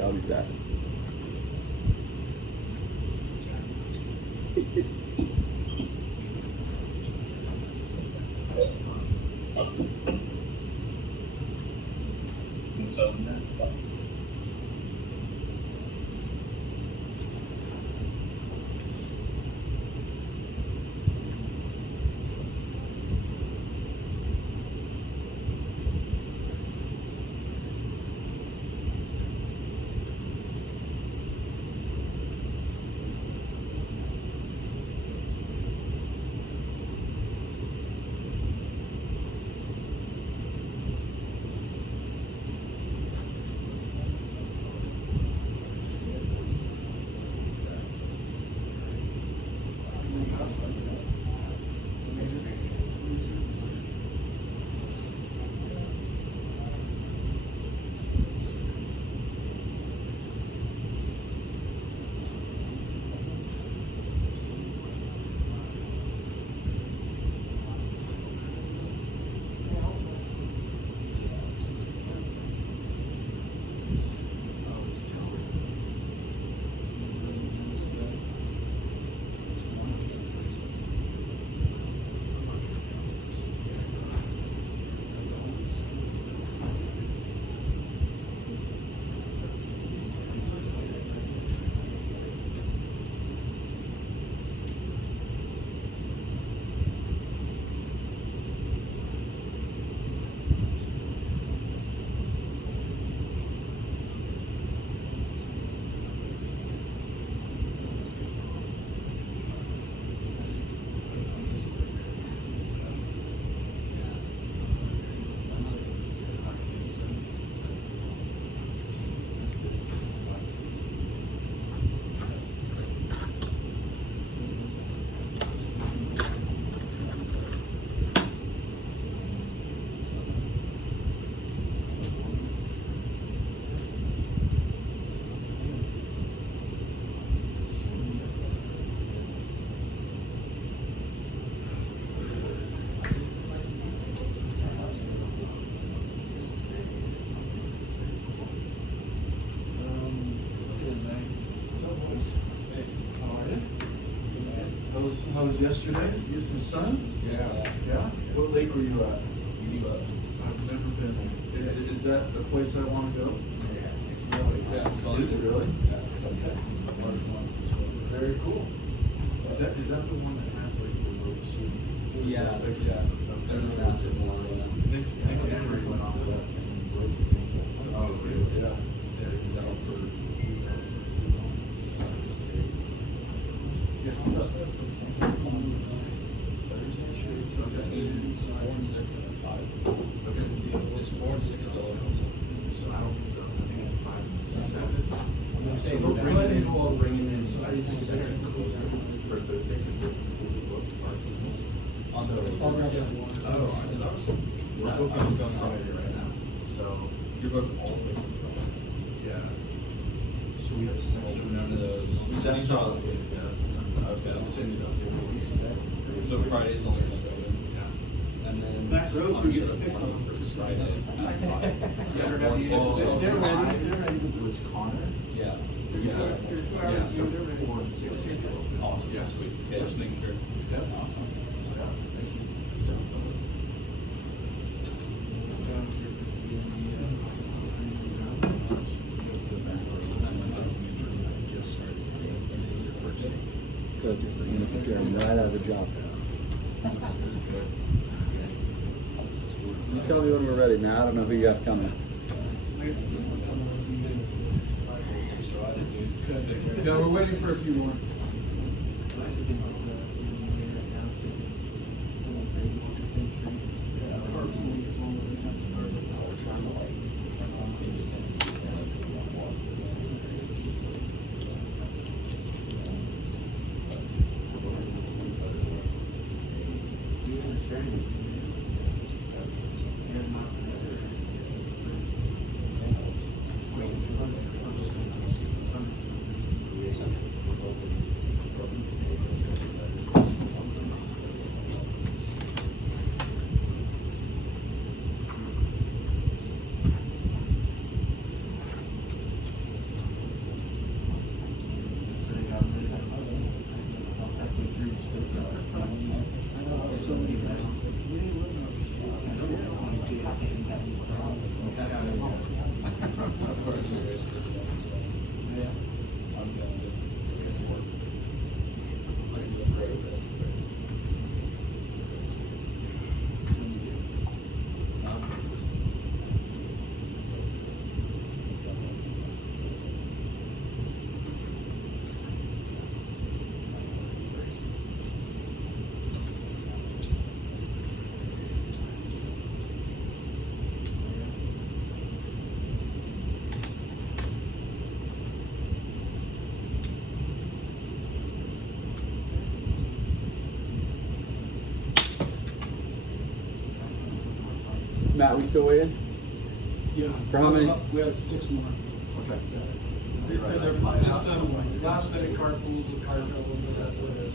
Okay, I'll be back. How was yesterday? You get some sun? Yeah. Yeah? What lake were you at? I've never been there. Is that the place I want to go? Yeah, it's really, yeah, it's fun. Is it really? Yeah, it's fun. Yeah. Very cool. Is that the one that has like the rope suit? Yeah, Like, yeah. Okay. There's a massive one. Nick Emery went off of that thing and broke his ankle. Oh, really? Yeah. He's out for 2 months. Yeah, what's up? It's 4 and 6 still. So I don't think so. I think it's 5 and 7. Say So we're bringing in second closer for Thursday because we're booked parts of this. On the because I was We're booking until Friday right now. So you're booked all the way from Friday. yeah. So we have a section. None of those. That's not. not. Yeah, that's Okay. I'll send it up there. So Friday's the latest. Yeah. And then That gross who gets picked on for Friday. They're ready. It was Connor. Yeah. Yeah, so 4 and 6 is still. Awesome. Yeah. Sweet. Okay, just making sure. Yep. Awesome. Yeah, thank you. Good stuff, fellas. Good, just gonna scare him right out of the job. You tell me when we're ready now. I don't know who you have coming. Yeah, we're waiting for a few more. Matt, we still waiting? Yeah. For how many? We have 6 more. Okay. They said they're fine. Last minute car pools with car troubles, and that's what it is.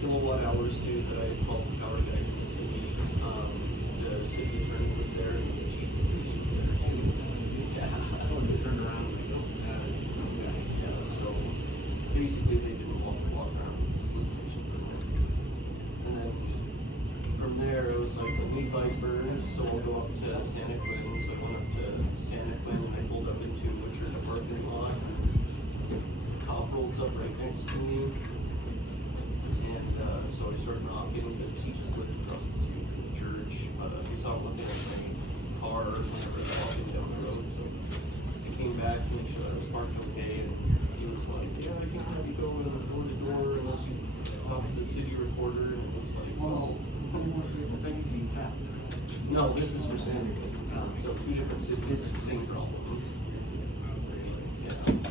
Kilowatt hours too that I had called the power guy from the city. The city attorney was there and the chief of police was there too. Yeah, I wanted to turn around and go. Yeah, so basically they didn't walk around with this lift station was there. And then from there it was like the Nephi's burned, so we'll go up to Santa Quinn. So I went up to Santa Quinn and I pulled up into Richard the parking lot. Cop rolls up right next to me. So I started knocking because he just lived across the street from the church. He saw him looking at my car whenever I was walking down the road. So I came back to make sure that I was parked okay. And he was like, yeah, I can't have you go door to door unless you talk to the city recorder. And it was like, well, no, this is for Santa Fe. So 2 different cities, same problem. Yeah.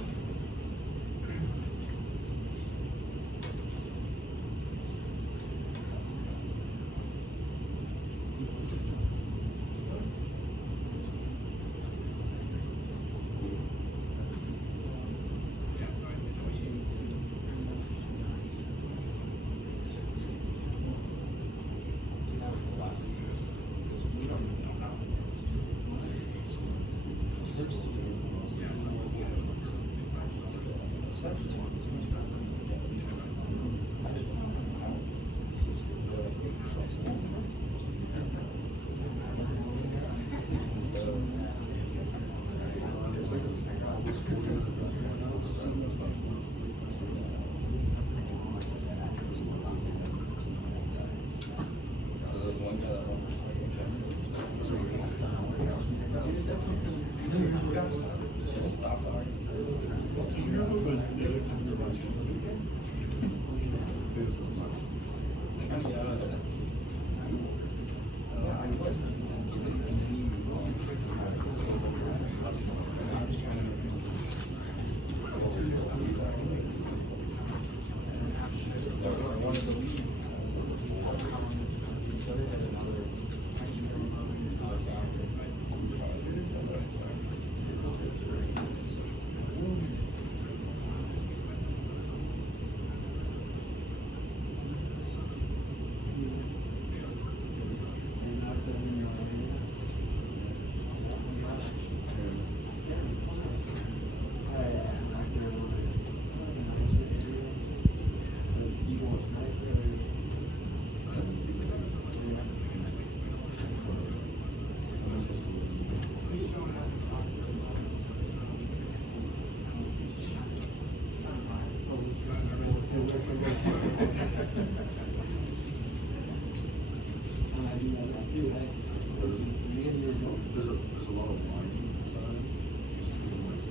There's a lot of wine signs. Just give them like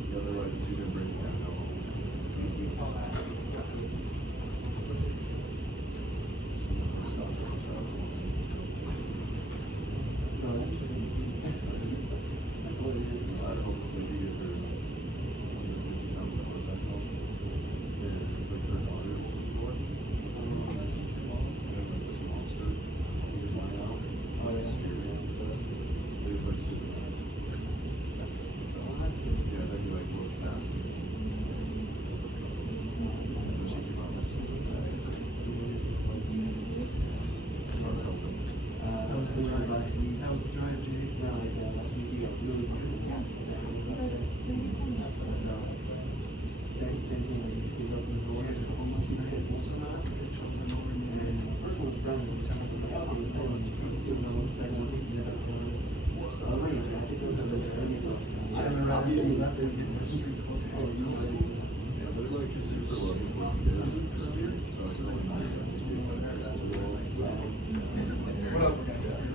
the other way, you can bring it down. That was the drive, Jay.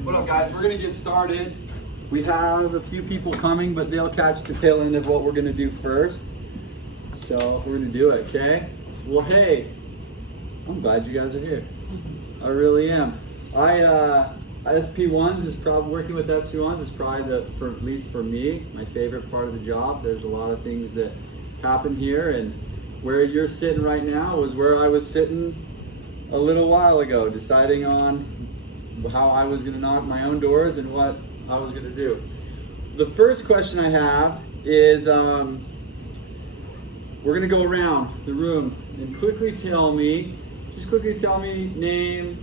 What up, guys? We're gonna get started. We have a few people coming, but they'll catch the tail end of what we're gonna do first. So we're gonna do it, okay? Well, hey, I'm glad you guys are here. I really am. SP1s is probably working with SP1s is probably at least for me, my favorite part of the job. There's a lot of things that happen here, and where you're sitting right now was where I was sitting a little while ago, deciding on how I was going to knock my own doors and what I was going to do. The first question I have is, we're going to go around the room and just quickly tell me name,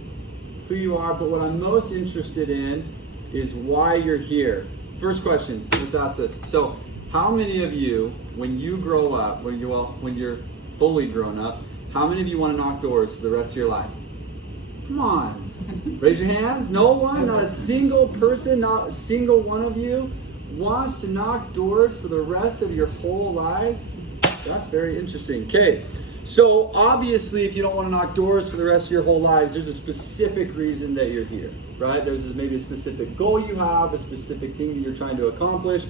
who you are, but what I'm most interested in is why you're here. First question, let's ask this. So how many of you, when you grow up, when you're fully grown up, how many of you want to knock doors for the rest of your life? Come on. Raise your hands. No one, not a single person, not a single one of you wants to knock doors for the rest of your whole lives. That's very interesting. Okay, so obviously if you don't want to knock doors for the rest of your whole lives, there's a specific reason that you're here, right? There's maybe a specific goal you have, a specific thing that you're trying to accomplish,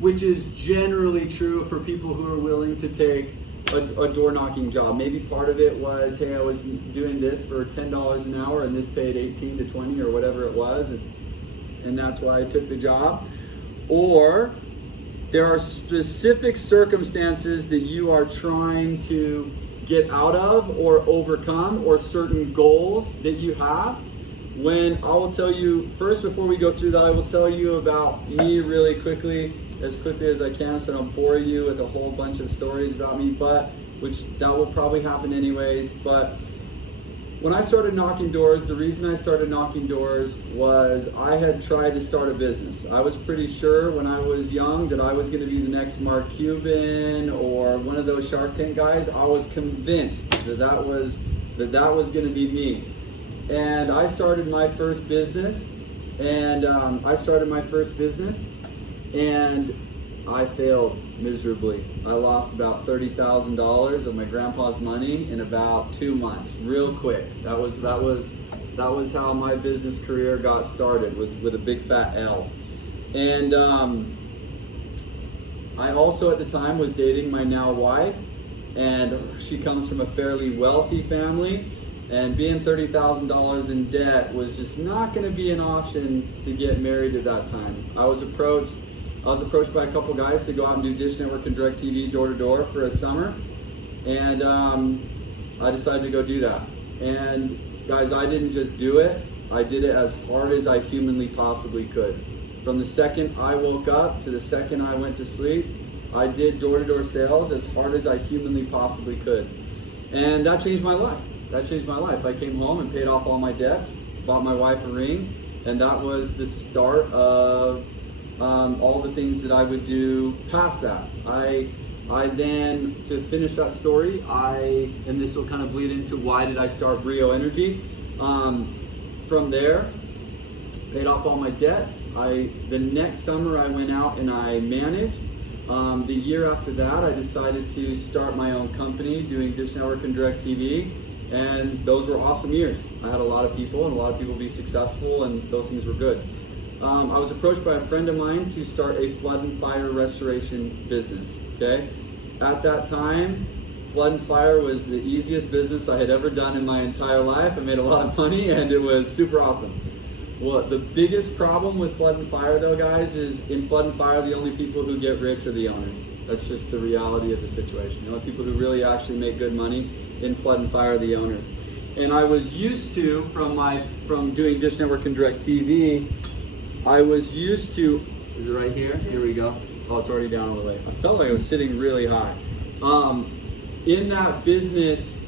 which is generally true for people who are willing to take a door knocking job. Maybe part of it was, hey, I was doing this for $10 an hour and this paid 18 to 20 or whatever it was, and that's why I took the job. Or there are specific circumstances that you are trying to get out of or overcome, or certain goals that you have. When I will tell you, first before we go through that, I will tell you about me really quickly, as quickly as I can, so I don't bore you with a whole bunch of stories about me, which that will probably happen anyways. But when I started knocking doors, the reason I started knocking doors was I had tried to start a business. I was pretty sure when I was young that I was going to be the next Mark Cuban or one of those Shark Tank guys. I was convinced that was going to be me. And I started my first business, and I failed miserably. I lost about $30,000 of my grandpa's money in about 2 months, real quick. That was how my business career got started, with a big fat L. And I also at the time was dating my now wife, and she comes from a fairly wealthy family. And being $30,000 in debt was just not going to be an option to get married at that time. I was approached by a couple guys to go out and do Dish Network and DirecTV door to door for a summer, and I decided to go do that. And guys, I didn't just do it; I did it as hard as I humanly possibly could. From the second I woke up to the second I went to sleep, I did door to door sales as hard as I humanly possibly could, and that changed my life. I came home and paid off all my debts, bought my wife a ring, and that was the start of all the things that I would do past that. I then, to finish that story, and this will kind of bleed into why did I start Brio Energy. From there, paid off all my debts. The next summer I went out and I managed. The year after that, I decided to start my own company doing Dish Network and DirecTV, and those were awesome years. I had a lot of people, and a lot of people be successful, and those things were good. I was approached by a friend of mine to start a flood and fire restoration business, okay? At that time, flood and fire was the easiest business I had ever done in my entire life. I made a lot of money, and it was super awesome. Well, the biggest problem with flood and fire though, guys, is in flood and fire, the only people who get rich are the owners. That's just the reality of the situation. The only people who really actually make good money in flood and fire are the owners. And I was used to, from doing Dish Network and DirecTV, I was used to, is it right here? Here we go. Oh, it's already down all the way. I felt like I was sitting really high. In that business,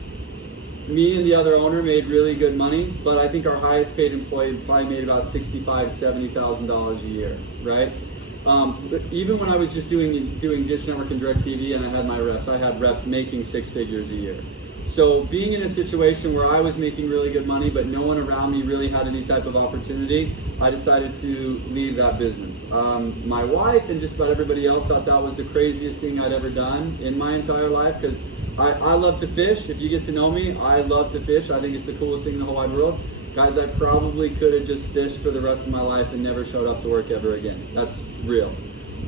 me and the other owner made really good money, but I think our highest paid employee probably made about $65,000, $70,000 a year, right? But even when I was just doing Dish Network and DirecTV and I had my reps, I had reps making 6 figures a year. So being in a situation where I was making really good money, but no one around me really had any type of opportunity, I decided to leave that business. My wife and just about everybody else thought that was the craziest thing I'd ever done in my entire life, because I love to fish. If you get to know me, I love to fish. I think it's the coolest thing in the whole wide world. Guys, I probably could have just fished for the rest of my life and never showed up to work ever again. That's real.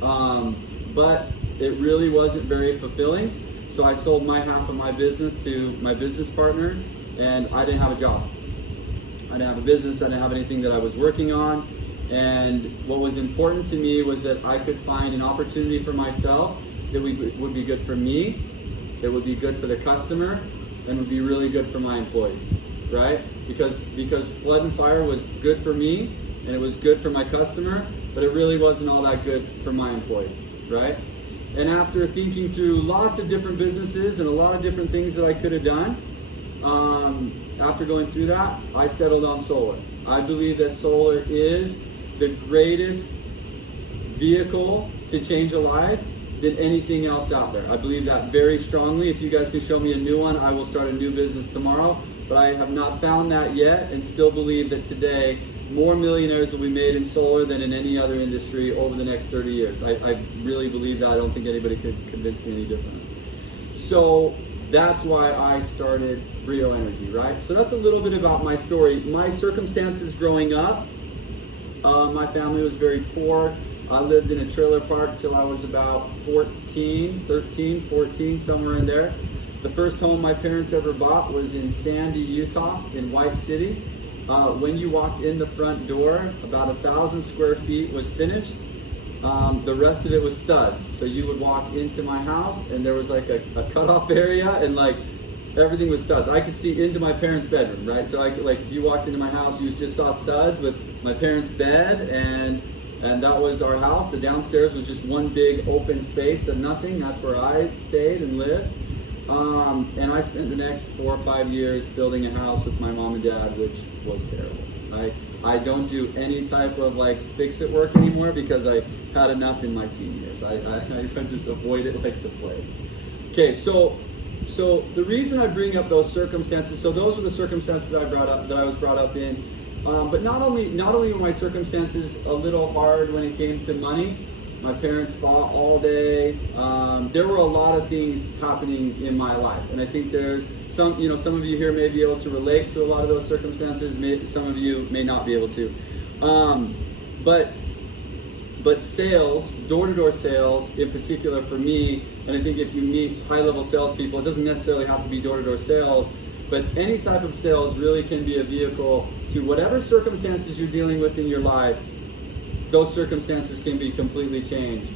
But it really wasn't very fulfilling. So I sold my half of my business to my business partner, and I didn't have a job. I didn't have a business. I didn't have anything that I was working on. And what was important to me was that I could find an opportunity for myself that would be good for me, that would be good for the customer, and would be really good for my employees, right? Because flood and fire was good for me, and it was good for my customer, but it really wasn't all that good for my employees, right? And after thinking through lots of different businesses and a lot of different things that I could have done, after going through that, I settled on solar. I believe that solar is the greatest vehicle to change a life than anything else out there. I believe that very strongly. If you guys can show me a new one, I will start a new business tomorrow. But I have not found that yet, and still believe that today more millionaires will be made in solar than in any other industry over the next 30 years. I really believe that. I don't think anybody could convince me any different. So that's why I started Rio Energy, right? So that's a little bit about my story. My circumstances growing up, my family was very poor. I lived in a trailer park till I was about 13, 14, somewhere in there. The first home my parents ever bought was in Sandy, Utah, in White City. When you walked in the front door, about 1,000 square feet was finished. The rest of it was studs. So you would walk into my house and there was like a cutoff area, and like everything was studs. I could see into my parents' bedroom, right? So if you walked into my house, you just saw studs with my parents' bed, and that was our house. The downstairs was just one big open space of nothing. That's where I stayed and lived. And I spent the next 4 or 5 years building a house with my mom and dad, which was terrible, right? I don't do any type of fix-it work anymore because I had enough in my teen years. I just avoid it like the plague. Okay, so the reason I bring up those circumstances, so those were the circumstances that I was brought up in. But not only were my circumstances a little hard when it came to money. My parents fought all day. There were a lot of things happening in my life, and I think there's some of you here may be able to relate to a lot of those circumstances. Some of you may not be able to. But sales, door-to-door sales in particular for me, and I think if you meet high-level salespeople, it doesn't necessarily have to be door-to-door sales, but any type of sales really can be a vehicle to whatever circumstances you're dealing with in your life. Those circumstances can be completely changed,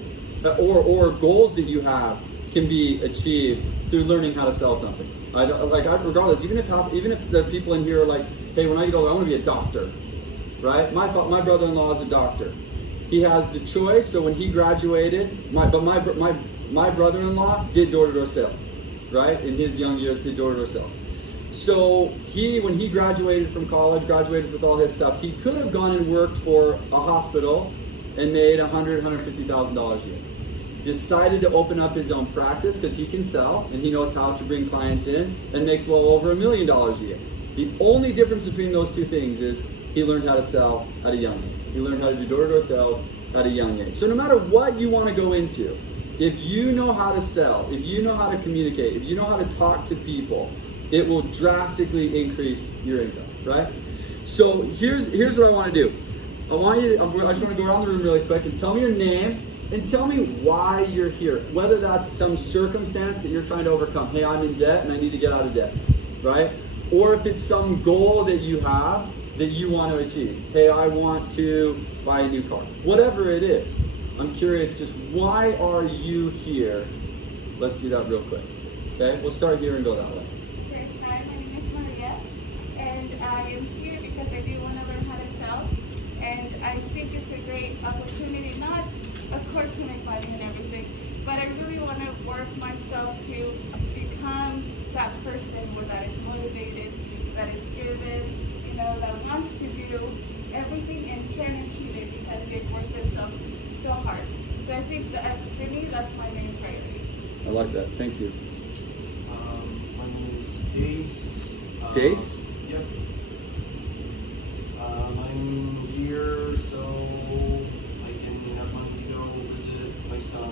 or goals that you have can be achieved through learning how to sell something. Regardless, even if the people in here are like, hey, when I get older, I want to be a doctor, right? My brother-in-law is a doctor. He has the choice. So when he graduated, my brother-in-law did door-to-door sales, right? In his young years, did door-to-door sales. So when he graduated from college, graduated with all his stuff, he could have gone and worked for a hospital and made $150,000 a year. Decided to open up his own practice because he can sell and he knows how to bring clients in, and makes well over $1 million a year. The only difference between those two things is he learned how to sell at a young age. He learned how to do door-to-door sales at a young age. So no matter what you want to go into, If you know how to sell, if you know how to communicate, if you know how to talk to people, it will drastically increase your income, right? So here's what I want to do. I just want to go around the room really quick and tell me your name and tell me why you're here. Whether that's some circumstance that you're trying to overcome. Hey, I'm in debt and I need to get out of debt, right? Or if it's some goal that you have that you want to achieve. Hey, I want to buy a new car. Whatever it is. I'm curious, just why are you here? Let's do that real quick. Okay, we'll start here and go that way. Okay, hi, my name is Maria, and I am here because I do want to learn how to sell, and I think it's a great opportunity, not, of course, to make money and everything, but I really want to work myself to become that person that is motivated, that is driven, you know, that wants to do everything and can achieve it because they've worked themselves so hard. So I think that for me, that's my main priority. I like that. Thank you. My name is Dace. Dace? Yep. I'm here so I can have money to go visit my son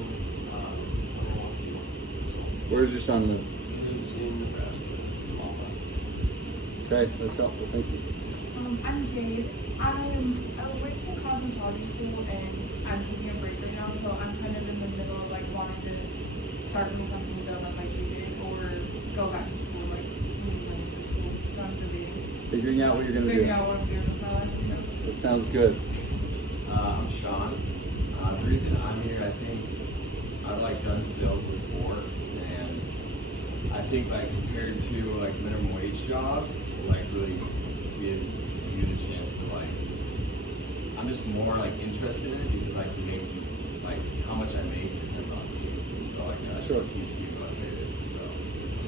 when I want to. So Where's your son live? he lives in Nebraska, small town. Okay, that's helpful. Thank you. I'm Jade. I went to cosmetology school and I'm taking a break right now, so I'm kind of in the middle of like wanting to start a new company that like you did or go back to school, like leave money for school. So I'm debating. Figuring out what you're going to Figuring do. out what I'm doing with my life. That sounds good. I'm Sean. The reason I'm here, I think I've like done sales before, and I think like compared to like minimum wage job, it like really gives you the chance to like. I'm just more like interested in it because like make like how much I make depends on me, and so like that Sure. just keeps me motivated. So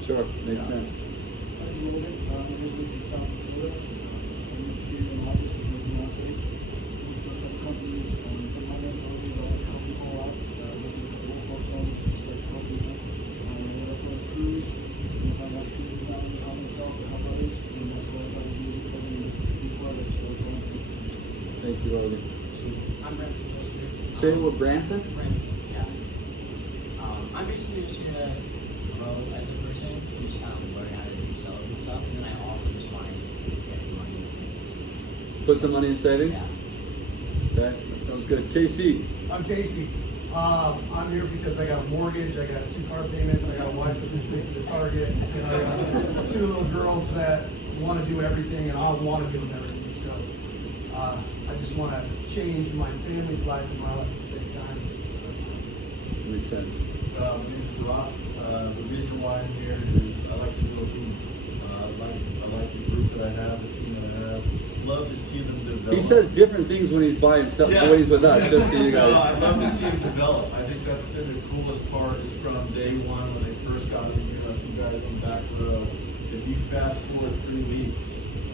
Sure, makes Yeah. sense. I'm Logan. I'm originally from South Dakota. I moved here in August with my fiance. We worked at companies, but my main goal is to help people out, working for old folks homes, just like help people. I work for a cruise, and if I have opportunity not only help myself but help others, and that's what I try to do and be part of. So that's what I'm doing. Thank you, Logan. I'm Branson Wilson. Say it with Branson? Branson, yeah. I'm basically just here to grow as a person and just kind of learn how to do sales and stuff. And then I also just want to get some money in savings. Put some money in savings? Yeah. Okay, that sounds good. KC. I'm Casey. I'm here because I got a mortgage, I got 2 car payments, I got a wife that's addicted to Target, and I got 2 little girls that want to do everything, and I want to do everything. So I just want to change my family's life and my life at the same time. So that's good. Makes sense. My name is Brock. The reason why I'm here is I like to build teams. I like the group that I have, the team that I have. Love to see them develop. He says different things when he's by himself, Yeah. when he's with us, just so you No, guys. I love to see them develop. I think that's been the coolest part is from day one when they first got in here, like you guys on the back row. If you fast forward 3 weeks,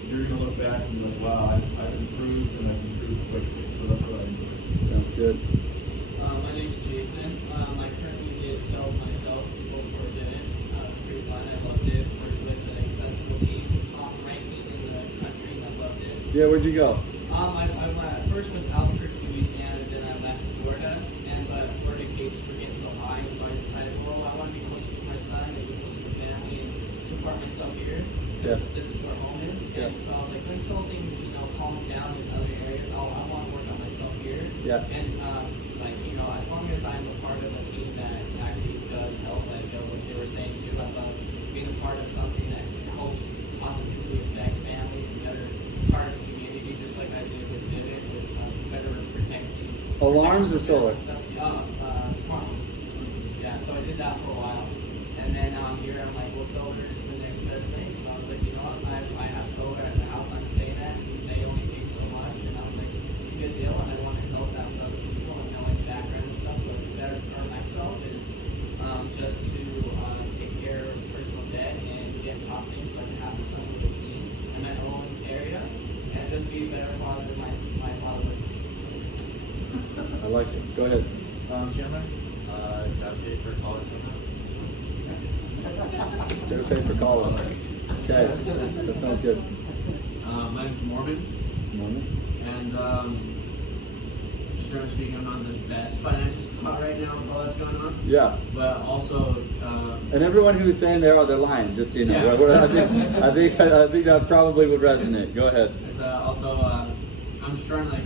you're gonna look back and be like, wow, I've improved and I've improved quickly. So that's what I enjoy. Sounds good. My name's Jason. I currently did sales myself before I did it. It was pretty fun. I loved it. Worked with an exceptional team, top ranking in the country, and I loved it. Yeah, where'd you go? I first went to Albuquerque, Louisiana, then I left Florida. And Florida cases were getting so high, so I decided, well, I want to be closer to my son, and be closer to family, and support myself here. Because Yeah. this is where home is. Yeah. And so I was like, until things, calm down in other areas, I want to work on myself here. Yeah. And as long as I'm a part of a team that actually does help, I know what they were saying too about being a part of something that helps positively affect families and better part of the community, just like I did with Vivid, with better protecting. Alarms or solar? Stuff. Smart home. Yeah, so I did that for a while. And then here I'm like, well, solar is the next best thing. So I was like, I have solar at the house I'm staying at, and they only pay so much. And I was like, it's a good deal, and I want to help out with other people and know like background and stuff. So the better for myself is just to take care of personal debt and get top things so I can have the son with me in my own area and just be a better father than my father was. I like it. Go ahead. Chandler, got paid for college somehow. Gotta pay for college. Okay, that sounds good. My name's Mormon, Morning. and generally speaking, I'm not in the best financial spot right now with all that's going on. Yeah. But also, And everyone who's saying they're lying, just so you know. Yeah. I think that probably would resonate. Go ahead. it's also, I'm just trying to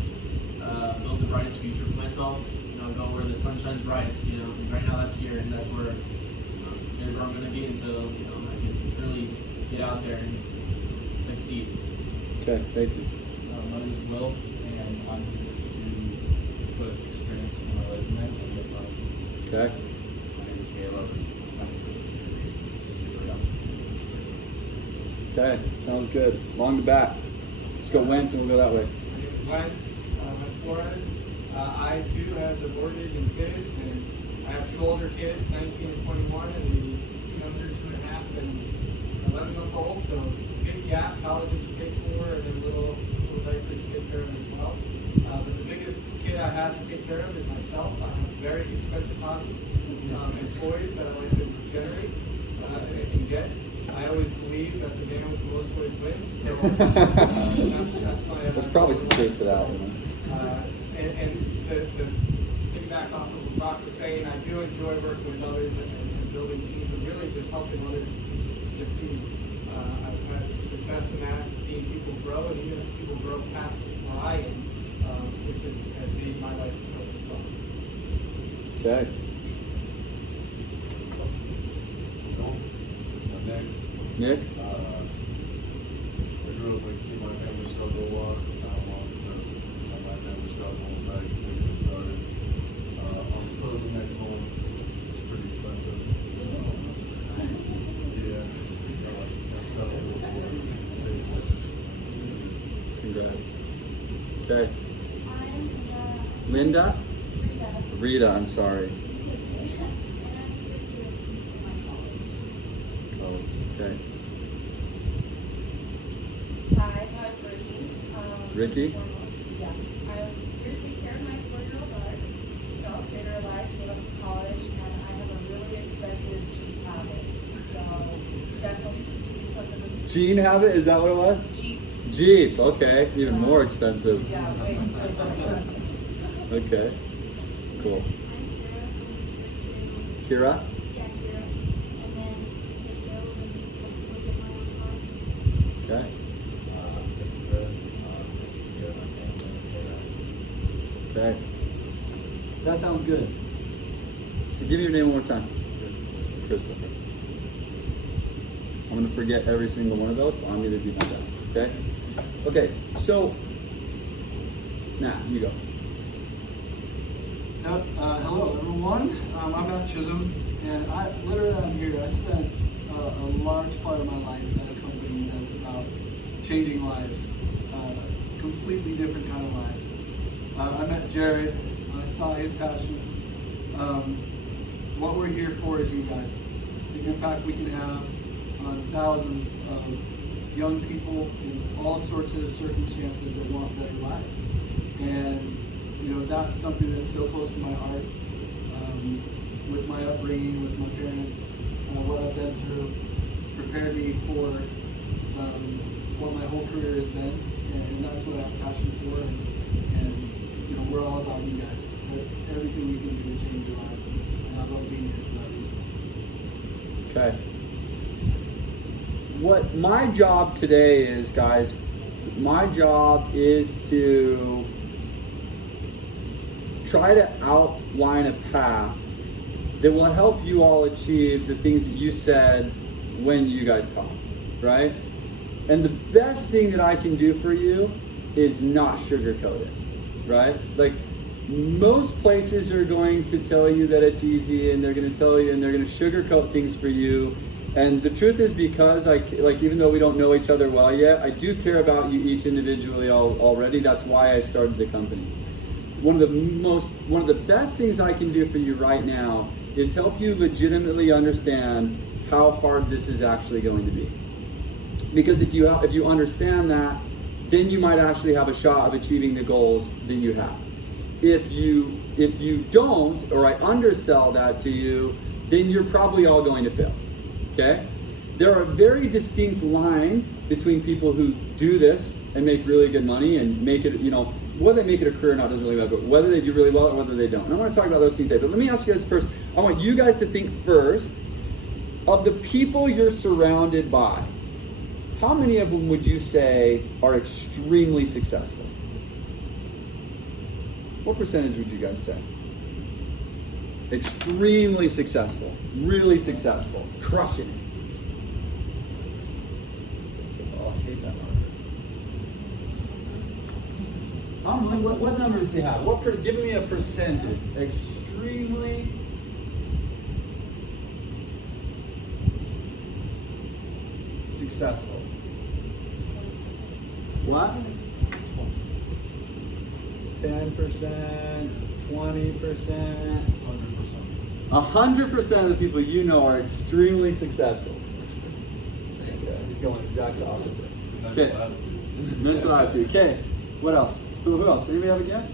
build the brightest future for myself. Go where the sun shines brightest. Right now that's here, and that's where here's where I'm going to be until I can really get out there and succeed. Okay, thank you. My name is Will, and I'm here to put experience in my resume and get money. Okay. My name is Caleb. I'm here Okay, sounds good. Along the back. Let's go Wentz and we'll go that way. My name is Wentz Flores. I too have the mortgage and kids, and I have two older kids, 19 and 21, and the younger 2.5 and 11-month-old. So big gap, college is to pay for, and then little diapers to take care of as well. But the biggest kid I have to take care of is myself. I have very expensive hobbies and toys that I like to generate and get. I always believe that the man with the most toys wins. So that's my. There's probably some truth to that, And to piggyback off of what Brock was saying, I do enjoy working with others and building teams and really just helping others succeed. I've had success in that, seeing people grow, and even if people grow past where I am, which has made my life fulfilling as well. Okay. Nick? I grew up seeing my family struggle a lot. I wanted to have my family struggle as I get started. I'm proposing next month. It's pretty expensive. Yeah. That's stuff to look for. Congrats. Okay. I'm Linda? Rita. Rita, I'm sorry. It's okay. And I'm here to for my college. College. Okay. Hi, I'm Ricky. Ricky? Foremost, yeah. I'm here to take care of my 4-year-old daughter. Get her life set up for college, and I have a really expensive Jeep habit. So definitely doing something that's Gene habit? Is that what it was? Jeep. Jeep. Okay. Even more expensive. Yeah, way more expensive. Okay. Cool. I'm Kira. I'm just here to Kira? Yeah, Kira. And then just pay bills and hopefully get my own car. Okay. It's good. It's good. My family. Okay. That sounds good. So give me your name one more time. Christopher. I'm going to forget every single one of those, but I'm going to do my best. Okay? Okay, so, Matt, you go. Hello everyone, I'm Matt Chisholm, and I'm here. I spent a large part of my life at a company that's about changing lives, completely different kind of lives. I met Jared, I saw his passion. What we're here for is you guys. The impact we can have on thousands of young people in all sorts of circumstances that want better lives. And that's something that's so close to my heart. With my upbringing, with my parents, what I've been through, prepared me for what my whole career has been, and that's what I have passion for. And we're all about you guys. Everything we can do to change your life, and I love being here for that reason. Okay. What my job today is, guys, my job is to try to outline a path that will help you all achieve the things that you said when you guys talked, right? And the best thing that I can do for you is not sugarcoat it, right? Like, most places are going to tell you that it's easy, and they're going to tell you, and they're going to sugarcoat things for you. And the truth is, because even though we don't know each other well yet, I do care about you each individually already. That's why I started the company. One of the best things I can do for you right now is help you legitimately understand how hard this is actually going to be. Because if you understand that, then you might actually have a shot of achieving the goals that you have. If you don't, or I undersell that to you, then you're probably all going to fail. Okay? There are very distinct lines between people who do this and make really good money and make it, whether they make it a career or not doesn't really matter, but whether they do really well or whether they don't. And I want to talk about those things today. But let me ask you guys first, I want you guys to think first of the people you're surrounded by. How many of them would you say are extremely successful? What percentage would you guys say? Extremely successful, really successful, crushing it. Oh, I hate that number. What numbers do you have? Give me a percentage. Extremely successful. What? 10%, 20%. 100% of the people you know are extremely successful. Okay, he's going exactly opposite. Okay. Mental attitude. Okay. What else? Who else? Anybody have a guess?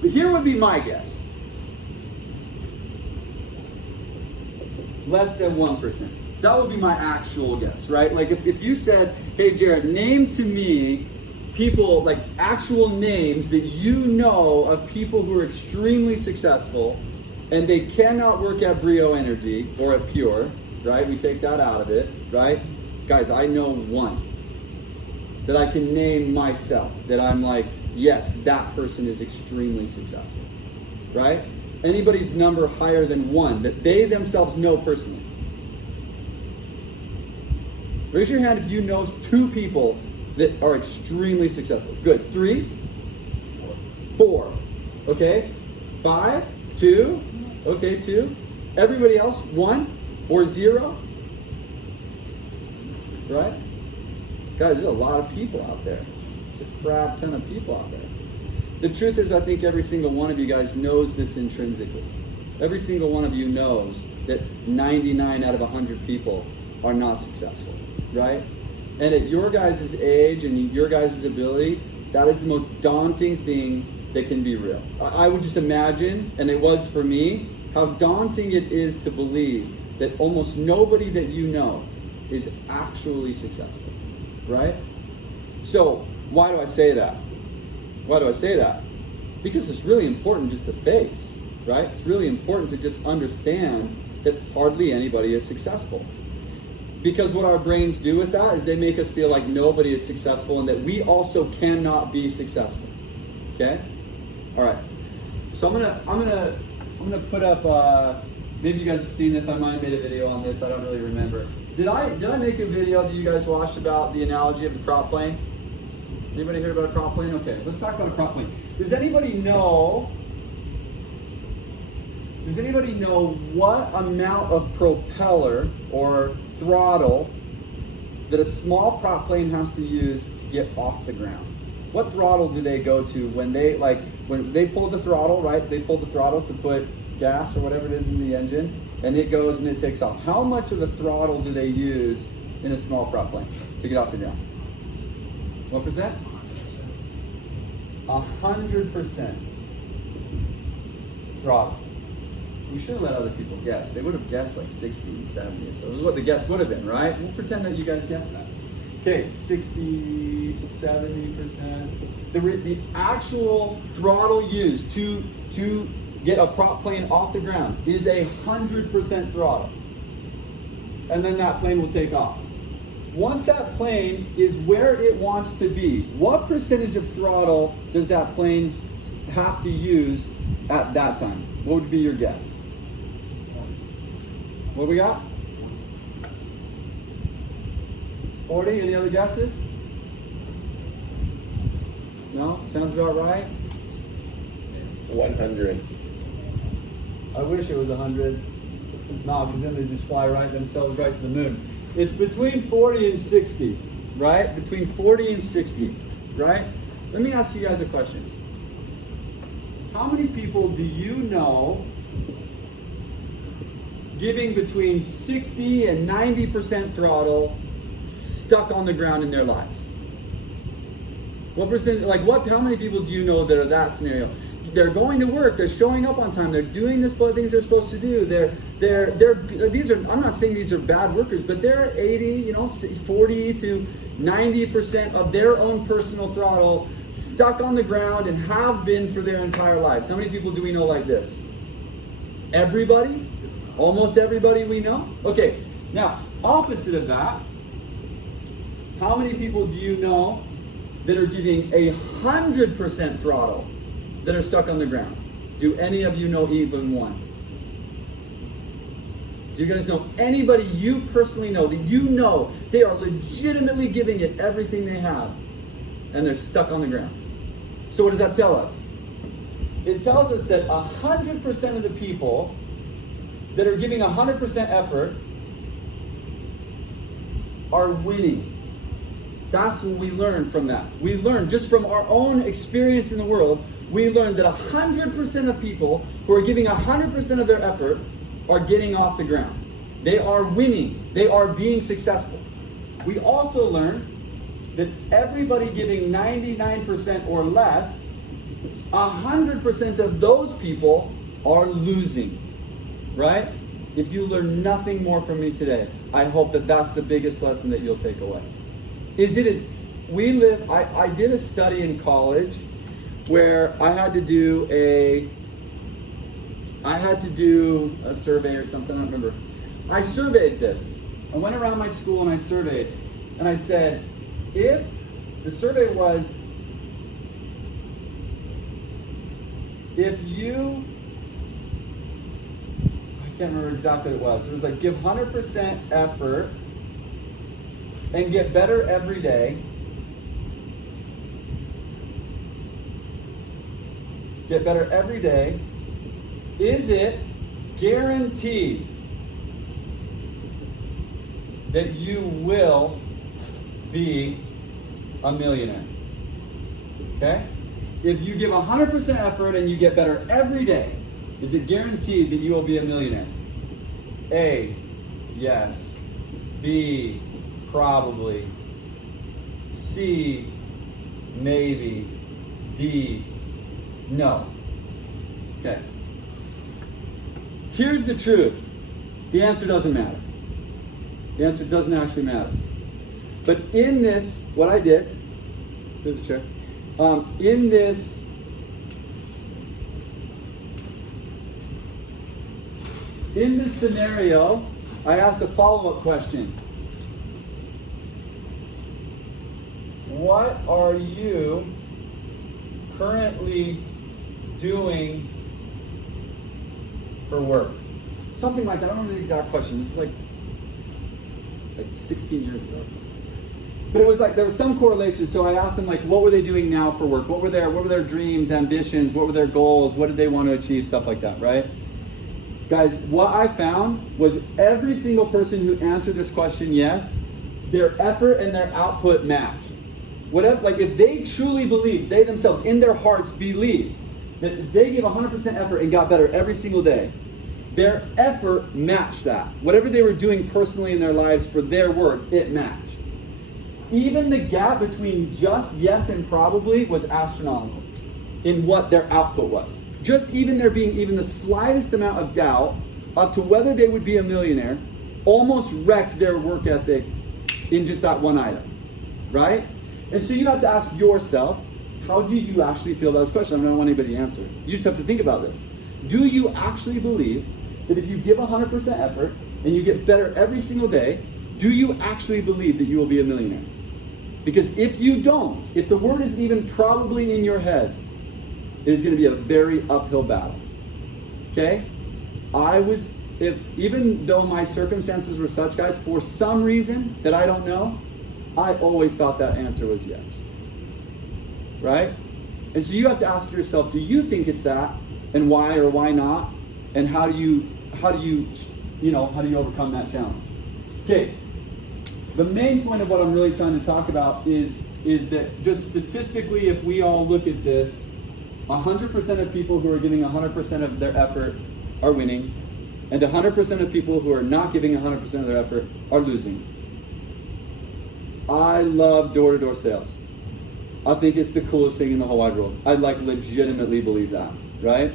But here would be my guess. Less than 1%. That would be my actual guess, right? Like if you said, hey Jared, name to me people, like actual names that you know of people who are extremely successful and they cannot work at Brio Energy or at Pure, right? We take that out of it, right? Guys, I know one that I can name myself, that I'm like, yes, that person is extremely successful, right? Anybody's number higher than one that they themselves know personally. Raise your hand if you know 2 people that are extremely successful. Good. 3? 4. Okay. 5? 2? Okay, 2. Everybody else, 1 or 0? Right? Guys, there's a lot of people out there. It's a crap ton of people out there. The truth is, I think every single one of you guys knows this intrinsically. Every single one of you knows that 99 out of 100 people are not successful, right? And at your guys' age and your guys' ability, that is the most daunting thing that can be real. I would just imagine, and it was for me, how daunting it is to believe that almost nobody that you know is actually successful, right? So, why do I say that? Why do I say that? Because it's really important just to face, right? It's really important to just understand that hardly anybody is successful. Because what our brains do with that is they make us feel like nobody is successful and that we also cannot be successful. Okay? All right. So I'm gonna put up. Maybe you guys have seen this. I might have made a video on this. I don't really remember. Did I make a video that you guys watched about the analogy of the prop plane? Anybody heard about a prop plane? Okay, let's talk about a prop plane. Does anybody know what amount of propeller or throttle that a small prop plane has to use to get off the ground? What throttle do they go to when they pull the throttle, right? They pull the throttle to put gas or whatever it is in the engine, and it goes and it takes off. How much of the throttle do they use in a small prop plane to get off the ground? What percent? 100% throttle. We should have let other people guess. They would have guessed like 60, 70. So this is what the guess would have been, right? We'll pretend that you guys guessed that. Okay, 60, 70%. The actual throttle used to get a prop plane off the ground is 100% throttle. And then that plane will take off. Once that plane is where it wants to be, what percentage of throttle does that plane have to use at that time? What would be your guess? What do we got? 40? Any other guesses? No? Sounds about right? 100. I wish it was 100. No, because then they just fly themselves right to the moon. It's between 40 and 60, right? Between 40 and 60, right? Let me ask you guys a question. How many people do you know giving between 60 and 90% throttle stuck on the ground in their lives? What percent, how many people do you know that are that scenario? They're going to work, they're showing up on time, they're doing the things they're supposed to do, these are, I'm not saying these are bad workers, but they're 80, 40 to 90% of their own personal throttle, stuck on the ground and have been for their entire lives. How many people do we know like this? Everybody? Almost everybody we know? Okay, now, opposite of that, how many people do you know that are giving 100% throttle that are stuck on the ground? Do any of you know even one? Do you guys know anybody you personally know that you know they are legitimately giving it everything they have and they're stuck on the ground? So what does that tell us? It tells us that 100% of the people that are giving 100% effort are winning. That's what we learn from that. We learn just from our own experience in the world, we learned that 100% of people who are giving 100% of their effort are getting off the ground. They are winning. They are being successful. We also learned that everybody giving 99% or less, 100% of those people are losing. Right? If you learn nothing more from me today, I hope that that's the biggest lesson that you'll take away. I did a study in college where I had to do a survey or something, I don't remember. I surveyed this. I went around my school and I surveyed, and I said, if the survey was, if you, I can't remember exactly what it was. It was like give 100% effort and get better every day. Get better every day. Is it guaranteed that you will be a millionaire? Okay? If you give 100% effort and you get better every day, is it guaranteed that you will be a millionaire? A, yes. B, probably. C, maybe. D, no. Okay. Here's the truth. The answer doesn't matter. The answer doesn't actually matter. But in this, what I did, there's a chair. In this scenario, I asked a follow-up question. What are you currently doing for work? Something like that. I don't remember the exact question. This is like 16 years ago. But it was like there was some correlation. So I asked them, like, what were they doing now for work? What were their dreams, ambitions? What were their goals? What did they want to achieve? Stuff like that, right? Guys, what I found was every single person who answered this question, yes, their effort and their output matched. Whatever, like if they truly believe, they themselves in their hearts believe that if they gave 100% effort and got better every single day, their effort matched that. Whatever they were doing personally in their lives for their work, it matched. Even the gap between just yes and probably was astronomical in what their output was. Just even there being even the slightest amount of doubt as to whether they would be a millionaire almost wrecked their work ethic in just that one item, right? And so you have to ask yourself, how do you actually feel about this question? I don't want anybody to answer. You just have to think about this. Do you actually believe that if you give 100% effort and you get better every single day, do you actually believe that you will be a millionaire? Because if you don't, if the word is even probably in your head, it is going to be a very uphill battle. Okay? Even though my circumstances were such, guys, for some reason that I don't know, I always thought that answer was yes. Right? And so you have to ask yourself, do you think it's that? And why or why not? And how do you overcome that challenge? Okay. The main point of what I'm really trying to talk about is that just statistically, if we all look at this, 100% of people who are giving 100% of their effort are winning, and 100% of people who are not giving 100% of their effort are losing. I love door-to-door sales. I think it's the coolest thing in the whole wide world. I legitimately believe that, right?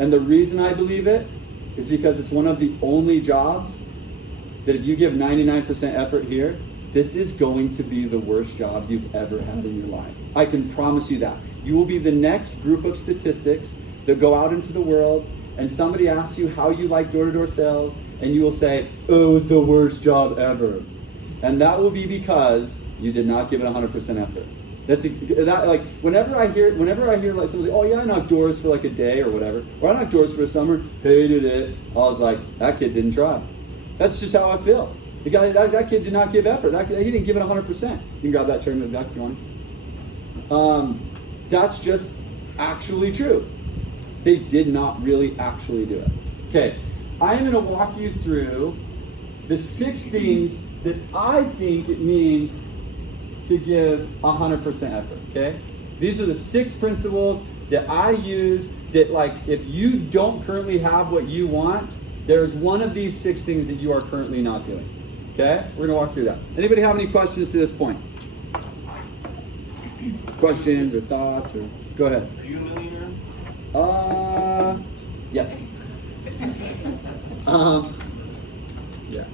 And the reason I believe it is because it's one of the only jobs that if you give 99% effort here, this is going to be the worst job you've ever had in your life. I can promise you that. You will be the next group of statistics that go out into the world and somebody asks you how you like door-to-door sales and you will say, oh, it's the worst job ever. And that will be because you did not give it 100% effort. That's that, like whenever I hear like somebody say, oh yeah, I knocked doors for like a day or whatever, or I knocked doors for a summer, hated it. I was like, that kid didn't try. That's just how I feel. The guy, that kid did not give effort. He didn't give it 100%. You can grab that term back if you want. That's just actually true. They did not really actually do it. Okay, I am going to walk you through the 6 things that I think it means to give 100% effort, okay? These are the 6 principles that I use that, like, if you don't currently have what you want, there's one of these 6 things that you are currently not doing, okay? We're gonna walk through that. Anybody have any questions to this point? Questions or thoughts, or go ahead. Are you a millionaire? Yes. Yeah.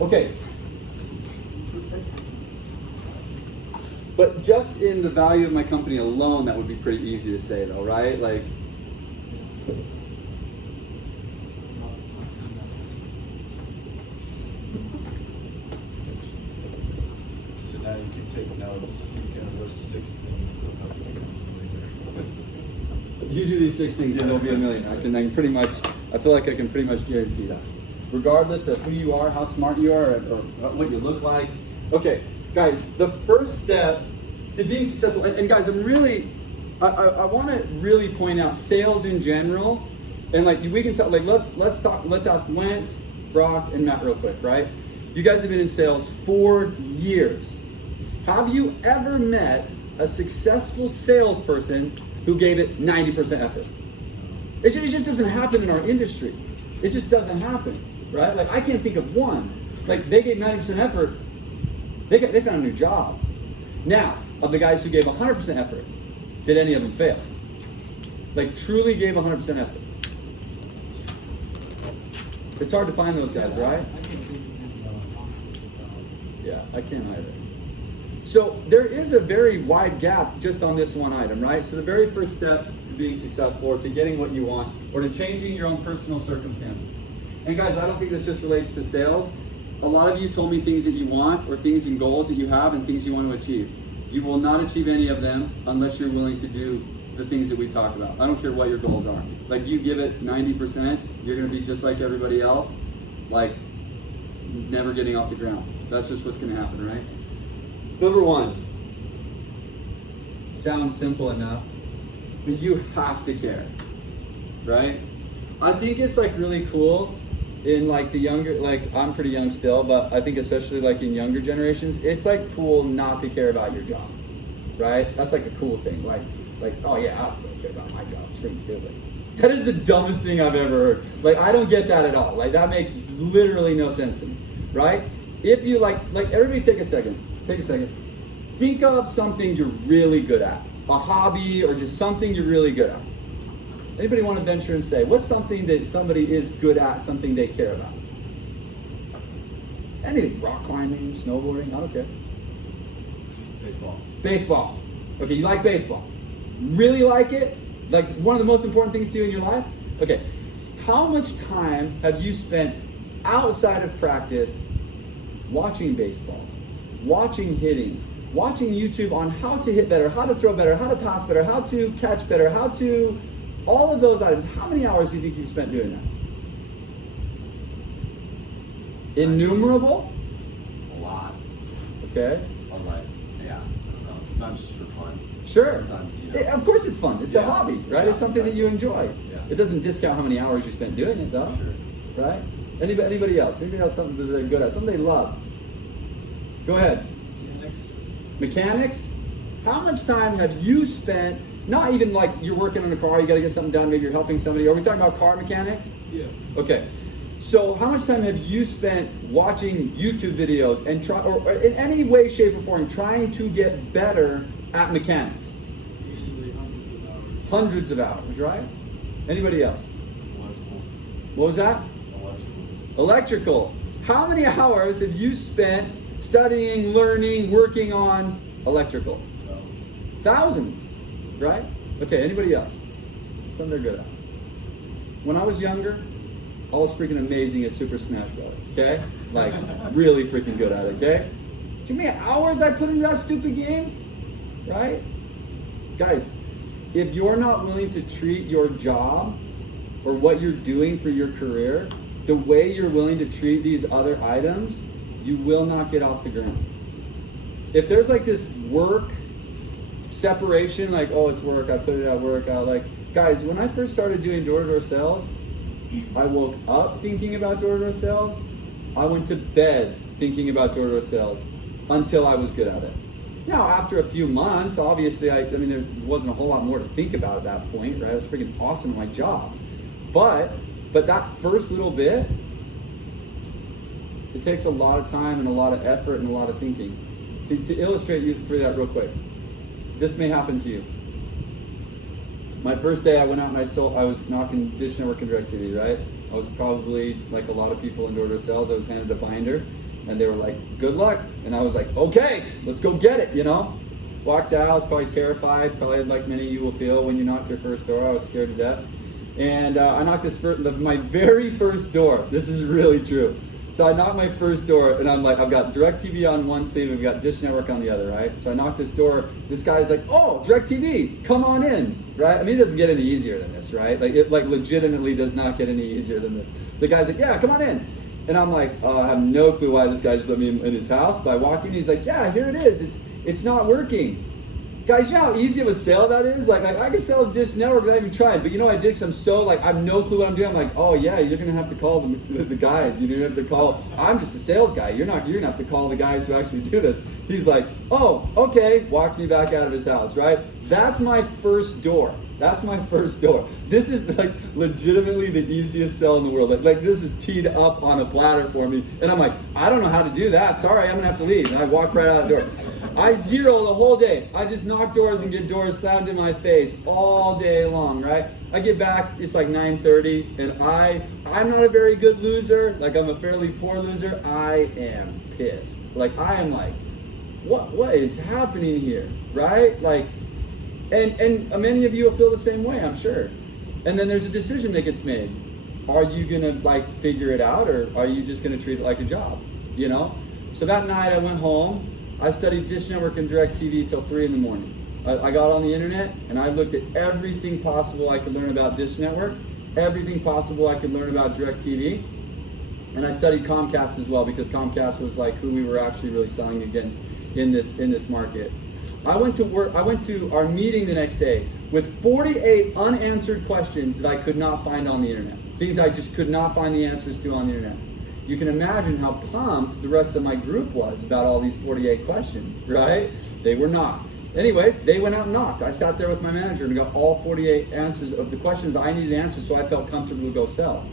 Okay. But just in the value of my company alone, that would be pretty easy to say though, right? Like, So now you can take notes. He's gonna list 6 things that'll help you become a millionaire. you do these 6 things and you'll be a millionaire. I feel like I can pretty much guarantee that. Regardless of who you are, how smart you are, or what you look like. Okay, guys, the first step to being successful, and guys, I want to really point out sales in general, and like we can tell, like let's ask Wentz, Brock, and Matt real quick, right? You guys have been in sales 4 years. Have you ever met a successful salesperson who gave it 90% effort? It just doesn't happen in our industry. It just doesn't happen, right? Like I can't think of one. Like they gave 90% effort, they found a new job. Now, of the guys who gave 100% effort, did any of them fail? Like truly gave 100% effort. It's hard to find those guys, right? Yeah, I can't either. So there is a very wide gap just on this one item, right? So the very first step to being successful, or to getting what you want, or to changing your own personal circumstances. And guys, I don't think this just relates to sales. A lot of you told me things that you want, or things and goals that you have, and things you want to achieve. You will not achieve any of them unless you're willing to do the things that we talk about. I don't care what your goals are. Like you give it 90%, you're going to be just like everybody else, like never getting off the ground. That's just what's going to happen, right? Number 1, sounds simple enough, but you have to care, right? I think it's like really cool in like the younger, like I'm pretty young still, but I think especially like in younger generations, it's like cool not to care about your job, right? That's like a cool thing. Like, oh yeah, I don't really care about my job. It's freaking stupid. That is the dumbest thing I've ever heard. Like, I don't get that at all. Like, that makes literally no sense to me, right? If you like everybody take a second. Think of something you're really good at, a hobby or just something you're really good at. Anybody want to venture and say, what's something that somebody is good at, something they care about? Anything, rock climbing, snowboarding, I don't care. Baseball. Okay, you like baseball. Really like it? Like one of the most important things to you in your life? Okay, how much time have you spent outside of practice watching baseball, watching hitting, watching YouTube on how to hit better, how to throw better, how to pass better, how to catch better, how to, all of those items? How many hours do you think you've spent doing that? Innumerable? A lot. Okay. I'm like, yeah, I don't know. Sometimes just for fun. Sure. Sometimes, Of course it's fun. It's a hobby, right? It's something that you enjoy. Yeah. It doesn't discount how many hours you spent doing it though. Sure. Right? Anybody else? Anybody else something that they're good at? Something they love? Go ahead. Mechanics? How much time have you spent, not even like you're working on a car, you gotta get something done, maybe you're helping somebody. Are we talking about car mechanics? Yeah. Okay. So how much time have you spent watching YouTube videos and or in any way, shape, or form trying to get better at mechanics? Usually hundreds of hours. Hundreds of hours, right? Anybody else? What was that? Electrical. How many hours have you spent studying, learning, working on electrical? Thousands, right? Okay, anybody else? Something they're good at. When I was younger, I was freaking amazing at Super Smash Bros. Okay? Like, really freaking good at it, okay? Do you know how many hours I put into that stupid game? Right? Guys, if you're not willing to treat your job or what you're doing for your career the way you're willing to treat these other items, you will not get off the ground. If there's like this work separation, like, oh, it's work, I put it at work, guys, when I first started doing door-to-door sales, I woke up thinking about door-to-door sales. I went to bed thinking about door-to-door sales until I was good at it. Now, after a few months, obviously, I mean, there wasn't a whole lot more to think about at that point, right? I was freaking awesome at my job. But that first little bit, it takes a lot of time and a lot of effort and a lot of thinking. To illustrate you through that real quick, this may happen to you. My first day, I went out and I was knocking Dish Network and DirecTV, right? I was probably like a lot of people in door-to-door sales. I was handed a binder, and they were like, "Good luck," and I was like, "Okay, let's go get it," you know? Walked out, I was probably terrified, probably like many of you will feel when you knock your first door. I was scared to death. And I knocked my very first door. This is really true. So I knocked my first door, and I'm like, I've got DirecTV on one sleeve, and we've got Dish Network on the other, right? So I knocked this door. This guy's like, "Oh, DirecTV, come on in," right? I mean, it doesn't get any easier than this, right? Like, it legitimately does not get any easier than this. The guy's like, "Yeah, come on in." And I'm like, I have no clue why this guy just let me in his house. But I walk in, he's like, "Yeah, here it is. It's not working." Guys, you know how easy of a sale that is? Like I can sell a Dish Network without even trying. But you know what I did? Because I'm so I have no clue what I'm doing. I'm like, "Oh yeah, you're gonna have to call the guys. You're gonna have to call. I'm just a sales guy. You're gonna have to call the guys who actually do this." He's like, "Oh, okay." Walks me back out of his house. Right? That's my first door. This is like legitimately the easiest sell in the world. Like this is teed up on a platter for me. And I'm like, "I don't know how to do that. Sorry, I'm gonna have to leave." And I walk right out the door. I zero the whole day. I just knock doors and get doors slammed in my face all day long, right? I get back, it's like 9:30, and I'm not a very good loser. Like, I'm a fairly poor loser. I am pissed. Like, I am like, what is happening here, right? Like, and many of you will feel the same way, I'm sure. And then there's a decision that gets made. Are you gonna figure it out, or are you just gonna treat it like a job, you know? So that night I went home. I studied Dish Network and DirecTV till 3 in the morning. I got on the internet and I looked at everything possible I could learn about Dish Network, everything possible I could learn about DirecTV, and I studied Comcast as well, because Comcast was like who we were actually really selling against in this market. I went to our meeting the next day with 48 unanswered questions that I could not find on the internet. Things I just could not find the answers to on the internet. You can imagine how pumped the rest of my group was about all these 48 questions, right? They were not. Anyways, they went out and knocked. I sat there with my manager and got all 48 answers of the questions I needed answers, so I felt comfortable to go sell.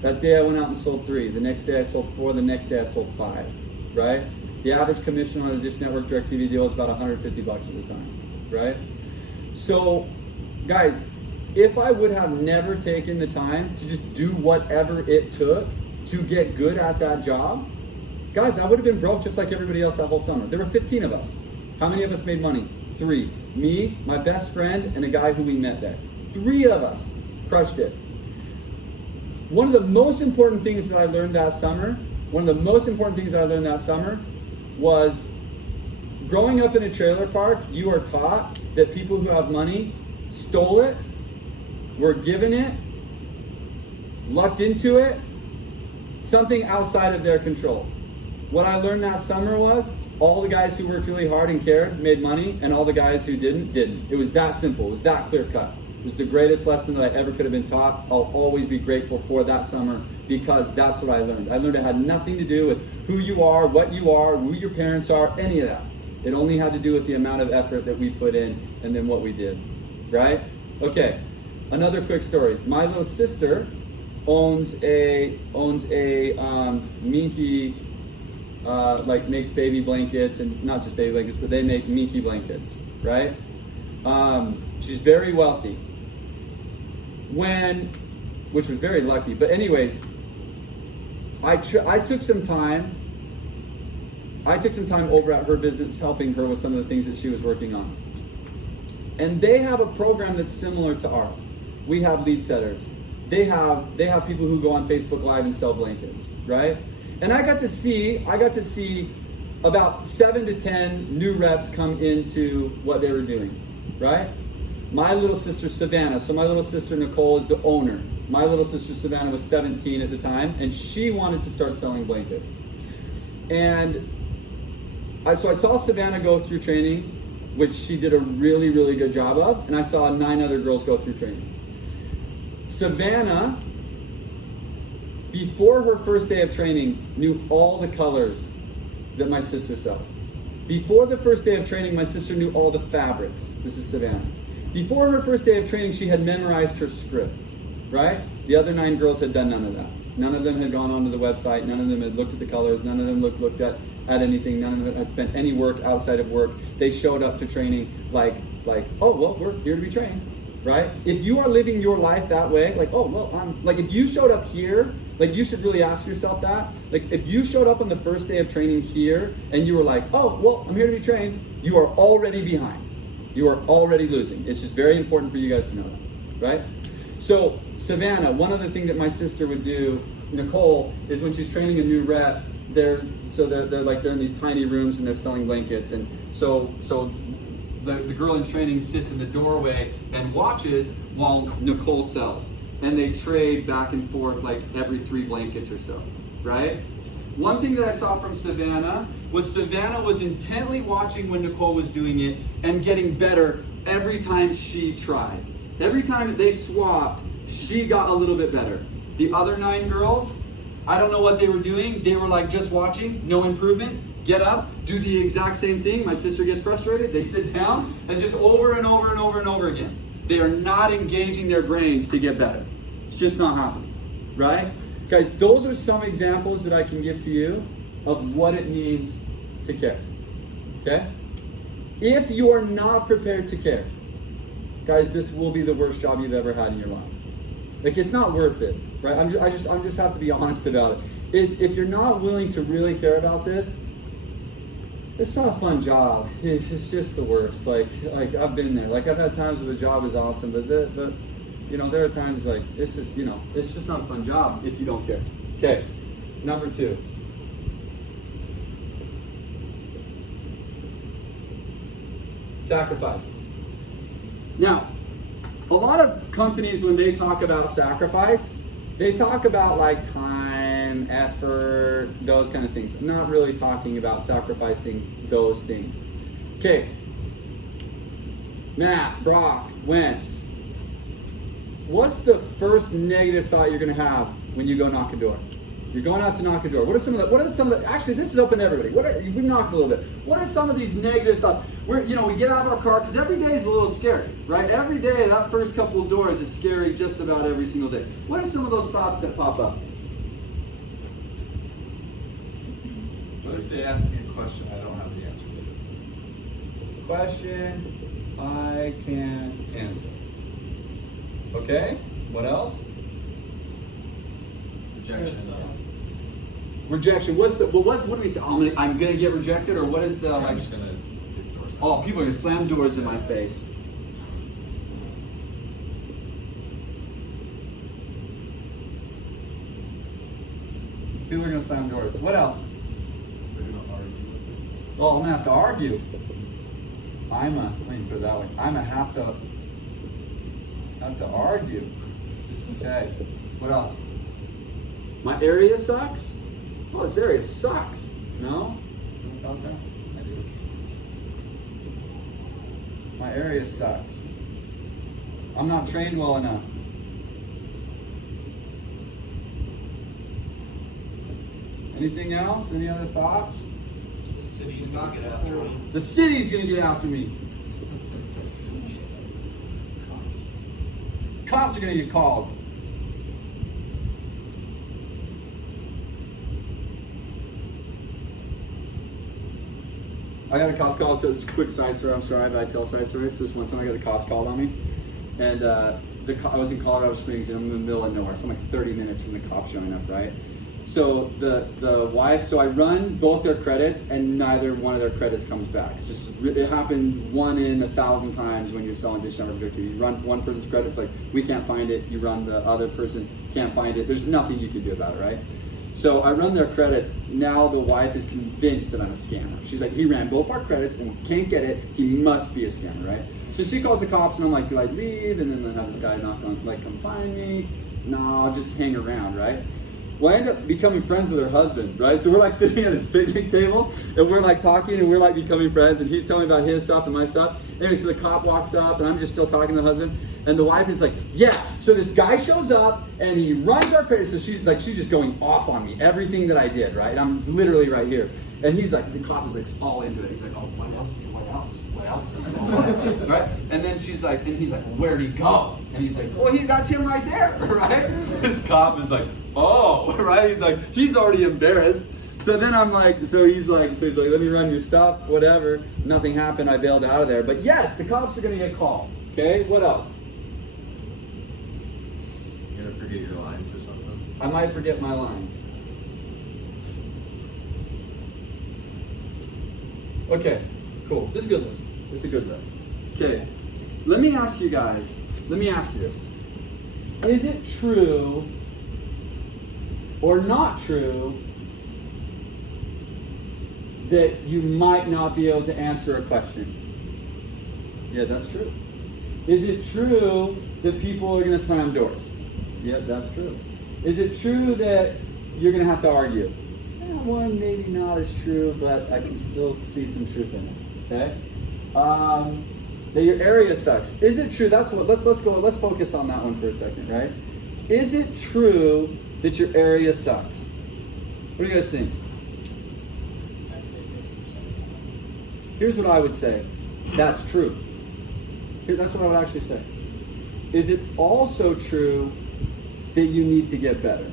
That day I went out and sold 3. The next day I sold 4. The next day I sold 5, right? The average commission on a Dish Network DirecTV deal is about $150 at the time, right? So, guys, if I would have never taken the time to just do whatever it took to get good at that job, guys, I would have been broke just like everybody else that whole summer. There were 15 of us. How many of us made money? 3. Me, my best friend, and a guy who we met there. 3 of us crushed it. One of the most important things that I learned that summer was growing up in a trailer park, you are taught that people who have money stole it, were given it, lucked into it, something outside of their control. What I learned that summer was all the guys who worked really hard and cared made money, and all the guys who didn't. It was that simple. It was that clear cut. It was the greatest lesson that I ever could have been taught. I'll always be grateful for that summer, because that's what I learned. I learned it had nothing to do with who you are, what you are, who your parents are, any of that. It only had to do with the amount of effort that we put in and then what we did, right? Okay, another quick story. My little sister owns a Minky, makes baby blankets, and not just baby blankets, but they make Minky blankets, right? She's very wealthy. When which was very lucky. But anyways, I took some time. I took some time over at her business, helping her with some of the things that she was working on. And they have a program that's similar to ours. We have lead setters. They have people who go on Facebook Live and sell blankets, right? And I got to see about 7 to 10 new reps come into what they were doing, right? My little sister Savannah, so my little sister Nicole is the owner. My little sister Savannah was 17 at the time, and she wanted to start selling blankets. And so I saw Savannah go through training, which she did a really, really good job of, and I saw 9 other girls go through training. Savannah, before her first day of training, knew all the colors that my sister sells. Before the first day of training, my sister knew all the fabrics. This is Savannah. Before her first day of training, she had memorized her script, right? The other 9 girls had done none of that. None of them had gone onto the website. None of them had looked at the colors. None of them looked at anything. None of them had spent any work outside of work. They showed up to training like, oh, well, we're here to be trained, right? If you are living your life that way, like, oh, well, if you showed up here, like, you should really ask yourself that. Like, if you showed up on the first day of training here and you were like, oh, well, I'm here to be trained, you are already behind. You are already losing. It's just very important for you guys to know that, right? So, Savannah, one other thing that my sister would do, Nicole, is when she's training a new rep, they're in these tiny rooms and they're selling blankets, and so the girl in training sits in the doorway and watches while Nicole sells, and they trade back and forth like every 3 blankets or so, right? One thing that I saw from Savannah was intently watching when Nicole was doing it and getting better every time she tried. Every time that they swapped, she got a little bit better. The other 9 girls, I don't know what they were doing. They were like just watching, no improvement. Get up, do the exact same thing. My sister gets frustrated. They sit down and just over and over and over and over again. They are not engaging their brains to get better. It's just not happening, right? Guys, those are some examples that I can give to you of what it means to care, okay? If you are not prepared to care, guys, this will be the worst job you've ever had in your life. Like, it's not worth it, right? I just have to be honest about it. If you're not willing to really care about this, it's not a fun job. It's just the worst. Like I've been there. Like, I've had times where the job is awesome, but there are times like it's just not a fun job if you don't care. Okay, number 2. Sacrifice. Now, a lot of companies, when they talk about sacrifice, they talk about like time, effort, those kind of things. I'm not really talking about sacrificing those things. Okay, Matt, Brock, Wentz, what's the first negative thought you're going to have when you go knock a door? You're going out to knock a door. What are some of the, actually, this is open to everybody. We've knocked a little bit. What are some of these negative thoughts? We get out of our car, because every day is a little scary, right? Every day, that first couple of doors is scary just about every single day. What are some of those thoughts that pop up? What if they ask me a question I don't have the answer to? Question I can't answer. Okay, what else? Rejection. What do we say? I'm gonna get rejected, or what is the I'm just gonna get the doors. Oh, people are gonna slam doors in my face. People are gonna slam doors. What else? They're gonna argue with me. Oh, I'm gonna have to argue. Let me put it that way. I'm gonna have to argue. Okay. What else? My area sucks? Oh, this area sucks. No? You ever thought that? I do. My area sucks. I'm not trained well enough. Anything else? Any other thoughts? City's gonna get after me. The city's gonna get after me. Cops are gonna get called. I got a cops call. It's a quick side story. I'm sorry, but I tell side stories. This one time I got the cops called on me, and I was in Colorado Springs, and I'm in the middle of nowhere, so I'm like 30 minutes from the cops showing up, right? So the wife, so I run both their credits, and neither one of their credits comes back. It's just, it happened 1 in 1,000 times when you're selling Dish Network TV. You run one person's credit, it's like, we can't find it. You run the other person, can't find it. There's nothing you can do about it, right? So I run their credits. Now the wife is convinced that I'm a scammer. She's like, he ran both our credits and we can't get it. He must be a scammer, right? So she calls the cops, and I'm like, do I leave? And then I have this guy knock on, like, come find me. No, I'll just hang around, right? Well, I end up becoming friends with her husband, right? So we're like sitting at his picnic table, and we're like talking, and we're like becoming friends, and he's telling me about his stuff and my stuff. Anyway, so the cop walks up, and I'm just still talking to the husband, and the wife is like, yeah, so this guy shows up, and he runs our credit, so she's just going off on me, everything that I did, right? And I'm literally right here. And he's like, the cop is like all into it. He's like, oh, what else? Right? And then she's like, and he's like, where'd he go? And he's like, well, that's him right there, right? This cop is like, oh, right? He's like, he's already embarrassed. So then I'm like, so he's like, let me run your stuff, whatever. Nothing happened. I bailed out of there. But yes, the cops are going to get called. Okay, what else? You're gonna forget your lines or something? I might forget my lines. Okay, cool. This is a good list. This is a good list. Okay, let me ask you guys, this. Is it true or not true that you might not be able to answer a question? Yeah, that's true. Is it true that people are going to slam doors? Yeah, that's true. Is it true that you're going to have to argue? One maybe not as true, but I can still see some truth in it. Okay, that your area sucks. Is it true? That's what. Let's focus on that one for a second, right? Is it true that your area sucks? What do you guys think? I'd say 50%. Here's what I would say. That's true. That's what I would actually say. Is it also true that you need to get better?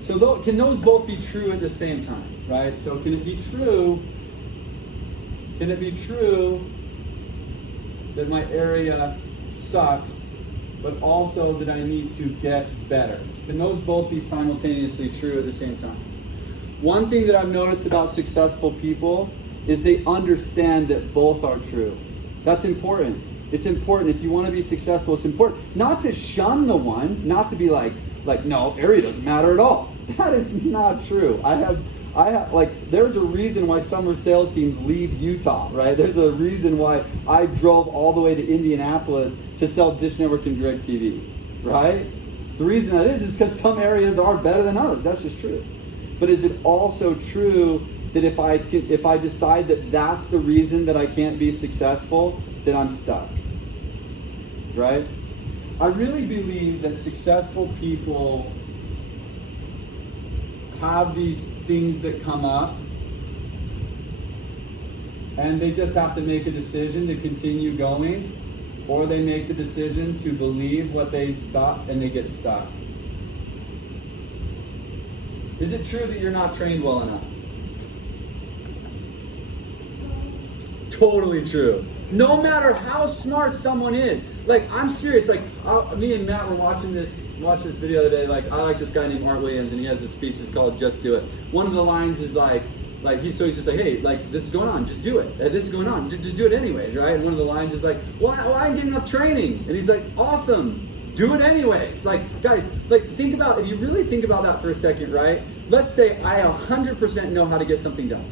So can those both be true at the same time, right? So can it be true that my area sucks, but also that I need to get better? Can those both be simultaneously true at the same time? One thing that I've noticed about successful people is they understand that both are true. That's important. It's important. If you want to be successful, it's important not to shun the one, not to be like no, area doesn't matter at all. That is not true. I have like, there's a reason why summer sales teams leave Utah, right? There's a reason why I drove all the way to Indianapolis to sell Dish Network and DirecTV, right? The reason that is because some areas are better than others. That's just true. But is it also true that if I decide that that's the reason that I can't be successful, then I'm stuck, right? I really believe that successful people have these things that come up, and they just have to make a decision to continue going, or they make the decision to believe what they thought and they get stuck. Is it true that you're not trained well enough? Totally true. No matter how smart someone is. Like, I'm serious. Like, me and Matt were watching this video the other day. Like, I like this guy named Art Williams, and he has a speech that's called "Just Do It." One of the lines is he's just like, hey, like, this is going on, just do it. This is going on, just do it anyways, right? And one of the lines is like, well, I didn't get enough training. And he's like, awesome, do it anyways. Like, guys, like, if you really think about that for a second, right? Let's say I 100% know how to get something done.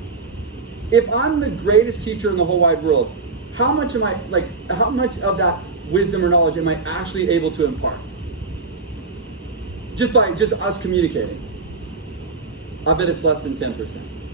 If I'm the greatest teacher in the whole wide world, how much of that wisdom or knowledge am I actually able to impart? Just by us communicating. I bet it's less than 10%.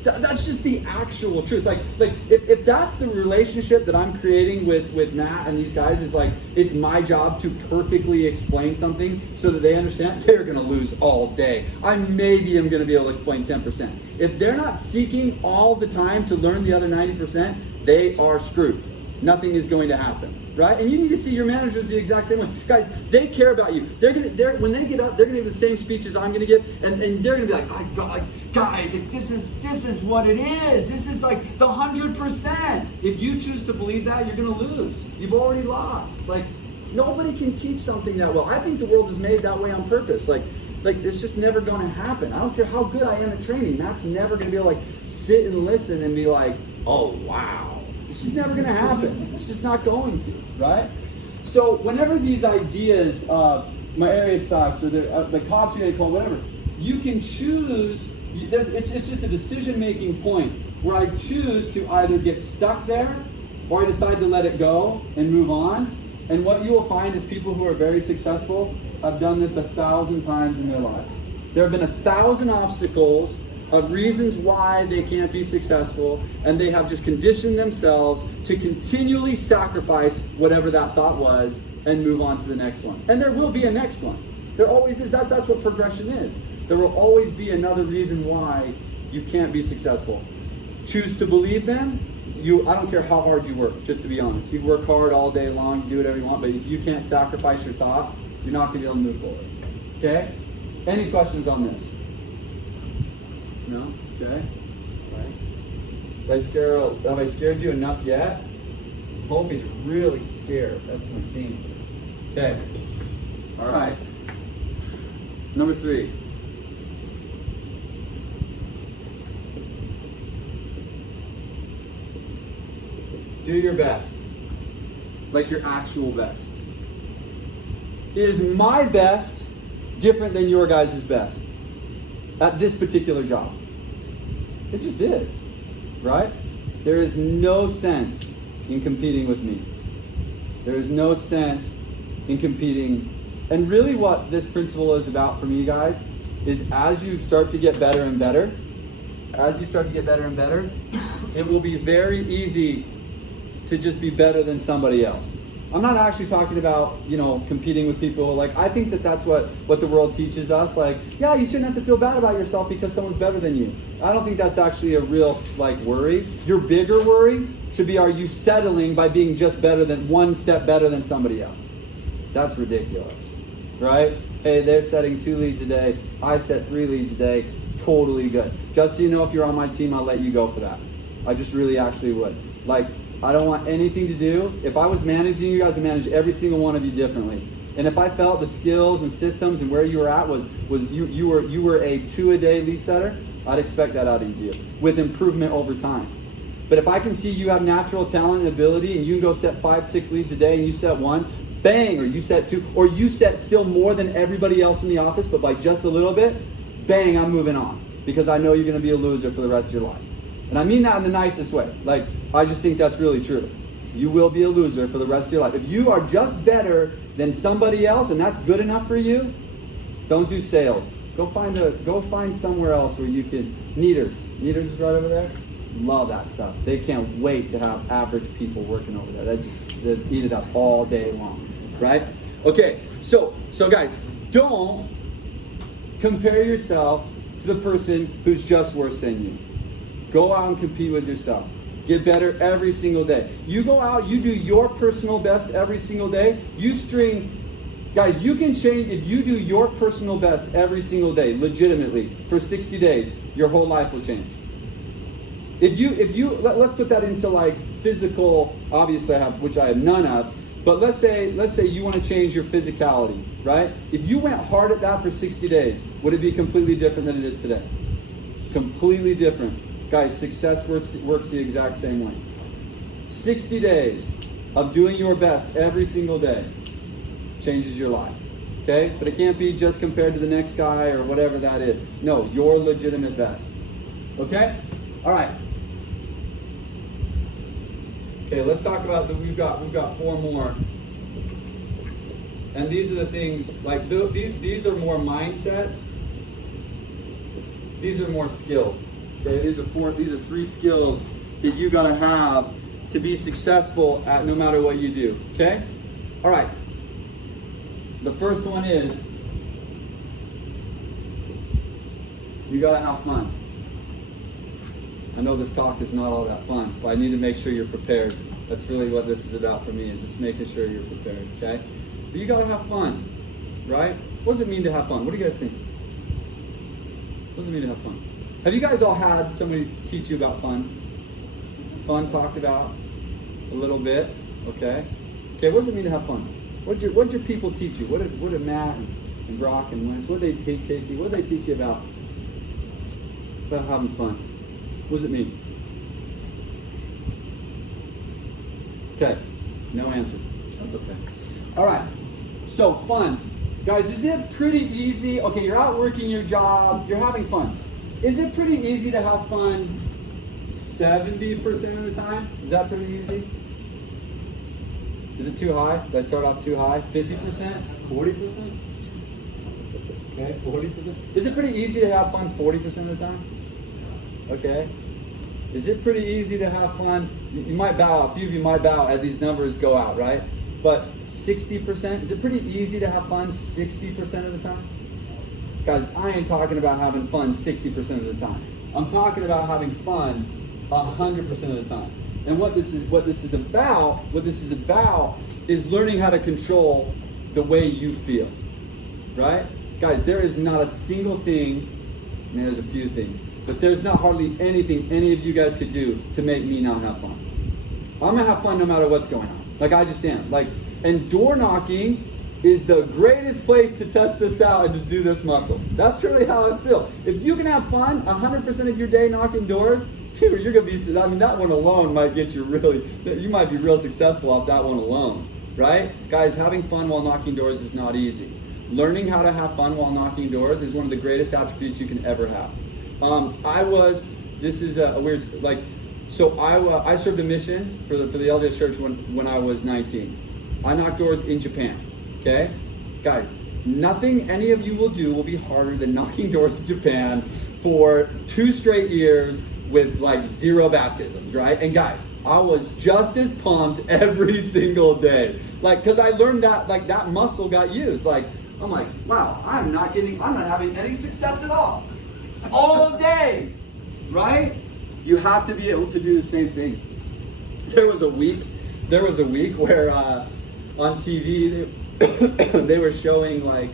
That's just the actual truth. Like if that's the relationship that I'm creating with Matt and these guys, is like, it's my job to perfectly explain something so that they understand, they're gonna lose all day. I maybe am gonna be able to explain 10%. If they're not seeking all the time to learn the other 90%, they are screwed. Nothing is going to happen, right? And you need to see your managers the exact same way. Guys, they care about you. When they get up, they're gonna give the same speeches I'm gonna give, and they're gonna be like, guys, if this is what it is. This is like the 100%. If you choose to believe that, you're gonna lose. You've already lost. Like, Nobody can teach something that well. I think the world is made that way on purpose. Like it's just never going to happen. I don't care how good I am at training. Matt's never going to be able to like sit and listen and be like, oh wow. It's just never going to happen. It's just not going to, right? So whenever these ideas, my area sucks, or the cops are going to call, whatever, you can choose. It's just a decision-making point where I choose to either get stuck there or I decide to let it go and move on. And what you will find is people who are very successful have done this 1,000 times in their lives. There have been 1,000 obstacles of reasons why they can't be successful, and they have just conditioned themselves to continually sacrifice whatever that thought was and move on to the next one. And there will be a next one. There always is. That's what progression is. There will always be another reason why you can't be successful. Choose to believe them. I don't care how hard you work, just to be honest. You work hard all day long, you do whatever you want, but if you can't sacrifice your thoughts, you're not going to be able to move forward. Okay? Any questions on this? No? Okay. Right. Have I scared you enough yet? I'm hoping to really scare. That's my theme. Okay. All right. Number 3. Do your best. Like your actual best. Is my best different than your guys' best at this particular job? It just is, right? There is no sense in competing with me. There is no sense in competing. And really what this principle is about for me, guys, is as you start to get better and better, it will be very easy to just be better than somebody else. I'm not actually talking about, competing with people. Like, I think that's what the world teaches us. Like, yeah, you shouldn't have to feel bad about yourself because someone's better than you. I don't think that's actually a real, worry. Your bigger worry should be, are you settling by being just one step better than somebody else? That's ridiculous, right? Hey, they're setting 2 leads a day. I set 3 leads a day. Totally good. Just so you know, if you're on my team, I'll let you go for that. I just really actually would. I don't want anything to do. If I was managing you guys, I'd manage every single one of you differently. And if I felt the skills and systems and where you were at was you were a 2 a day lead setter, I'd expect that out of you with improvement over time. But if I can see you have natural talent and ability and you can go set 5, 6 leads a day and you set 1, bang, or you set 2, or you set still more than everybody else in the office, but by just a little bit, bang, I'm moving on because I know you're going to be a loser for the rest of your life. And I mean that in the nicest way. I just think that's really true. You will be a loser for the rest of your life. If you are just better than somebody else and that's good enough for you, don't do sales. Go find somewhere else where you can. Neaters is right over there. Love that stuff. They can't wait to have average people working over there. They eat it up all day long, right? Okay, so guys, don't compare yourself to the person who's just worse than you. Go out and compete with yourself. Get better every single day. You go out, you do your personal best every single day. Guys, you can change if you do your personal best every single day, legitimately, for 60 days, your whole life will change. Let's put that into physical, obviously which I have none of, but let's say you want to change your physicality, right? If you went hard at that for 60 days, would it be completely different than it is today? Completely different. Guys, success works the exact same way. 60 days of doing your best every single day changes your life, okay? But it can't be just compared to the next guy or whatever that is. No, your legitimate best, okay? All right. Okay, let's talk about we've got 4 more. And these are the things, these are more mindsets. These are more skills. Okay, these are 3 skills that you gotta have to be successful at no matter what you do. Okay? All right. The first one is you gotta have fun. I know this talk is not all that fun, but I need to make sure you're prepared. That's really what this is about for me, is just making sure you're prepared. Okay? But you gotta have fun, right? What does it mean to have fun? What do you guys think? What does it mean to have fun? Have you guys all had somebody teach you about fun? Is fun talked about a little bit? Okay. Okay, what does it mean to have fun? What'd your people teach you? What did Matt and Brock and Wes, what did they teach Casey? What did they teach you about having fun? What does it mean? Okay, no answers. That's okay. All right, so fun. Guys, is it pretty easy? Okay, you're out working your job, you're having fun. Is it pretty easy to have fun 70% of the time? Is that pretty easy? Is it too high? Did I start off too high? 50%? 40%? Okay, 40%. Is it pretty easy to have fun 40% of the time? Okay. Is it pretty easy to have fun? You might bow, a few of you might bow as these numbers go out, right? But 60%, is it pretty easy to have fun 60% of the time? Guys, I ain't talking about having fun 60% of the time. I'm talking about having fun 100% of the time. And what this is about is learning how to control the way you feel, right? Guys, there is not a single thing, and there's a few things, but there's not hardly anything any of you guys could do to make me not have fun. I'm gonna have fun no matter what's going on. Like, I just am. Like, and door knocking is the greatest place to test this out and to do this muscle. That's really how I feel. If you can have fun 100% of your day knocking doors, you're gonna be, I mean, that one alone might get you really, you might be real successful off that one alone, right? Guys, having fun while knocking doors is not easy. Learning how to have fun while knocking doors is one of the greatest attributes you can ever have. This is a weird, like, so I served a mission for the LDS Church when I was 19. I knocked doors in Japan, okay? Guys, nothing any of you will do will be harder than knocking doors in Japan for 2 straight years with like 0 baptisms, right? And guys, I was just as pumped every single day. Like, cause I learned that, like, that muscle got used. Like, I'm like, wow, I'm not having any success at all day, right? You have to be able to do the same thing. There was a week where on TV they were showing like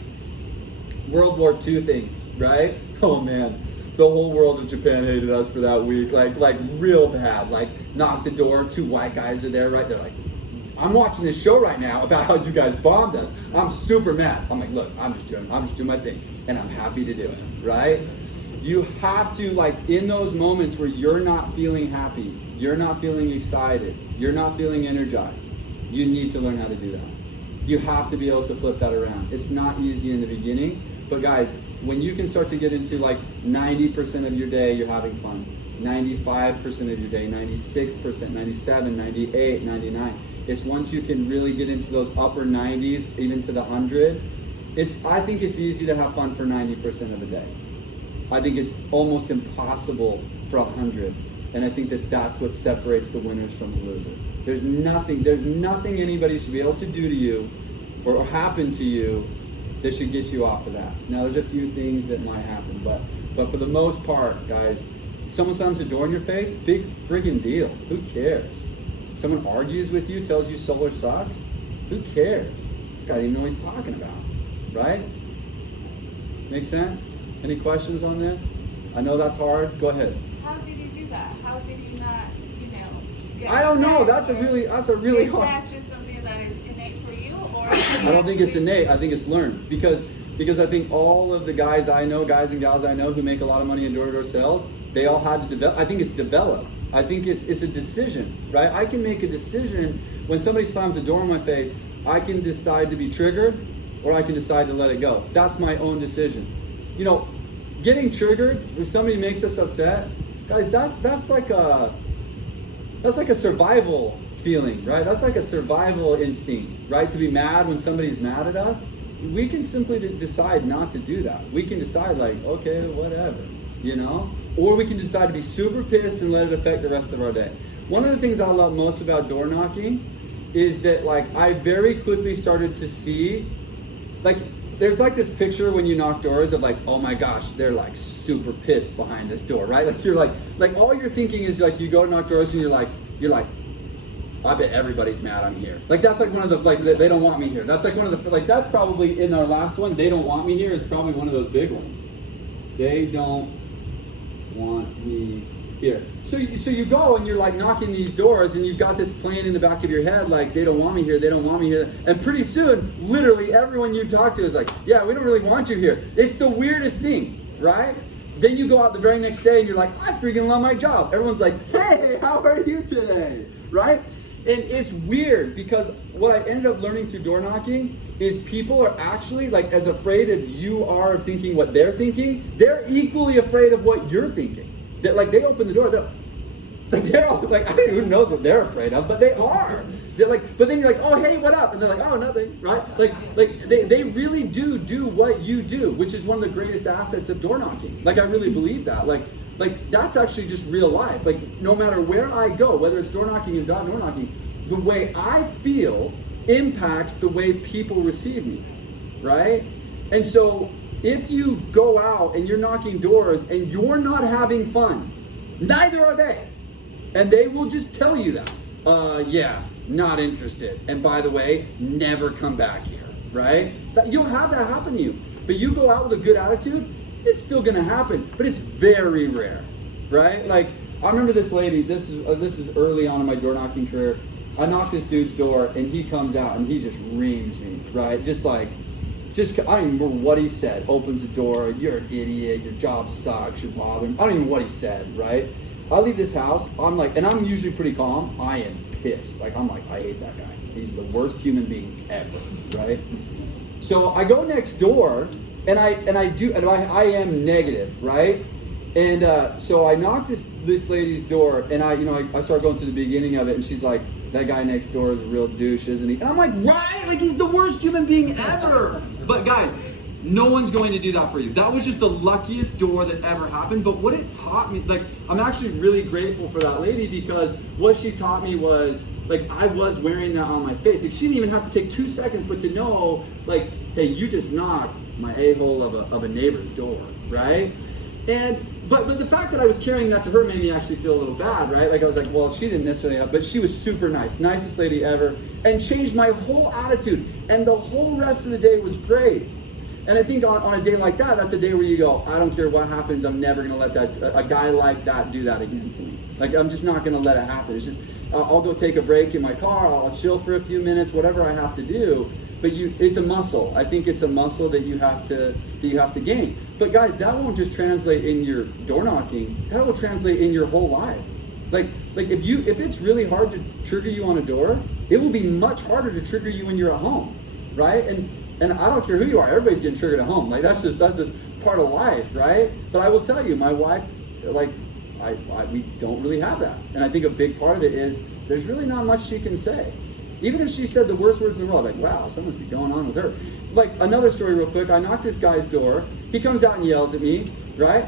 World War II things, right? Oh man, the whole world of Japan hated us for that week, like real bad. Like, knock the door, 2 white guys are there, right? They're like, I'm watching this show right now about how you guys bombed us. I'm super mad. I'm like, look, I'm just doing my thing, and I'm happy to do it, right? You have to, like, in those moments where you're not feeling happy, you're not feeling excited, you're not feeling energized, you need to learn how to do that. You have to be able to flip that around. It's not easy in the beginning, but guys, when you can start to get into like 90% of your day, you're having fun. 95% of your day, 96%, 97, 98, 99. It's once you can really get into those upper 90s, even to the 100, I think it's easy to have fun for 90% of the day. I think it's almost impossible for 100. And I think that's what separates the winners from the losers. There's nothing anybody should be able to do to you or happen to you that should get you off of that. Now, there's a few things that might happen, but for the most part, guys, someone slams a door in your face, big friggin' deal. Who cares? Someone argues with you, tells you solar sucks, who cares? God, even know what he's talking about, right? Make sense? Any questions on this? I know that's hard. Go ahead. How did you do that? How did you not, get I don't know. That's a really Is hard. that just something that is innate for you, or? I don't think it's innate. I think it's learned because I think all of the guys I know, guys and gals I know who make a lot of money in door-to-door sales, they all had to develop. I think it's developed. I think it's a decision, right? I can make a decision when somebody slams a door in my face. I can decide to be triggered, or I can decide to let it go. That's my own decision. Getting triggered if somebody makes us upset, guys, that's like a survival feeling, right? That's like a survival instinct, right? To be mad when somebody's mad at us. We can simply decide not to do that. We can decide like, okay, whatever, or we can decide to be super pissed and let it affect the rest of our day. One of the things I love most about door knocking is that, like, I very quickly started to see, like, there's like this picture when you knock doors of like, oh my gosh, they're like super pissed behind this door, right? Like, you're like all you're thinking is like, you go to knock doors and you're like, I bet everybody's mad I'm here. Like, that's like one of the, like, they don't want me here. That's like one of the, like, that's probably in our last one, they don't want me here is probably one of those big ones. They don't want me here. So you go and you're like knocking these doors and you've got this plan in the back of your head like, they don't want me here, they don't want me here. And pretty soon, literally everyone you talk to is like, yeah, we don't really want you here. It's the weirdest thing, right? Then you go out the very next day and you're like, I freaking love my job. Everyone's like, hey, how are you today, right? And it's weird because what I ended up learning through door knocking is people are actually like as afraid as you are of thinking what they're thinking, they're equally afraid of what you're thinking. That like they open the door, they're all, like, I don't even know what they're afraid of, but they are. They're like, but then you're like, oh hey, what up? And they're like, oh nothing, right? Like they really do what you do, which is one of the greatest assets of door knocking. Like I really believe that. Like that's actually just real life. Like no matter where I go, whether it's door knocking or door knocking, the way I feel impacts the way people receive me, right? And so if you go out and you're knocking doors and you're not having fun, neither are they. And they will just tell you that. Yeah, not interested. And by the way, never come back here, right? You'll have that happen to you. But you go out with a good attitude, it's still gonna happen, but it's very rare, right? Like, I remember this lady, this is early on in my door knocking career. I knock this dude's door and he comes out and he just reams me, right? I don't even remember what he said. Opens the door, you're an idiot, your job sucks, you're bothering. I don't even know what he said, right? I leave this house, I'm like, and I'm usually pretty calm, I am pissed. Like, I'm like, I hate that guy. He's the worst human being ever, right? So I go next door, and I am negative, right? And so I knock this lady's door, and I start going through the beginning of it, and she's like, that guy next door is a real douche, isn't he? And I'm like, right? Like, he's the worst human being ever. But guys, no one's going to do that for you. That was just the luckiest door that ever happened. But what it taught me, like, I'm actually really grateful for that lady, because what she taught me was, like, I was wearing that on my face. Like, she didn't even have to take 2 seconds, but to know, like, hey, you just knocked my a-hole of a neighbor's door, right? And but the fact that I was carrying that to her made me actually feel a little bad, right? Like, I was like, well, she didn't necessarily have, but she was super nice, nicest lady ever, and changed my whole attitude. And the whole rest of the day was great. And I think on a day like that, that's a day where you go, I don't care what happens, I'm never gonna let a guy like that do that again to me. Like, I'm just not gonna let it happen. It's just, I'll go take a break in my car, I'll chill for a few minutes, whatever I have to do. But it's a muscle. I think it's a muscle that you have to gain. But guys, that won't just translate in your door knocking, that will translate in your whole life. Like if it's really hard to trigger you on a door, it will be much harder to trigger you when you're at home, right? And I don't care who you are, everybody's getting triggered at home. Like, that's just part of life, right? But I will tell you, my wife, like, we don't really have that. And I think a big part of it is there's really not much she can say. Even if she said the worst words in the world, like, wow, something must be going on with her. Like, another story real quick, I knocked this guy's door, he comes out and yells at me, right?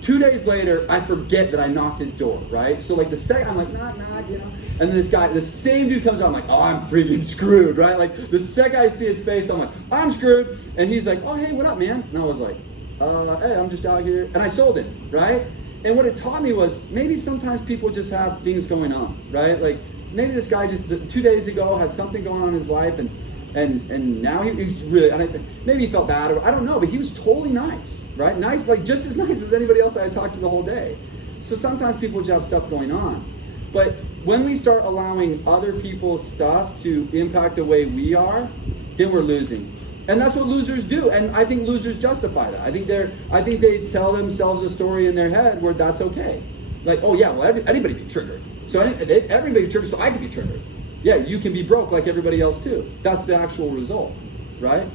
2 days later, I forget that I knocked his door, right? So like the second, I'm like, nah, you know. And then this guy, the same dude comes out, I'm like, oh, I'm freaking screwed, right? Like, the second I see his face, I'm like, I'm screwed. And he's like, oh, hey, what up, man? And I was like, hey, I'm just out here. And I sold it, right? And what it taught me was maybe sometimes people just have things going on, right? Like, maybe this guy just 2 days ago had something going on in his life, and now he's really, maybe he felt bad, or I don't know, but he was totally nice, right? Nice, like just as nice as anybody else I had talked to the whole day. So sometimes people just have stuff going on. But when we start allowing other people's stuff to impact the way we are, then we're losing. And that's what losers do. And I think losers justify that. I think they tell themselves a story in their head where that's okay. Like, oh yeah, well, anybody be triggered. So everybody triggered, so I can be triggered. Yeah, you can be broke like everybody else too. That's the actual result, right?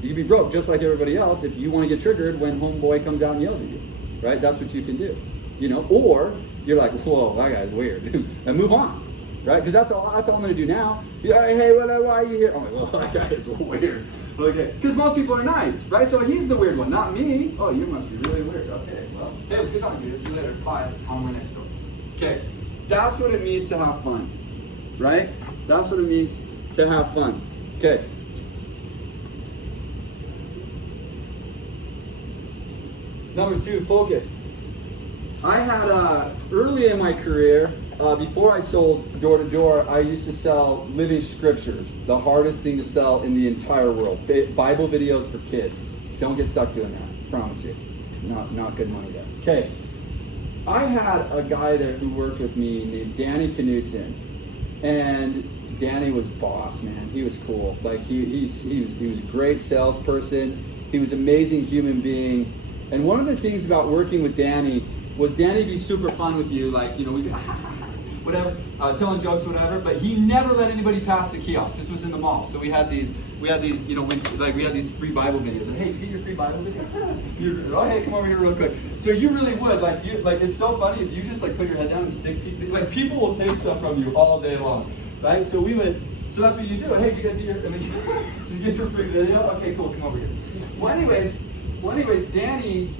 You can be broke just like everybody else if you want to get triggered when homeboy comes out and yells at you, right? That's what you can do, you know? Or you're like, whoa, that guy's weird, and move on, right? Because that's all I'm going to do now. You're like, hey, why are you here? I'm like, well, that guy is weird. Okay, because most people are nice, right? So he's the weird one, not me. Oh, you must be really weird. Okay, well, hey, it was good talking to you. See you later. Bye. On my next door. Okay, that's what it means to have fun, right? That's what it means to have fun. Okay. Number 2, focus. I had early in my career, before I sold door to door, I used to sell living scriptures, the hardest thing to sell in the entire world. Bible videos for kids. Don't get stuck doing that, promise you. Not good money there. Okay. I had a guy there who worked with me named Danny Knudsen, and Danny was boss, man. He was cool. Like he was a great salesperson. He was an amazing human being. And one of the things about working with Danny was Danny be super fun with you, like, you know, we'd be whatever, telling jokes, whatever. But he never let anybody pass the kiosk. This was in the mall, so we had these, you know, we had these free Bible videos. And, hey, did you get your free Bible video? Oh, hey, come over here real quick. So you really would, like, it's so funny if you just like put your head down and stick people. Like, people will take stuff from you all day long, right? So so that's what you do. Hey, did you guys get your? Did you get your free video? Okay, cool. Come over here. Well, anyways, Danny.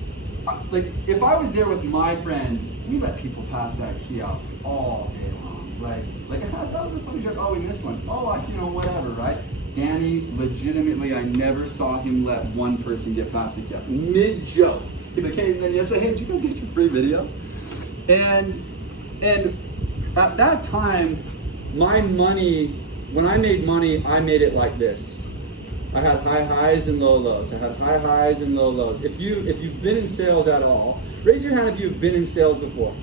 Like, if I was there with my friends, we let people pass that kiosk all day long, right? Like, that was a funny joke. Oh, we missed one. Oh, you know, whatever, right? Danny, legitimately, I never saw him let one person get past the kiosk. Mid-joke. He'd be like, hey, and then he'd say, hey, did you guys get your free video? And at that time, my money, when I made money, I made it like this. I had high highs and low lows. I had high highs and low lows. If you've been in sales at all, raise your hand if you've been in sales before.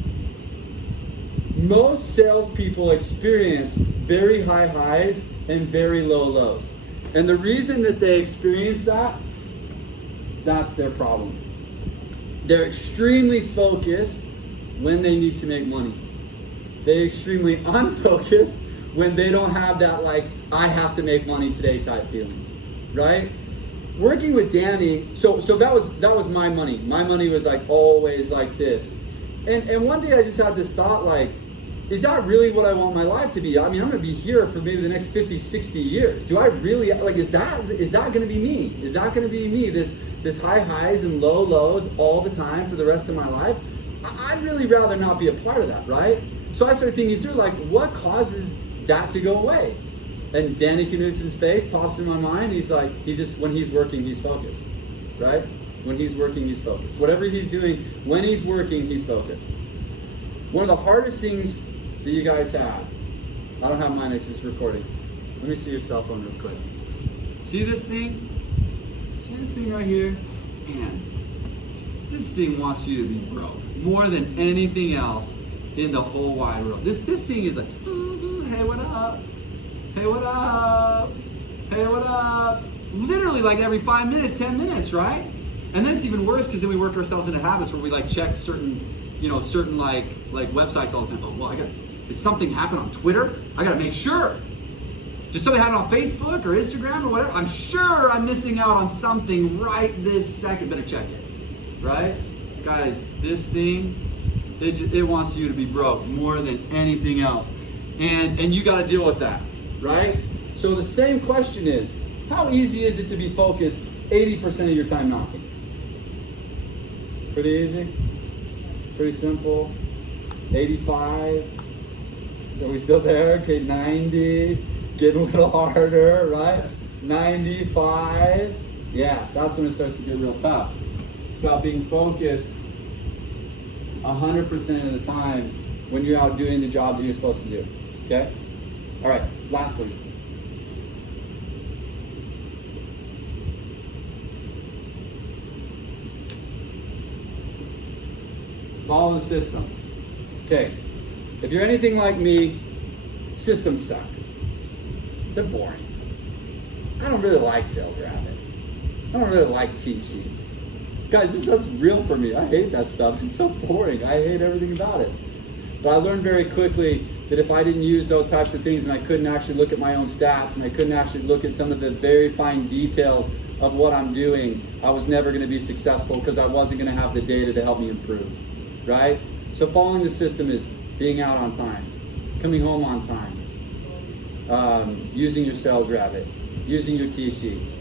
Most salespeople experience very high highs and very low lows. And the reason that they experience that's their problem. They're extremely focused when they need to make money. They're extremely unfocused when they don't have that, like, I have to make money today type feeling. Right? Working with Danny, so that was my money. My money was like always like this. And one day I just had this thought, like, is that really what I want my life to be? I mean, I'm gonna be here for maybe the next 50, 60 years. Do I really, like, is that gonna be me? Is that gonna be me? This high highs and low lows all the time for the rest of my life? I'd really rather not be a part of that, right? So I started thinking through, like, what causes that to go away? And Danny Knudsen's face pops in my mind. He's like, when he's working, he's focused, right? When he's working, he's focused. Whatever he's doing, when he's working, he's focused. One of the hardest things that you guys have, I don't have mine, it's just recording. Let me see your cell phone real quick. See this thing? See this thing right here? Man, this thing wants you to be broke more than anything else in the whole wide world. This thing is like, bzz, bzz, hey, what up? Hey, what up? Hey, what up? Literally like every 5 minutes, 10 minutes, right? And then it's even worse because then we work ourselves into habits where we like check certain like websites all the time. Oh, well, did something happen on Twitter? I gotta make sure. Did something happen on Facebook or Instagram or whatever? I'm sure I'm missing out on something right this second. Better check it, right? Guys, this thing, it wants you to be broke more than anything else. And you gotta deal with that. Right? So the same question is, how easy is it to be focused 80% of your time knocking? Pretty easy? Pretty simple? 85? So we still there? Okay, 90? Getting a little harder, right? 95? Yeah, that's when it starts to get real tough. It's about being focused 100% of the time when you're out doing the job that you're supposed to do. Okay? All right, lastly. Follow the system. Okay, if you're anything like me, systems suck. They're boring. I don't really like Sales Rabbit. I don't really like T-sheets. Guys, that's real for me. I hate that stuff. It's so boring. I hate everything about it. But I learned very quickly that if I didn't use those types of things and I couldn't actually look at my own stats and I couldn't actually look at some of the very fine details of what I'm doing, I was never going to be successful because I wasn't going to have the data to help me improve, right? So following the system is being out on time, coming home on time, using your Sales Rabbit, using your T-sheets,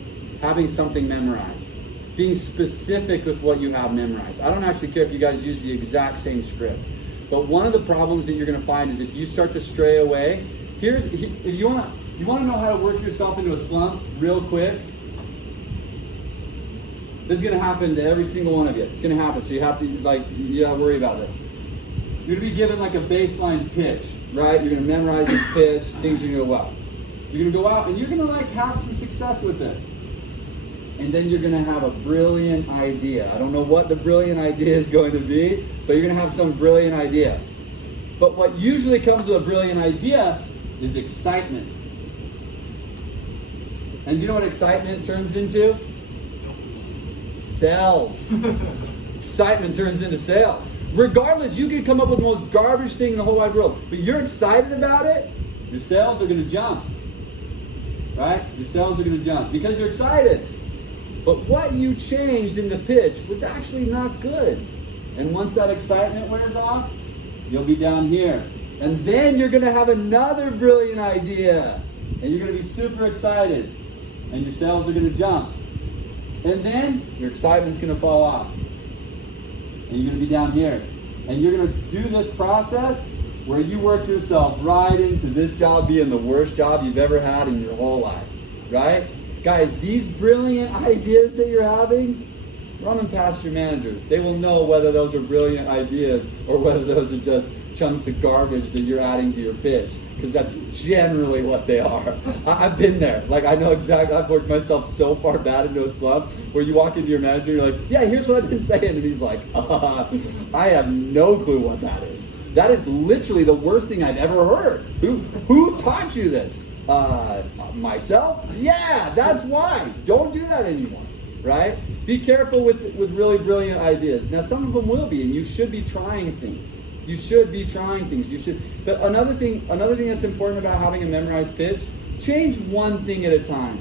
having something memorized, being specific with what you have memorized. I don't actually care if you guys use the exact same script. But one of the problems that you're going to find is if you start to stray away, if you want to know how to work yourself into a slump real quick, this is going to happen to every single one of you. It's going to happen, so you have to worry about this. You're going to be given like a baseline pitch, right? You're going to memorize this pitch, things are going to go well. You're going to go out and you're going to like have some success with it. and then you're gonna have a brilliant idea. I don't know what the brilliant idea is going to be, but you're gonna have some brilliant idea. But what usually comes with a brilliant idea is excitement. And do you know what excitement turns into? Sales. Excitement turns into sales. Regardless, you can come up with the most garbage thing in the whole wide world, but you're excited about it, your sales are gonna jump. Right? Your sales are gonna jump because you're excited. But what you changed in the pitch was actually not good. And once that excitement wears off, you'll be down here. And then you're gonna have another brilliant idea. And you're gonna be super excited. And your sales are gonna jump. And then your excitement's gonna fall off. And you're gonna be down here. And you're gonna do this process where you work yourself right into this job being the worst job you've ever had in your whole life. Right? Guys, these brilliant ideas that you're having, run them past your managers. They will know whether those are brilliant ideas or whether those are just chunks of garbage that you're adding to your pitch, because that's generally what they are. I've been there. Like, I know exactly. I've worked myself so far bad into a slump where you walk into your manager and you're like, yeah, here's what I've been saying. And he's like, I have no clue what that is. That is literally the worst thing I've ever heard. Who taught you this? Myself? Yeah, that's why. Don't do that anymore, right? Be careful with really brilliant ideas. Now, some of them will be, and you should be trying things. You should be trying things. You should. But another thing that's important about having a memorized pitch: change one thing at a time.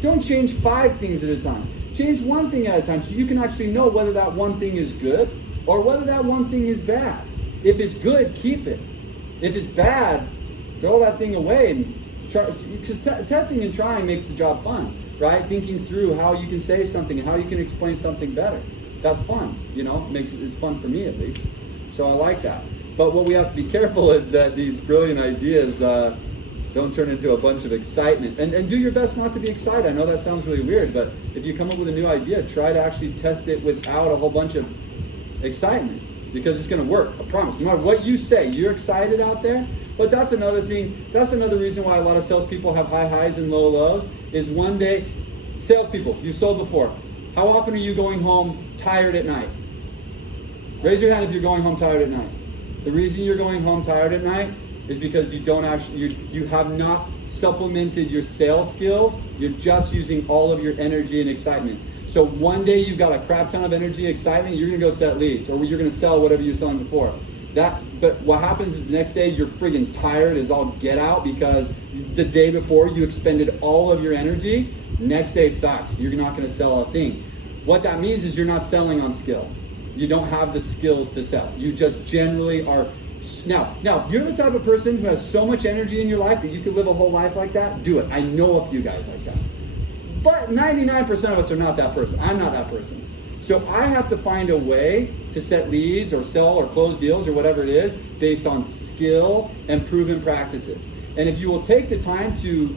Don't change 5 things at a time. Change one thing at a time, so you can actually know whether that one thing is good or whether that one thing is bad. If it's good, keep it. If it's bad, throw that thing away. And because testing and trying makes the job fun, right? Thinking through how you can say something and how you can explain something better. That's fun, it's fun for me at least. So I like that. But what we have to be careful is that these brilliant ideas don't turn into a bunch of excitement. And do your best not to be excited. I know that sounds really weird, but if you come up with a new idea, try to actually test it without a whole bunch of excitement, because it's going to work. I promise. No matter what you say, you're excited out there. But that's another thing. That's another reason why a lot of salespeople have high highs and low lows. Is one day, salespeople, you sold before. How often are you going home tired at night? Raise your hand if you're going home tired at night. The reason you're going home tired at night is because you have not supplemented your sales skills. You're just using all of your energy and excitement. So one day you've got a crap ton of energy, excitement, you're gonna go set leads, or you're gonna sell whatever you're selling before. But what happens is the next day you're friggin' tired as all get out because the day before you expended all of your energy. Next day sucks. You're not gonna sell a thing. What that means is you're not selling on skill. You don't have the skills to sell. You just generally are. Now, if you're the type of person who has so much energy in your life that you could live a whole life like that, do it. I know a few guys like that. But 99% of us are not that person. I'm not that person. So I have to find a way to set leads or sell or close deals or whatever it is based on skill and proven practices. And if you will take the time to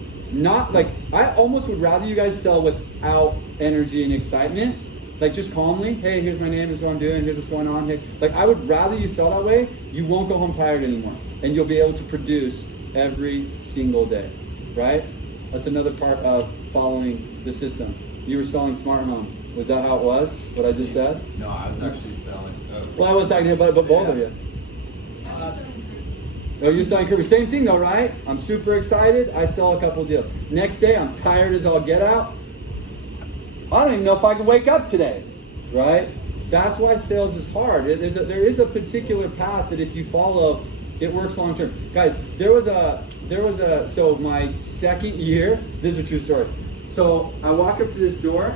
I almost would rather you guys sell without energy and excitement. Like, just calmly, hey, here's my name, here's what I'm doing, here's what's going on. Hey, I would rather you sell that way. You won't go home tired anymore. And you'll be able to produce every single day, right? That's another part of following the system. You were selling smart home. Was that how it was, what I just said? No, I was actually selling. Well, I was talking about both of you. Oh, you're selling Kirby. Same thing though, right? I'm super excited. I sell a couple deals. Next day, I'm tired as all get out. I don't even know if I can wake up today, right? That's why sales is hard. There is a particular path that if you follow, it works long term. Guys, so my second year, this is a true story. So I walk up to this door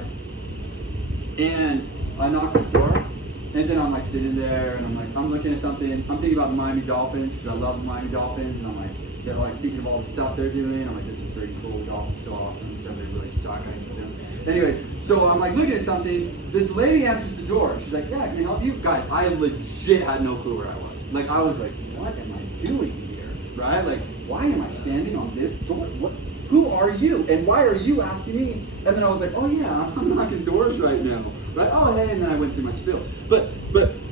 and I knock this door, and then I'm sitting there and I'm looking at something. I'm thinking about the Miami Dolphins because I love the Miami Dolphins, and I'm they're thinking of all the stuff they're doing. I'm this is very cool. Dolphins so awesome. So they really suck. I hate them. Anyways, so I'm looking at something. This lady answers the door. She's like, yeah, can I help you? Guys, I legit had no clue where I was. I was like, what am I doing here? Right? Why am I standing on this door? What? Who are you? And why are you asking me? And then I was like, oh yeah, I'm knocking doors right now. Right? Oh hey, and then I went through my spiel. But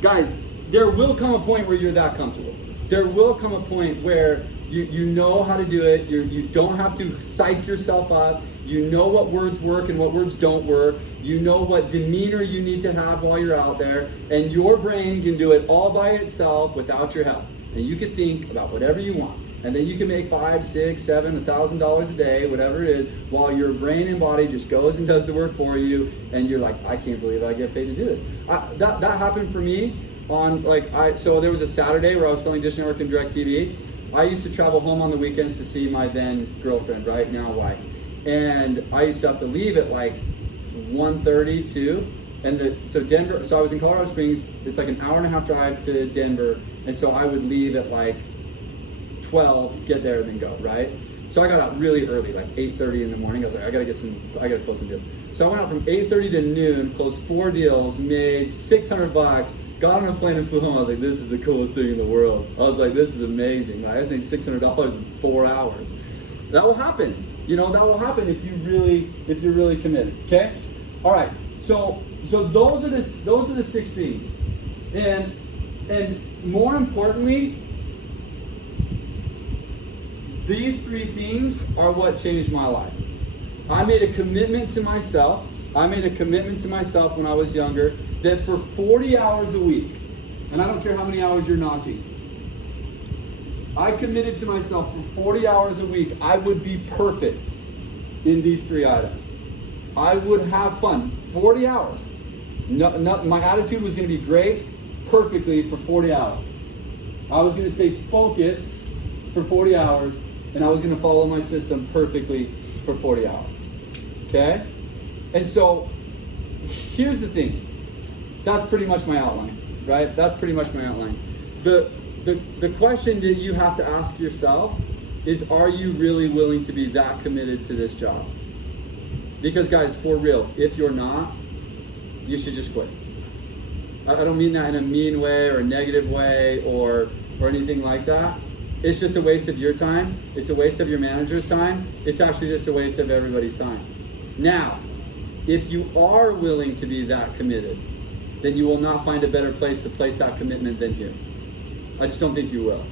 guys, there will come a point where you're that comfortable. there will come a point where you know how to do it. You don't have to psych yourself up. You know what words work and what words don't work. You know what demeanor you need to have while you're out there. And your brain can do it all by itself without your help. And you can think about whatever you want. And then you can make $5, $6, $7, $1,000 a day, whatever it is, while your brain and body just goes and does the work for you. And you're like, I can't believe I get paid to do this. That happened for me on so there was a Saturday where I was selling Dish Network and DirecTV. I used to travel home on the weekends to see my then girlfriend, right now wife. And I used to have to leave at like 1:30, 2. And so Denver, so I was in Colorado Springs. It's like an hour and a half drive to Denver. And so I would leave at like 12 to get there and then go, right? So I got out really early, like 8:30 in the morning. I was like, I gotta close some deals. So I went out from 8:30 to noon, closed 4 deals, made $600, got on a plane and flew home. I was like, this is the coolest thing in the world. I was like, this is amazing. I just made $600 in 4 hours. That will happen. That will happen if you're really committed. Okay? All right. So those are the 6 things. And more importantly, these 3 things are what changed my life. I made a commitment to myself. When I was younger that for 40 hours a week, and I don't care how many hours you're knocking, I committed to myself for 40 hours a week, I would be perfect in these 3 items. I would have fun. 40 hours. My attitude was going to be great, perfectly for 40 hours. I was going to stay focused for 40 hours, and I was going to follow my system perfectly for 40 hours. Okay? And so, here's the thing. That's pretty much my outline, right? That's pretty much my outline. The question that you have to ask yourself is, are you really willing to be that committed to this job? Because guys, for real, if you're not, you should just quit. I don't mean that in a mean way or a negative way or anything like that. It's just a waste of your time. It's a waste of your manager's time. It's actually just a waste of everybody's time. Now, if you are willing to be that committed, then you will not find a better place to place that commitment than here. I just don't think you will,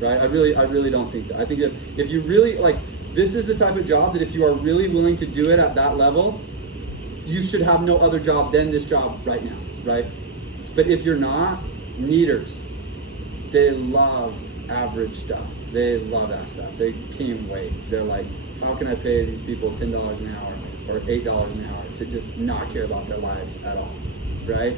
right? I really don't think that. I think that if you really, this is the type of job that if you are really willing to do it at that level, you should have no other job than this job right now, right? But if you're not, neaters, they love average stuff. They love that stuff. They can't wait. They're like, how can I pay these people $10 an hour or $8 an hour to just not care about their lives at all, right?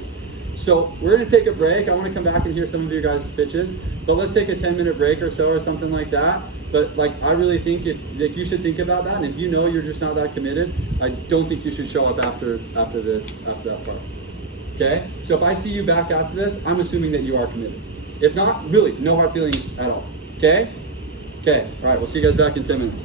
So we're going to take a break. I want to come back and hear some of your guys' pitches, but let's take a 10-minute break or so or something like that. But I really think you should think about that. And if you know you're just not that committed, I don't think you should show up after that part. Okay? So if I see you back after this, I'm assuming that you are committed. If not, really, no hard feelings at all. Okay? Okay. All right. We'll see you guys back in 10 minutes.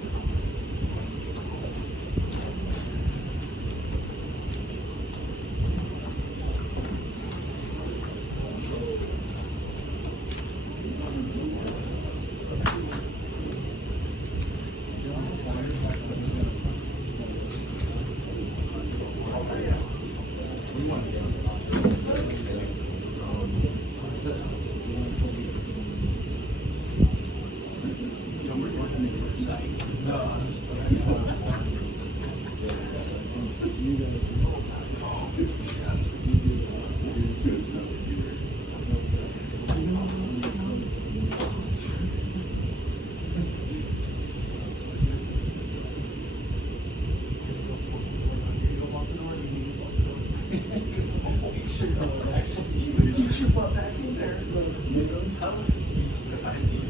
That was the speech that I needed.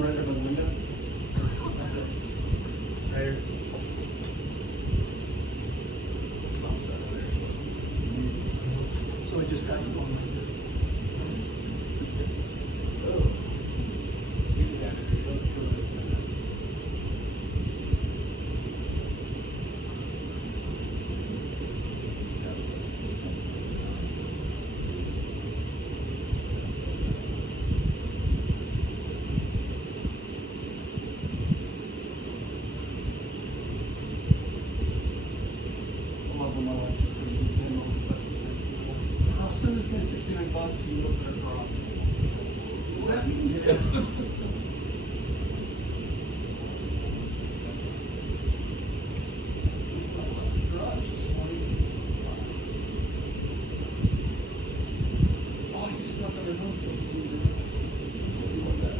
one right there by the window. Right here. Some side of there. So I just got you going like this. Oh. Easy down there. Don't show it. I love when my wife just says, "You can go request a 64." I'll send this guy $69 and you look at her car. What does that mean? Garage this morning. Oh, you just knocked on her nose, so you want that.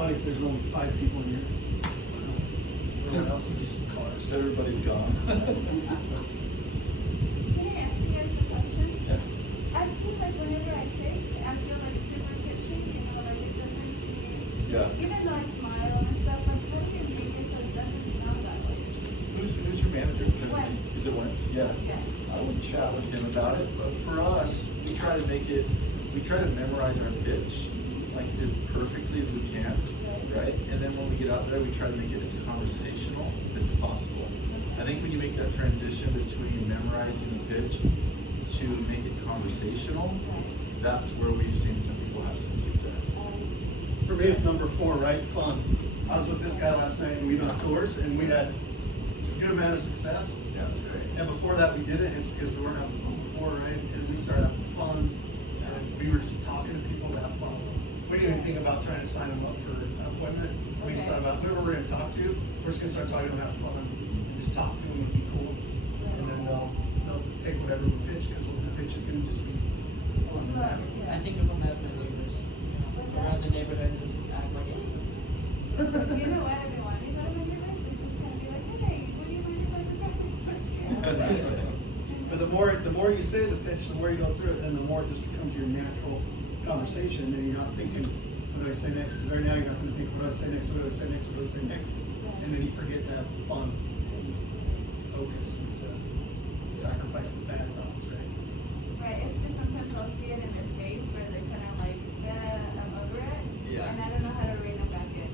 funny if there's only 5 people in here. Everyone else would be some cars. Everybody's gone. Can I ask you guys a question? Yeah. I feel like whenever I pitch, I feel like Yeah. Even though I smile and stuff, like, how do you make it so it doesn't sound that way? Who's your manager? Wentz. Is it Wentz? Yeah. Yeah. I would chat with him about it, but for us, we try to memorize our pitch like as perfectly as we can, right? And then when we get out there, we try to make it as conversational as possible. I think when you make that transition between memorizing the pitch to make it conversational, that's where we've seen some people have some success. For me, it's number 4, right? Fun. I was with this guy last night and we went on tours and we had a good amount of success. Yeah, that's great. And before that, we did it, it's because we weren't having fun before, right? And we started having fun, and we were just talking to people to have fun. We didn't even think about trying to sign them up for an appointment. We just thought about whoever we're gonna talk to, we're just gonna start talking to them, have fun, and just talk to them and be cool. And then they'll take whatever we pitch, because what we pitch is gonna just be fun and happy. I think of them as my neighbors. Around the neighborhood, just act like it. You know what, everyone? You go to my neighbors, it's just gonna be like, hey, what do you mind if I just practice? But the more you say the pitch, the more you go through it, then the more it just becomes your natural conversation, and you're not thinking, what do I say next? Because right now you're not gonna think, what do I say next, what do I say next, what do I say next? And then you forget to have fun and focus and to sacrifice the bad thoughts, right? Right, it's just sometimes I'll see it in their face where they're kind of like, I'm over it. Yeah. And I don't know how to rein them back in.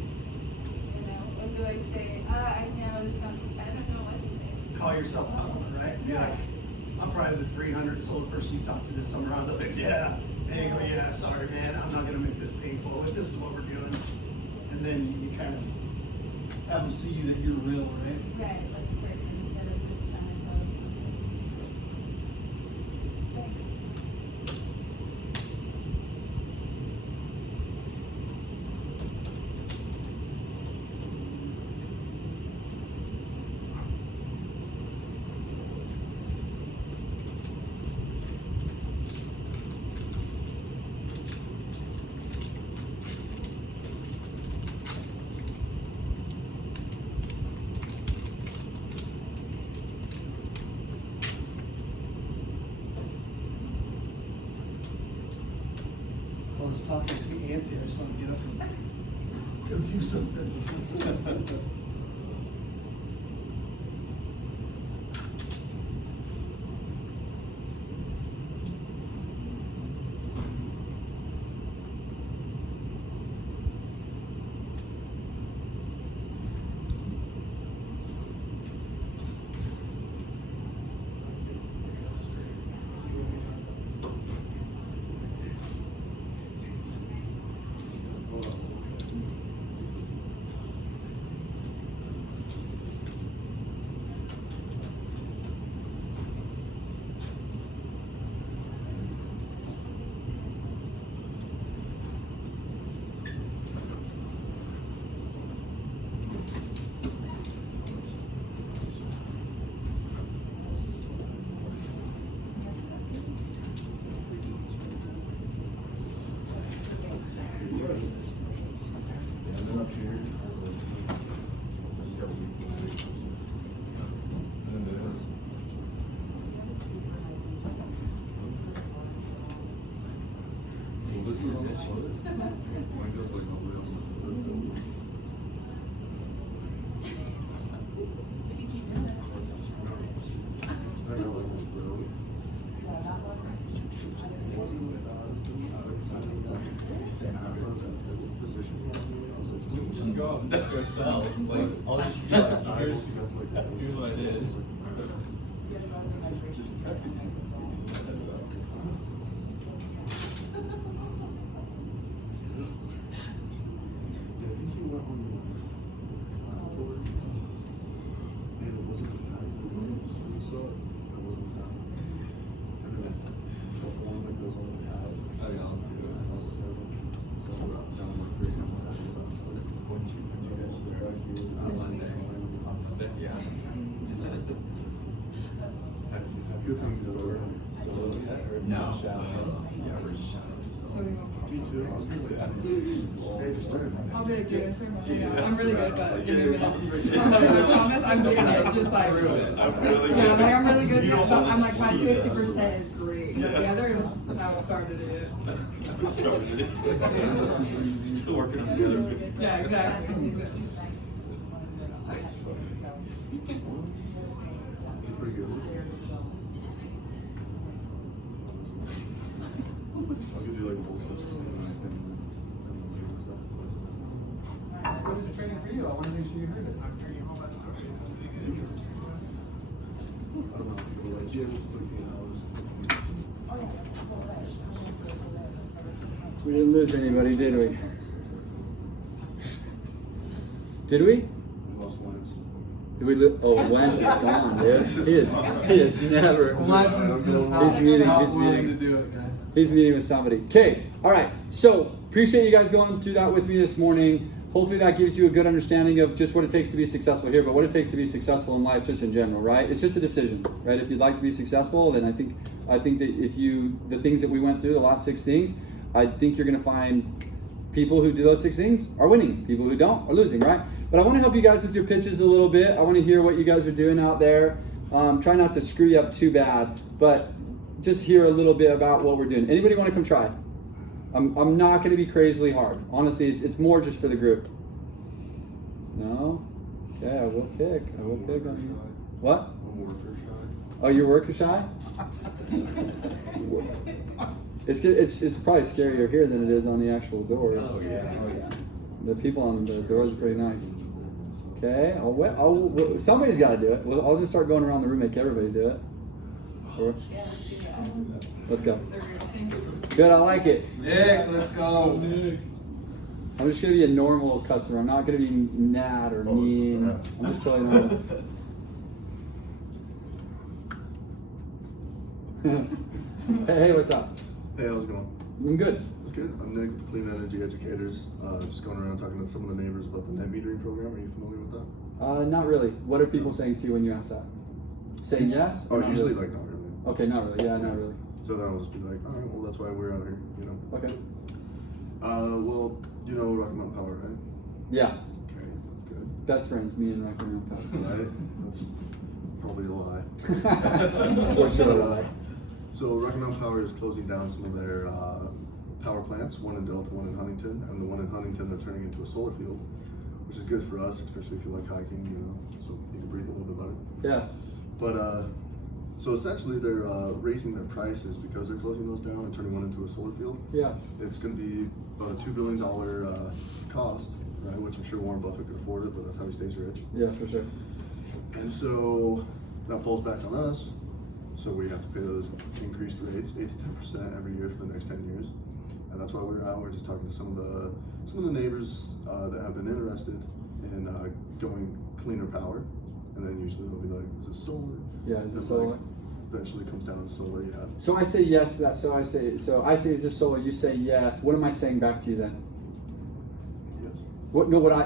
You know, or do I say, I know something, I don't know what to say. Call yourself out on it, right? Be like, I'm probably the 300 sold person you talked to this summer around. They're like, yeah. And you go, yeah, sorry, man. I'm not gonna make this painful. Like, this is what we're doing. And then you kind of have them see you that you're real, right? Right, like a person instead of just trying to sell them something. Thanks. All this talk makes me antsy. I just want to get up and go do something. We can just go up and just go sell. Like, I'll just be like, here's what I did. No. Yeah, we're just shadows. I'll be like, dude, I'm really good, but give me a minute. I promise, I'm getting it, just like, I'm really yeah, I'm like, I'm really good, You don't but wanna I'm like, my see us. 50% is great. But the other, that was started it. Still working on the other 50%. Yeah, exactly. Pretty good. I could do like both sides and What's the training for you? I want to make sure you heard it. I'm training all that stuff. I don't know, people like gym, 13 hours. We didn't lose anybody, did we? Did we? We lost Lance. Did we lose? Oh, Lance is gone, dude. He is never. He's meeting. He's meeting with somebody. Okay, all right. So appreciate you guys going through that with me this morning. Hopefully that gives you a good understanding of just what it takes to be successful here, but what it takes to be successful in life just in general, right? It's just a decision, right? If you'd like to be successful, then I think that the things that we went through, the last 6 things, I think you're gonna find people who do those 6 things are winning. People who don't are losing, right? But I wanna help you guys with your pitches a little bit. I wanna hear what you guys are doing out there. Try not to screw you up too bad, but just hear a little bit about what we're doing. Anybody wanna come try? I'm not going to be crazily hard. Honestly, it's more just for the group. No? Okay, I will pick. I will pick on you. What? I'm worker shy. Oh, you're worker shy? It's probably scarier here than it is on the actual doors. Oh yeah. The people on the doors are pretty nice. Okay, somebody's got to do it. Well, I'll just start going around the room, make everybody do it. Or, let's go. Good, I like it. Nick, let's go. I'm just gonna be a normal customer. I'm not gonna be mad or mean. I'm just totally normal. Hey, what's up? Hey, how's it going? I'm good. It's good. I'm Nick with Clean Energy Educators. Just going around talking to some of the neighbors about the net metering program. Are you familiar with that? Not really. What are people saying to you when you ask that? Saying yes? Oh, Not usually really? like not really. Okay, not really. Yeah, not really. So then I'll just be like, all right, well that's why we're out here, you know. Okay. Well, you know Rocky Mountain Power, right? Yeah. Okay, that's good. Best friends, me and Rocky Mountain. Right? That's probably a lie. For sure a lie. So Rocky Mountain Power is closing down some of their power plants, one in Delta, one in Huntington, and the one in Huntington they're turning into a solar field, which is good for us, especially if you like hiking, you know, so you can breathe a little bit better. Yeah. But so essentially they're raising their prices because they're closing those down and turning one into a solar field. Yeah. It's going to be about a $2 billion cost, right? Which I'm sure Warren Buffett could afford it, but that's how he stays rich. Yeah, for sure. And so that falls back on us. So we have to pay those increased rates, 8 to 10% every year for the next 10 years. And that's why we're out. We're just talking to some of the neighbors that have been interested in going cleaner power. And then usually they'll be like, is it solar? Yeah, is it And solar? like, eventually comes down to solar, yeah. So I say yes to that. So I say, is this solar? You say yes. What am I saying back to you then? Yes.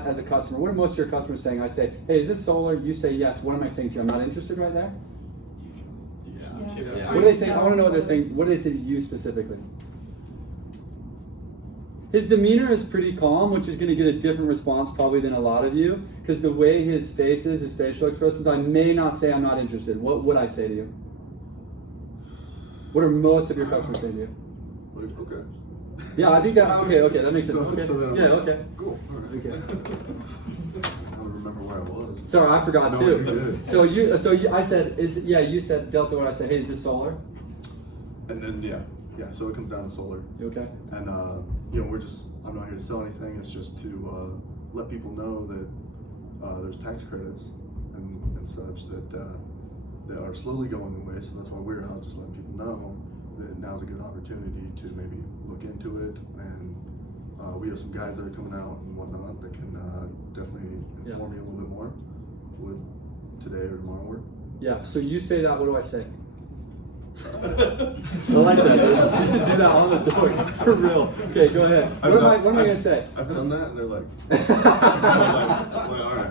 As a customer, what are most of your customers saying? I say, hey, is this solar? You say yes. What am I saying to you? I'm not interested right there? Yeah. What do they say? I want to know what they're saying. What do they say to you specifically? His demeanor is pretty calm, which is going to get a different response probably than a lot of you, because the way his face is, his facial expressions, I may not say I'm not interested. What would I say to you? What are most of your customers saying to you? Like, okay. Yeah, I think that, okay, that makes sense. So- Okay. so then I'm Yeah, like, okay. Cool. All right. Okay. I don't remember where I was. Sorry, I forgot No, too. you're good. So I said, you said Delta, what I said, hey, is this solar? And then yeah, so it comes down to solar. You okay? And you know, I'm not here to sell anything. It's just to let people know that there's tax credits and such that are slowly going away. So that's why we're out, just letting people know that now's a good opportunity to maybe look into it. And we have some guys that are coming out and whatnot that can definitely inform you a little bit more. Would today or tomorrow work? Yeah. So you say that. What do I say? I like that. You should do that on the door for real. Okay, go ahead. What am I gonna say? I've done that, and they're like, all right.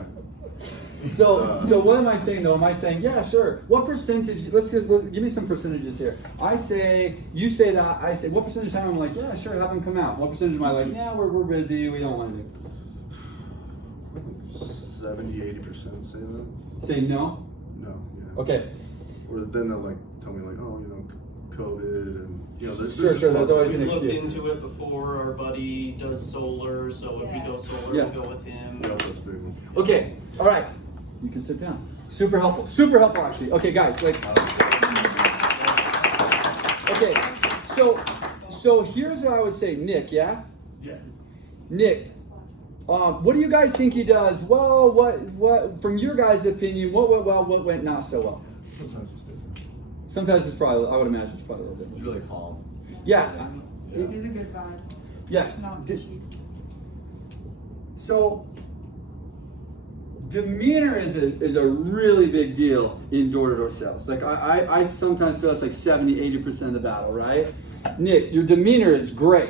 So what am I saying though? Am I saying, yeah, sure. What percentage? Give me some percentages here. I say, you say that. I say, what percentage of the time I'm like, yeah, sure, have them come out. What percentage am I like, yeah, we're busy, we don't want to do. 70-80% say that. Say no. No, yeah. Okay. Or then they'll like tell me like, oh, you know, COVID and, you know, there's Sure, just sure, there's more- always We an looked excuse. into it before. Our buddy does solar, so if we go solar, Yeah. we go with him. Yeah, that's a big one. Okay, all right. You can sit down. Super helpful actually. Okay, guys, like. Okay, so here's what I would say, Nick. Yeah. Yeah. Nick, what do you guys think he does? Well, what from your guys' opinion, what went well, what went not so well? Sometimes it's different. Sometimes it's probably, I would imagine it's probably a little bit. He's really calm. Yeah. He's a good guy. Yeah. Not Di- pushy. So demeanor is a really big deal in door-to-door sales. Like I sometimes feel it's like 70-80% of the battle, right? Nick, your demeanor is great.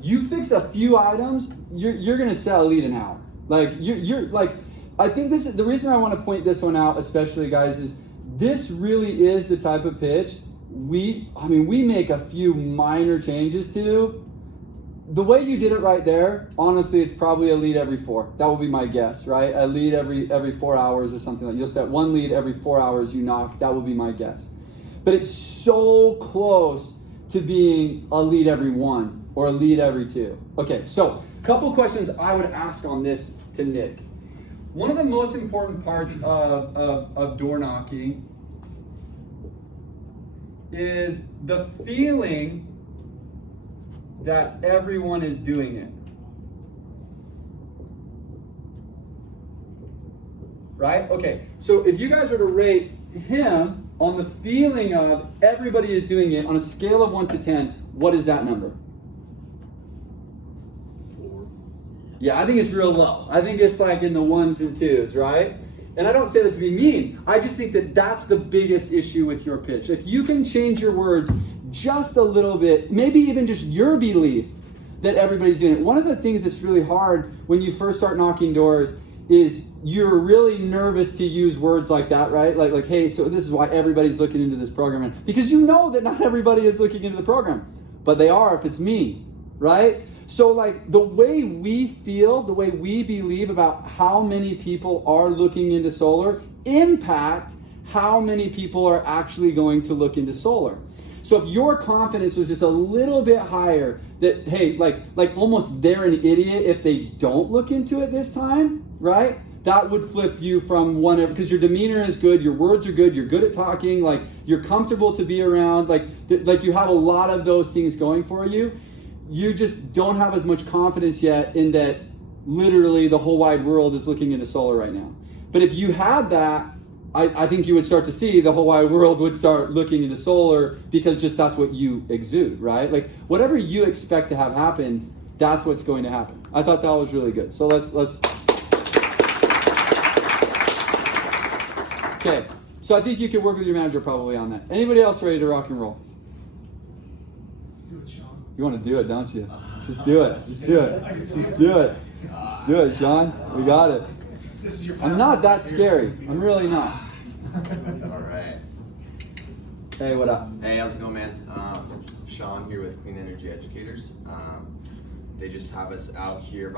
You fix a few items, you're gonna sell a lead an hour. Like you're like, I think this is the reason I want to point this one out, especially guys, is this really is the type of pitch we make a few minor changes to. The way you did it right there, honestly, it's probably a lead every 4. That would be my guess, right? A lead every 4 hours or something like that. You'll set one lead every 4 hours you knock. That would be my guess. But it's so close to being a lead every 1 or a lead every 2. Okay, so a couple questions I would ask on this to Nick. One of the most important parts of door knocking is the feeling that everyone is doing it. Right? Okay, so if you guys were to rate him on the feeling of everybody is doing it on a scale of 1 to 10, what is that number? 4. Yeah, I think it's real low. I think it's like in the 1s and 2s, right? And I don't say that to be mean. I just think that that's the biggest issue with your pitch. If you can change your words just a little bit, maybe even just your belief that everybody's doing it. One of the things that's really hard when you first start knocking doors is you're really nervous to use words like that, right? Like, hey, so this is why everybody's looking into this program. And because you know that not everybody is looking into the program, but they are if it's me, right? So like the way we feel, the way we believe about how many people are looking into solar impact how many people are actually going to look into solar. So if your confidence was just a little bit higher that, hey, like almost they're an idiot if they don't look into it this time, right? That would flip you from one, because your demeanor is good, your words are good, you're good at talking, like you're comfortable to be around, like you have a lot of those things going for you. You just don't have as much confidence yet in that literally the whole wide world is looking into solar right now. But if you had that, I think you would start to see the whole wide world would start looking into solar, because just that's what you exude, right? Like whatever you expect to have happen, that's what's going to happen. I thought that was really good. So let's. Okay, so I think you can work with your manager probably on that. Anybody else ready to rock and roll? Let's do it, Sean. You want to do it, don't you? Just do it. Just do it. Just do it. Just do it, Sean. We got it. This is your I'm not that scary. I'm really not. All right. Hey, what up? Hey, how's it going, man? Sean here with Clean Energy Educators. They just have us out here,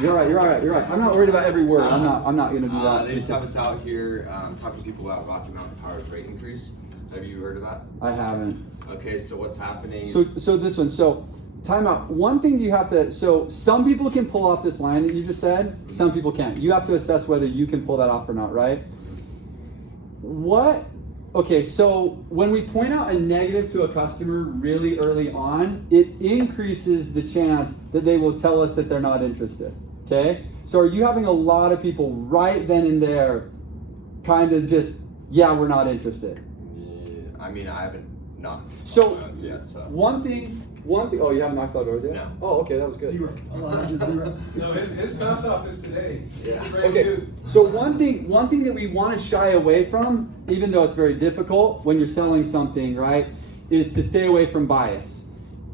You're all right. I'm not worried about every word. I'm not gonna do that. They just have us out here talking to people about Rocky Mountain Power's rate increase. Have you heard of that? I haven't. Okay, so what's happening? So this one. So time out. One thing you have to. So some people can pull off this line that you just said. Some people can't. You have to assess whether you can pull that off or not, right? What? Okay, so when we point out a negative to a customer really early on, it increases the chance that they will tell us that they're not interested. Okay? So are you having a lot of people right then and there kind of just, yeah, we're not interested? Yeah, I mean, I haven't knocked So, on doors yet, so. one thing, oh, you haven't knocked on doors yet? No. Oh, okay, that was good. 0. Zero. No, his bounce off is today. Yeah. He's ready Okay, to- so one thing that we want to shy away from, even though it's very difficult when you're selling something, right, is to stay away from bias.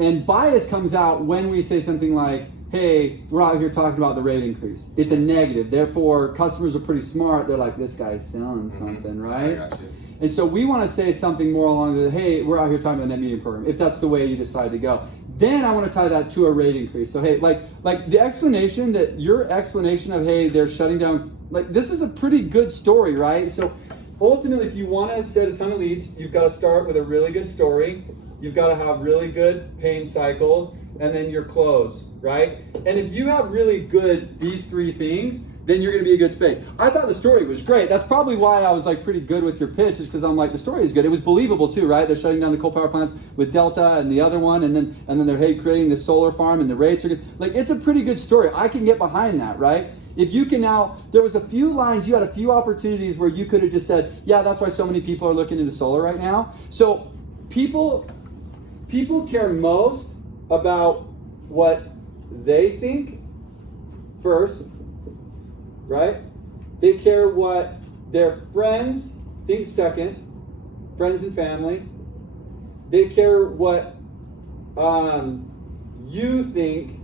And bias comes out when we say something like, hey, we're out here talking about the rate increase. It's a negative. Therefore, customers are pretty smart. They're like, this guy's selling something, right? I got you. And so we want to say something more along the, hey, we're out here talking about net metering program, if that's the way you decide to go. Then I want to tie that to a rate increase. So hey, like the explanation that your explanation of, hey, they're shutting down, like this is a pretty good story, right? So ultimately, if you want to set a ton of leads, you've got to start with a really good story. You've got to have really good paying cycles, and then your close, right? And if you have really good these three things, then you're going to be a good space. I thought the story was great. That's probably why I was like pretty good with your pitch, is because I'm like, the story is good. It was believable too, right? They're shutting down the coal power plants with Delta and the other one, and then they're creating this solar farm, and the rates are good. Like, it's a pretty good story. I can get behind that, right? If you can now, there was a few lines, you had a few opportunities where you could have just said, yeah, that's why so many people are looking into solar right now. So people care most about what they think first, right? They care what their friends think second, friends and family. They care what you think.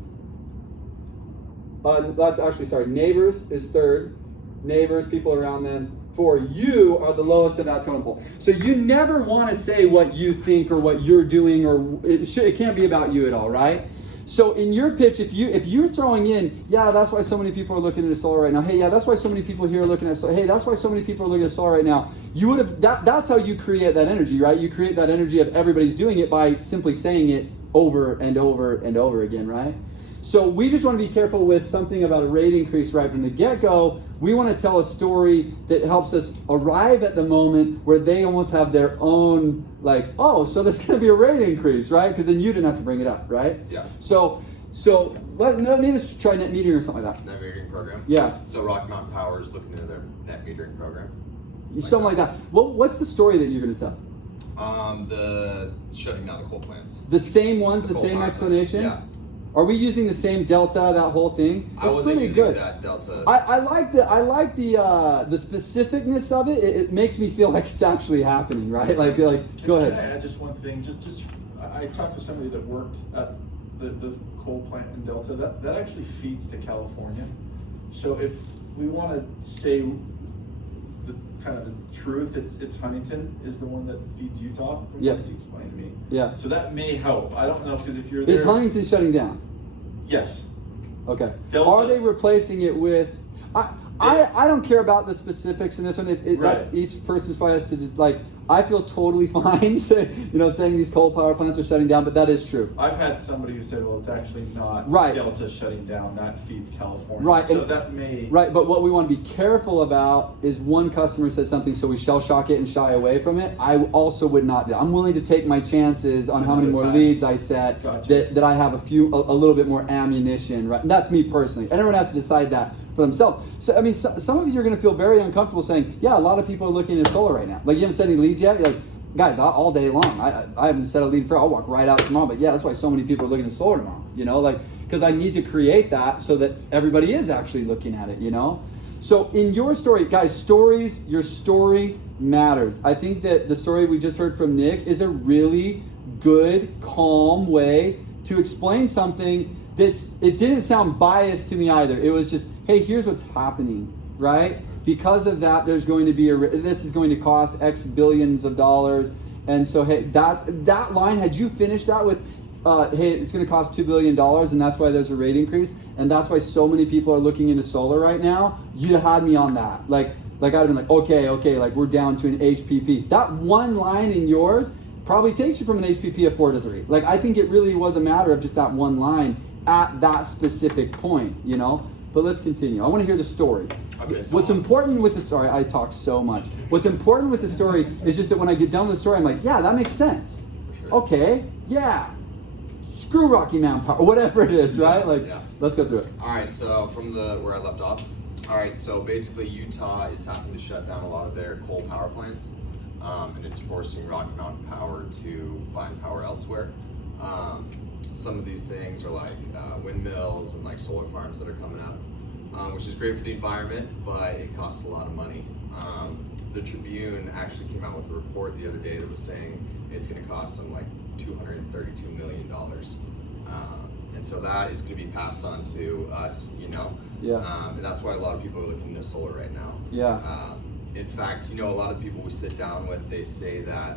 Neighbors is third. Neighbors, people around them. For you are the lowest of that totem pole. So you never want to say what you think or what you're doing, or it can't be about you at all, right? So in your pitch, if you're throwing in, yeah, that's why so many people are looking into solar right now. Hey, yeah, that's why so many people here are looking at solar. Hey, that's why so many people are looking at solar right now. You would have that's how you create that energy, right? You create that energy of everybody's doing it by simply saying it over and over and over again, right? So we just want to be careful with something about a rate increase right from the get-go. We want to tell a story that helps us arrive at the moment where they almost have their own, like, oh, so there's going to be a rate increase, right? Because then you didn't have to bring it up, right? Yeah. So maybe let's try net metering or something like that. Net metering program. Yeah. So Rocky Mountain Power is looking into their net metering program. Something like that. Well, what's the story that you're going to tell? The shutting down the coal plants. The same ones, the coal same power explanation? plants, yeah. Are we using the same delta, that whole thing? I wasn't using that delta. I like the specificness of it. It makes me feel like it's actually happening, right? Like go ahead. Can I add just one thing? I talked to somebody that worked at the coal plant in Delta. That actually feeds to California. So if we want to say the kind of the truth, it's Huntington is the one that feeds Utah. From Yeah. what you explained to me. Yeah. So that may help. I don't know, because if you're there. Is Huntington shutting down? Yes. Okay. Delta. Are they replacing it with? I don't care about the specifics in this one. That's Right. each person's bias to like. I feel totally fine saying these coal power plants are shutting down, but that is true. I've had somebody who said, well, it's actually not Right. Delta shutting down, that feeds California. Right. So And- that may. Right, but what we want to be careful about is one customer says something, so we shell shock it and shy away from it. I also would not do. I'm willing to take my chances on how many more Another time. leads I set, Gotcha. that I have a little bit more ammunition, right? And that's me personally. And everyone has to decide that for themselves. So I mean, some of you are going to feel very uncomfortable saying, yeah, a lot of people are looking at solar right now. Like, you haven't set any leads yet. You're like, guys, all day long. I haven't set a lead for. I'll walk right out tomorrow. But yeah, that's why so many people are looking at solar tomorrow. Because I need to create that so that everybody is actually looking at it. So in your story, guys, your story matters. I think that the story we just heard from Nick is a really good, calm way to explain something it didn't sound biased to me either. It was just, hey, here's what's happening, right? Because of that, there's going to be this is going to cost X billions of dollars. And so, hey, that line, had you finished that with, hey, it's going to cost $2 billion, and that's why there's a rate increase, and that's why so many people are looking into solar right now, you'd have had me on that. Like I'd have been like, okay, like we're down to an HPP. That one line in yours probably takes you from an HPP of 4 to 3. Like, I think it really was a matter of just that one line at that specific point, But let's continue. I want to hear the story. Okay, so What's important with the story, I talk so much. What's important with the story is just that when I get done with the story, I'm like, yeah, that makes sense. For sure. Okay, yeah. Screw Rocky Mountain Power, or whatever it is, right? Let's go through it. All right, so from where I left off. All right, so basically Utah is having to shut down a lot of their coal power plants, and it's forcing Rocky Mountain Power to find power elsewhere. Some of these things are like windmills and like solar farms that are coming up, which is great for the environment, but it costs a lot of money. The Tribune actually came out with a report the other day that was saying it's going to cost them like $232 million. And so that is going to be passed on to us, Yeah. and that's why a lot of people are looking into solar right now. Yeah. In fact, a lot of people we sit down with, they say that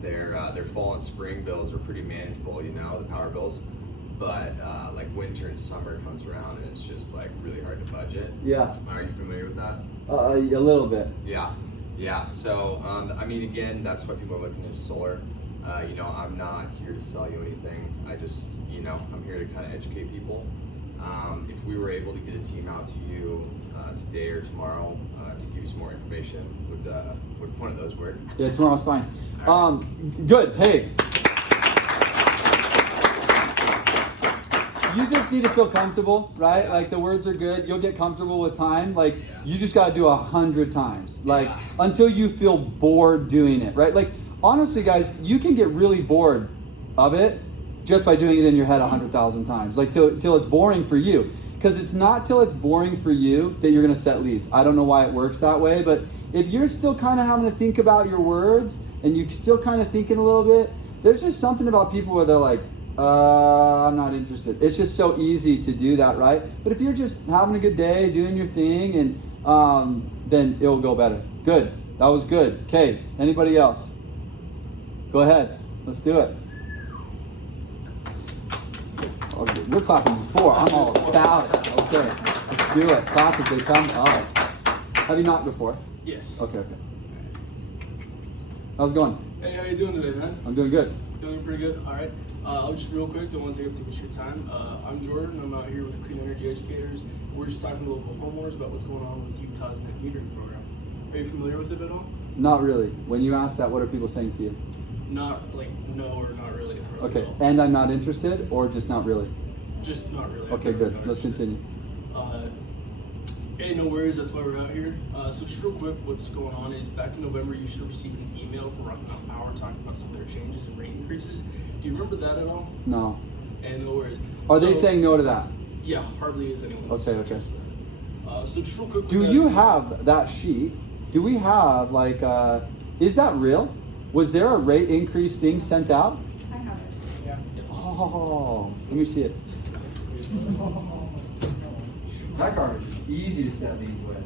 their fall and spring bills are pretty manageable, the power bills. But like winter and summer comes around and it's just like really hard to budget. Yeah. Are you familiar with that? A little bit. Yeah. Yeah, so I mean, again, that's why people are looking into solar. You know, I'm not here to sell you anything. I just, you know, I'm here to kind of educate people. If we were able to get a team out to you today or tomorrow to give you some more information, would one of those work? Yeah, tomorrow's fine. Good. Hey. You just need to feel comfortable, right? Like the words are good. You'll get comfortable with time. Like you just got to do 100 times, like until you feel bored doing it, right? Like honestly, guys, you can get really bored of it just by doing it in your head 100,000 times, like till it's boring for you. Because it's not till it's boring for you that you're gonna set leads. I don't know why it works that way, but if you're still kind of having to think about your words and you're still kind of thinking a little bit, there's just something about people where they're like, I'm not interested. It's just so easy to do that, right? But if you're just having a good day, doing your thing, and then it'll go better. Good. That was good. Okay. Anybody else? Go ahead. Let's do it. Okay. We're clapping before. I'm all about it. Okay. Let's do it. Clap as they come up. Have you not before? Yes. Okay. How's it going? Hey, how you doing today, man? I'm doing good. Doing pretty good. All right. I'll just real quick. Don't want to take up too much of your time. I'm Jordan. I'm out here with Clean Energy Educators. We're just talking to local homeowners about what's going on with Utah's net metering program. Are you familiar with it at all? Not really. When you ask that, what are people saying to you? Not like no or not really. Okay. And I'm not interested, or just not really? Just not really. Okay, good. Let's continue. Hey, no worries. That's why we're out here. So just real quick, what's going on is back in November, you should have received an email from Rocky Mountain Power talking about some of their changes and rate increases. Do you remember that at all? No. And no worries. Are they saying no to that? Yeah, hardly is anyone. Okay. So just real quick. Do you have that sheet? Do we have like, is that real? Was there a rate increase thing sent out? I have it. Yeah. Oh, let me see it. That garbage is easy to set leads with.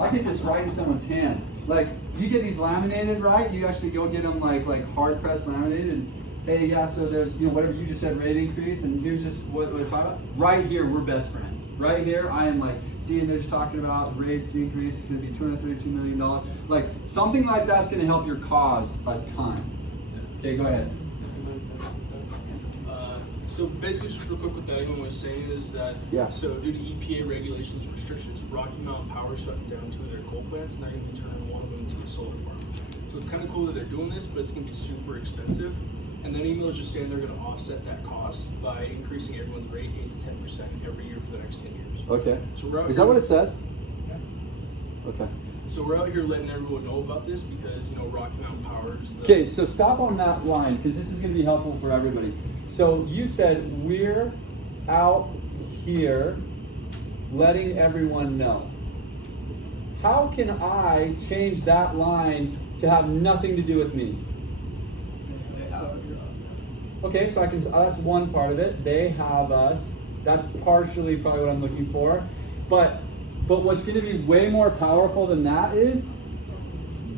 I get this right in someone's hand. Like, you get these laminated, right? You actually go get them like hard pressed laminated, and hey, yeah, so there's, you know, whatever you just said, rate increase, and here's just what we're talking about. Right here, we're best friends. Right here, I am like, see, and they're just talking about rates increase, it's gonna be $232 million. Like, something like that's gonna help your cause a ton. Okay, go ahead. So basically, just real quick, what that even was saying is that, so due to EPA regulations and restrictions, Rocky Mountain Power is shutting down 2 of their coal plants, and they're going to be turning one of them into a solar farm. So it's kind of cool that they're doing this, but it's going to be super expensive. And then email is just saying they're going to offset that cost by increasing everyone's rate 8 to 10% every year for the next 10 years. Okay. So we're out Is that what it says? Yeah. Okay. So we're out here letting everyone know about this because, you know, Rocky Mountain Power is the... Okay, so stop on that line because this is going to be helpful for everybody. So you said we're out here letting everyone know. How can I change that line to have nothing to do with me? Okay, so I can. That's one part of it. They have us. That's partially probably what I'm looking for. But what's going to be way more powerful than that is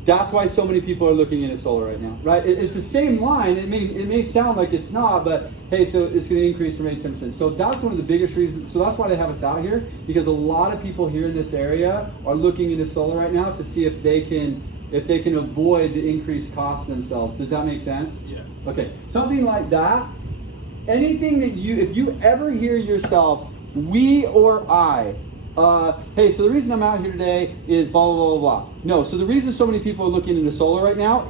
that's why so many people are looking into solar right now, right? It's the same line. It may sound like it's not, but hey, so it's going to increase from 8 to 10%. So that's one of the biggest reasons. So that's why they have us out here, because a lot of people here in this area are looking into solar right now to see if they can avoid the increased costs themselves. Does that make sense? Yeah. Okay. Something like that. Anything that if you ever hear yourself, we or I, hey, so the reason I'm out here today is blah, blah, blah, blah. No, so the reason so many people are looking into solar right now,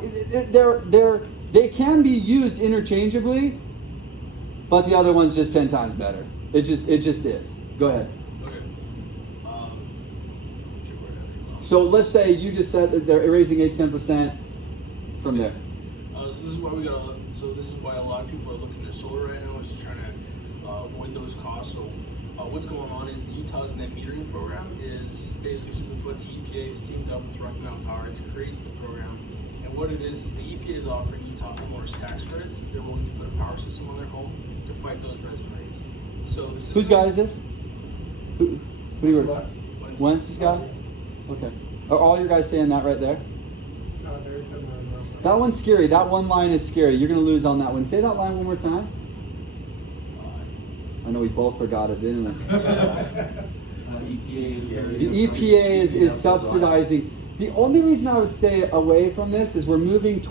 they can be used interchangeably, but the other one's just 10 times better. It just is. Go ahead. Okay. So let's say you just said that they're raising 8 to 10% from there. So this is why a lot of people are looking at solar right now, is just trying to avoid those costs. So what's going on is the Utah's net metering program is basically simply put, the EPA has teamed up with Rocky Mountain Power to create the program. And what it is the EPA is offering Utah homeowners tax credits if they're willing to put a power system on their home to fight those resin rates. So the system, whose guy is this? Who do you work with? Wentz's guy? Okay. Are all your guys saying that right there? No, there's some. That one's scary. That one line is scary. You're going to lose on that one. Say that line one more time. I know we both forgot it, didn't we? EPA is very. The EPA is subsidizing. The only reason I would stay away from this is we're moving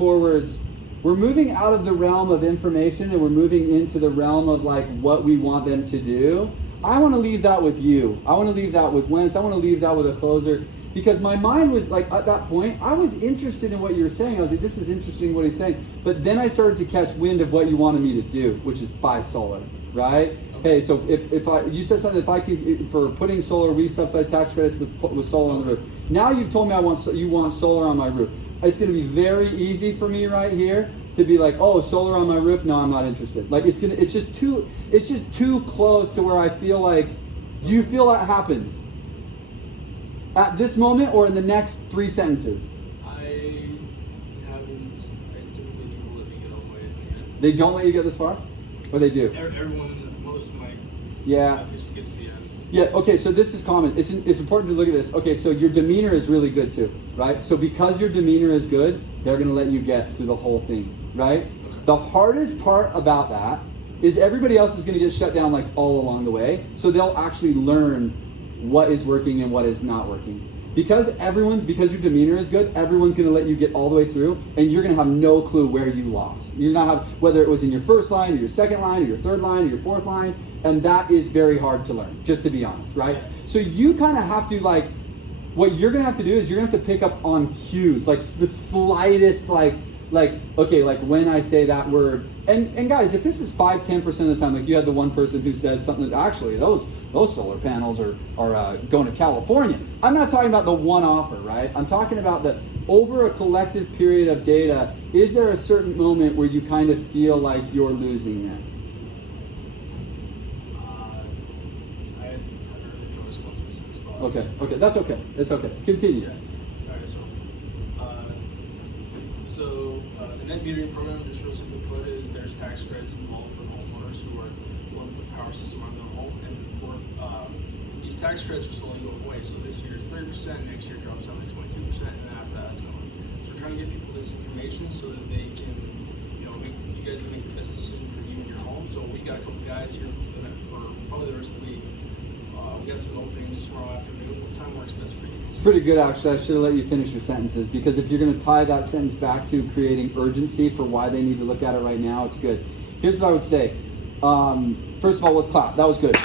out of the realm of information and we're moving into the realm of like what we want them to do. I want to leave that with you. I want to leave that with Wentz. I want to leave that with a closer, because my mind was like, at that point, I was interested in what you were saying. I was like, this is interesting what he's saying. But then I started to catch wind of what you wanted me to do, which is buy solar, right? Hey, so if you said something, if I could, for putting solar, we subsidize tax credits with solar on the roof. Now you've told me you want solar on my roof. It's going to be very easy for me right here to be like, oh, solar on my roof? No, I'm not interested. Like it's just too close to where I feel like you feel that happens at this moment or in the next 3 sentences. I typically people let me get all the way in the end. They don't let you get this far, or they do? Most of my Yeah. just get to the end. Yeah, okay, so this is common. It's important to look at this. Okay, so your demeanor is really good too, right? So because your demeanor is good, they're gonna let you get through the whole thing, right? The hardest part about that is everybody else is gonna get shut down like all along the way. So they'll actually learn what is working and what is not working. Because your demeanor is good, everyone's gonna let you get all the way through, and you're gonna have no clue where you lost. You're gonna have, whether it was in your first line or your second line or your third line or your fourth line, and that is very hard to learn, just to be honest, right? So you kind of have to like, what you're gonna have to do is you're gonna have to pick up on cues, like the slightest, like okay, like when I say that word, and guys, if this is 5-10% of the time, like you had the one person who said something that actually those solar panels are going to California. I'm not talking about the one offer, right? I'm talking about the over a collective period of data. Is there a certain moment where you kind of feel like you're losing that? I haven't really noticed one specific spot. Okay, that's okay. It's okay. Continue. Yeah. Alright, the net metering program, just real simply put, is there's tax credits involved for homeowners who are want to put power system on their home, and these tax credits are slowly going away. So this year is 30%, next year drops down to 22%, and then after that it's gone. So we're trying to get people this information so that they can, you guys can make the best decision for you and your home. So we got a couple guys here for probably the rest of the week. We got some openings tomorrow afternoon. What time works best for you? It's pretty good, actually. I should have let you finish your sentences, because if you're going to tie that sentence back to creating urgency for why they need to look at it right now, it's good. Here's what I would say. First of all, let's clap. That was good.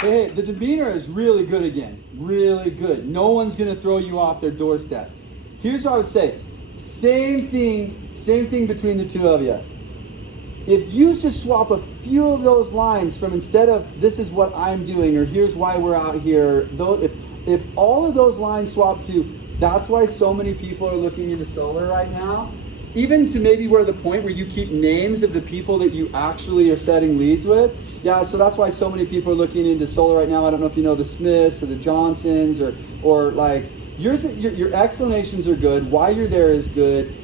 Hey, the demeanor is really good again. Really good. No one's going to throw you off their doorstep. Here's what I would say. Same thing between the two of you. If you just swap a few of those lines from, instead of this is what I'm doing or here's why we're out here, if all of those lines swap to that's why so many people are looking into solar right now, even to maybe where the point where you keep names of the people that you actually are setting leads with. Yeah, so that's why so many people are looking into solar right now. I don't know if you know the Smiths or the Johnsons or like your explanations are good. Why you're there is good.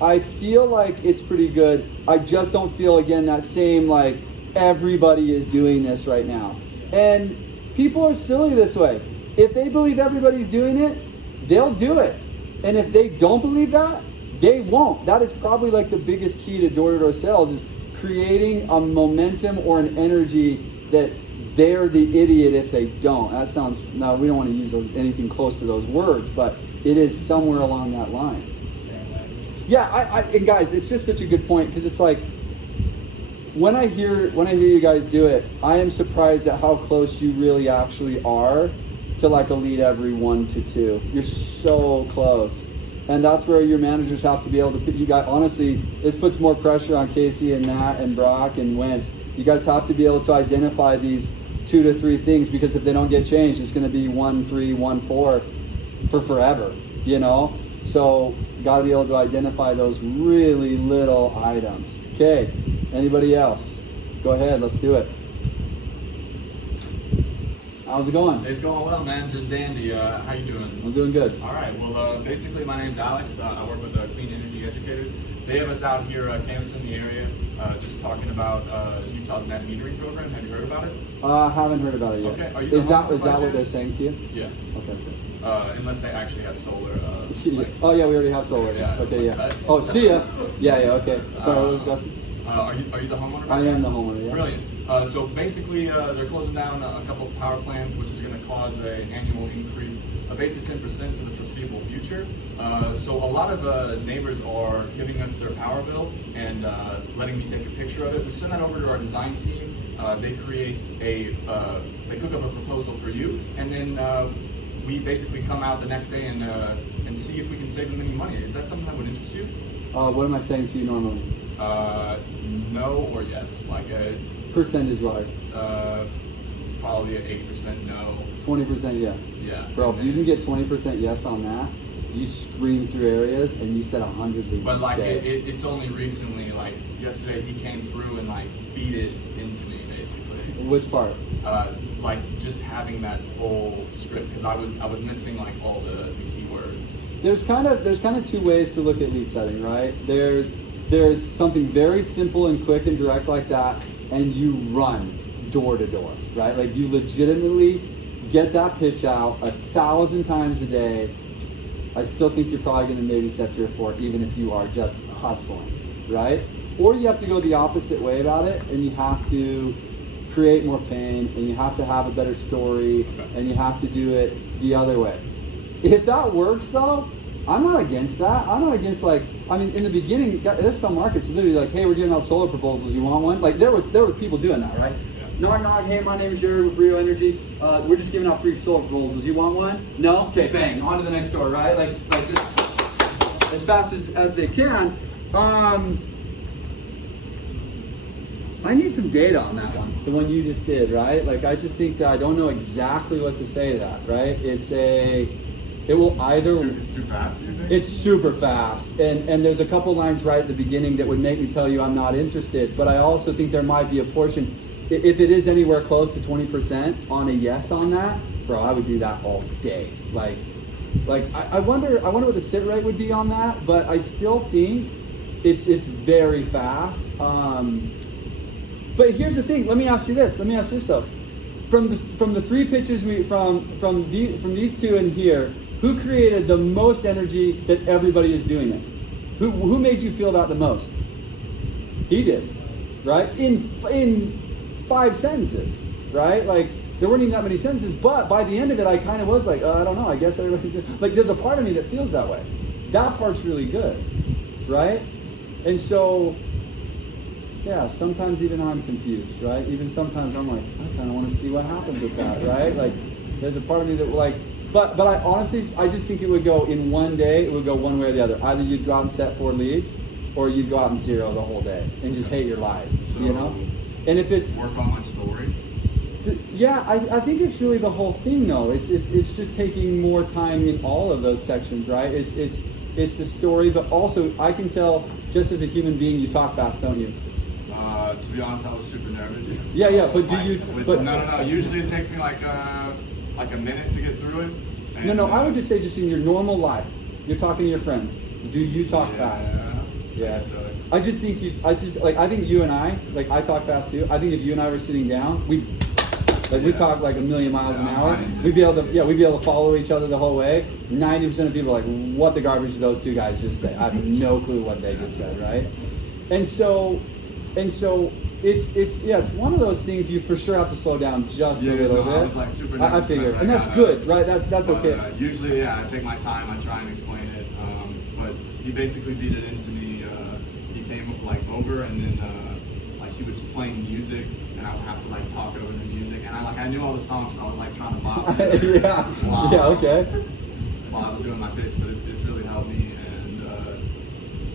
I feel like it's pretty good. I just don't feel, again, that same like everybody is doing this right now. And people are silly this way. If they believe everybody's doing it, they'll do it. And if they don't believe that, they won't. That is probably like the biggest key to door-to-door sales, is creating a momentum or an energy that they're the idiot if they don't. That sounds, no, we don't want to use anything close to those words, but it is somewhere along that line. Yeah, and guys, it's just such a good point, because it's like when I hear you guys do it, I am surprised at how close you really actually are to like a lead every 1 to 2. You're so close, and that's where your managers have to be able to put you guys. Honestly, this puts more pressure on Casey and Matt and Brock and Wentz. You guys have to be able to identify these 2 to 3 things, because if they don't get changed, it's going to be 1-3, 1-4 for forever. So got to be able to identify those really little items. Okay, anybody else? Go ahead, let's do it. How's it going? It's going well, man. Just dandy. How you doing? I'm doing good. All right. Well, basically, my name's Alex. I work with Clean Energy Educators. They have us out here canvassing the area, just talking about Utah's net metering program. Have you heard about it? I haven't heard about it yet. Okay. Are you is that what they're saying to you? Yeah. Okay. Good. Unless they actually have solar. Oh yeah, we already have solar. Yeah. Okay. Like Yeah. Oh, see ya. Yeah. Okay. Sorry, what was the question? Are you the homeowner? I am the homeowner, yeah. Brilliant. So basically, they're closing down a couple of power plants, which is going to cause an annual increase of 8 to 10% for the foreseeable future. So a lot of neighbors are giving us their power bill and letting me take a picture of it. We send that over to our design team. They create they cook up a proposal for you, and then we basically come out the next day and see if we can save them any money. Is that something that would interest you? What am I saying to you normally? No or yes, like Percentage-wise? probably an 8% no. 20% yes. Yeah. Bro, if you can get 20% yes on that, you scream through areas and you set 100 leads But like a day. it's only recently, like yesterday, he came through and like beat it into me basically. Which part? Like just having that whole script, because I was missing like all the keywords. There's kind of two ways to look at lead setting, right? There's something very simple and quick and direct like that, and you run door to door, right? Like you legitimately get that pitch out 1,000 times a day. I still think you're probably going to maybe set 3 or 4, even if you are just hustling, right? Or you have to go the opposite way about it, and you have to create more pain, and you have to have a better story, and you have to do it the other way. If that works though, I'm not against that. I'm not against in the beginning, there's some markets literally like, hey, we're giving out solar proposals. You want one? Like there were people doing that, right? Knock, hey, my name is Jerry with Brio Energy. We're just giving out free solar proposals. You want one? No? Okay, bang, on to the next door, right? Like just as fast as they can. I need some data on that one, the one you just did, right? Like I just think that I don't know exactly what to say to that, right? It will either... It's too fast, do you think? It's super fast. And there's a couple lines right at the beginning that would make me tell you I'm not interested, but I also think there might be a portion, if it is anywhere close to 20% on a yes on that, bro, I would do that all day. Like I wonder what the sit rate would be on that, but I still think it's very fast. But here's the thing, let me ask you this though. From the 3 pitches from these 2 in here, who created the most energy that everybody is doing it? Who made you feel that the most? He did, right? In 5 sentences, right? Like there weren't even that many sentences, but by the end of it, I kind of was like, I don't know, I guess everybody's doing, like there's a part of me that feels that way. That part's really good, right? And so, yeah, sometimes even I'm confused, right? Even sometimes I'm like, I kind of want to see what happens with that, right? Like there's a part of me that like, but I honestly, I just think it would go in one day, it would go one way or the other. Either you'd go out and set 4 leads, or you'd go out and 0 the whole day and just hate your life, So, you know? And if it's... Work on my story? Yeah, I think it's really the whole thing though. It's just taking more time in all of those sections, right? It's the story, but also I can tell just as a human being, you talk fast, don't you? To be honest, I was super nervous. Yeah, but do you... No. Usually it takes me like a minute to get through it. And, No, I would just say just in your normal life, you're talking to your friends. Do you talk fast? Yeah. I just think I think you and I talk fast too. I think if you and I were sitting down, we talk like a million miles an hour. We'd be able to follow each other the whole way. 90% of people are like, what the garbage did those 2 guys just say? I have no clue what they just said, right? And so it's one of those things you for sure have to slow down just a little bit. I was like super nervous. I figure, and that's good, right? That's okay. Usually, I take my time. I try and explain it. But he basically beat it into me. He came like over, and then like he was playing music, and I would have to like talk over the music, and I knew all the songs, so I was like trying to bop. Okay. While I was doing my pitch, but it's really helped me, and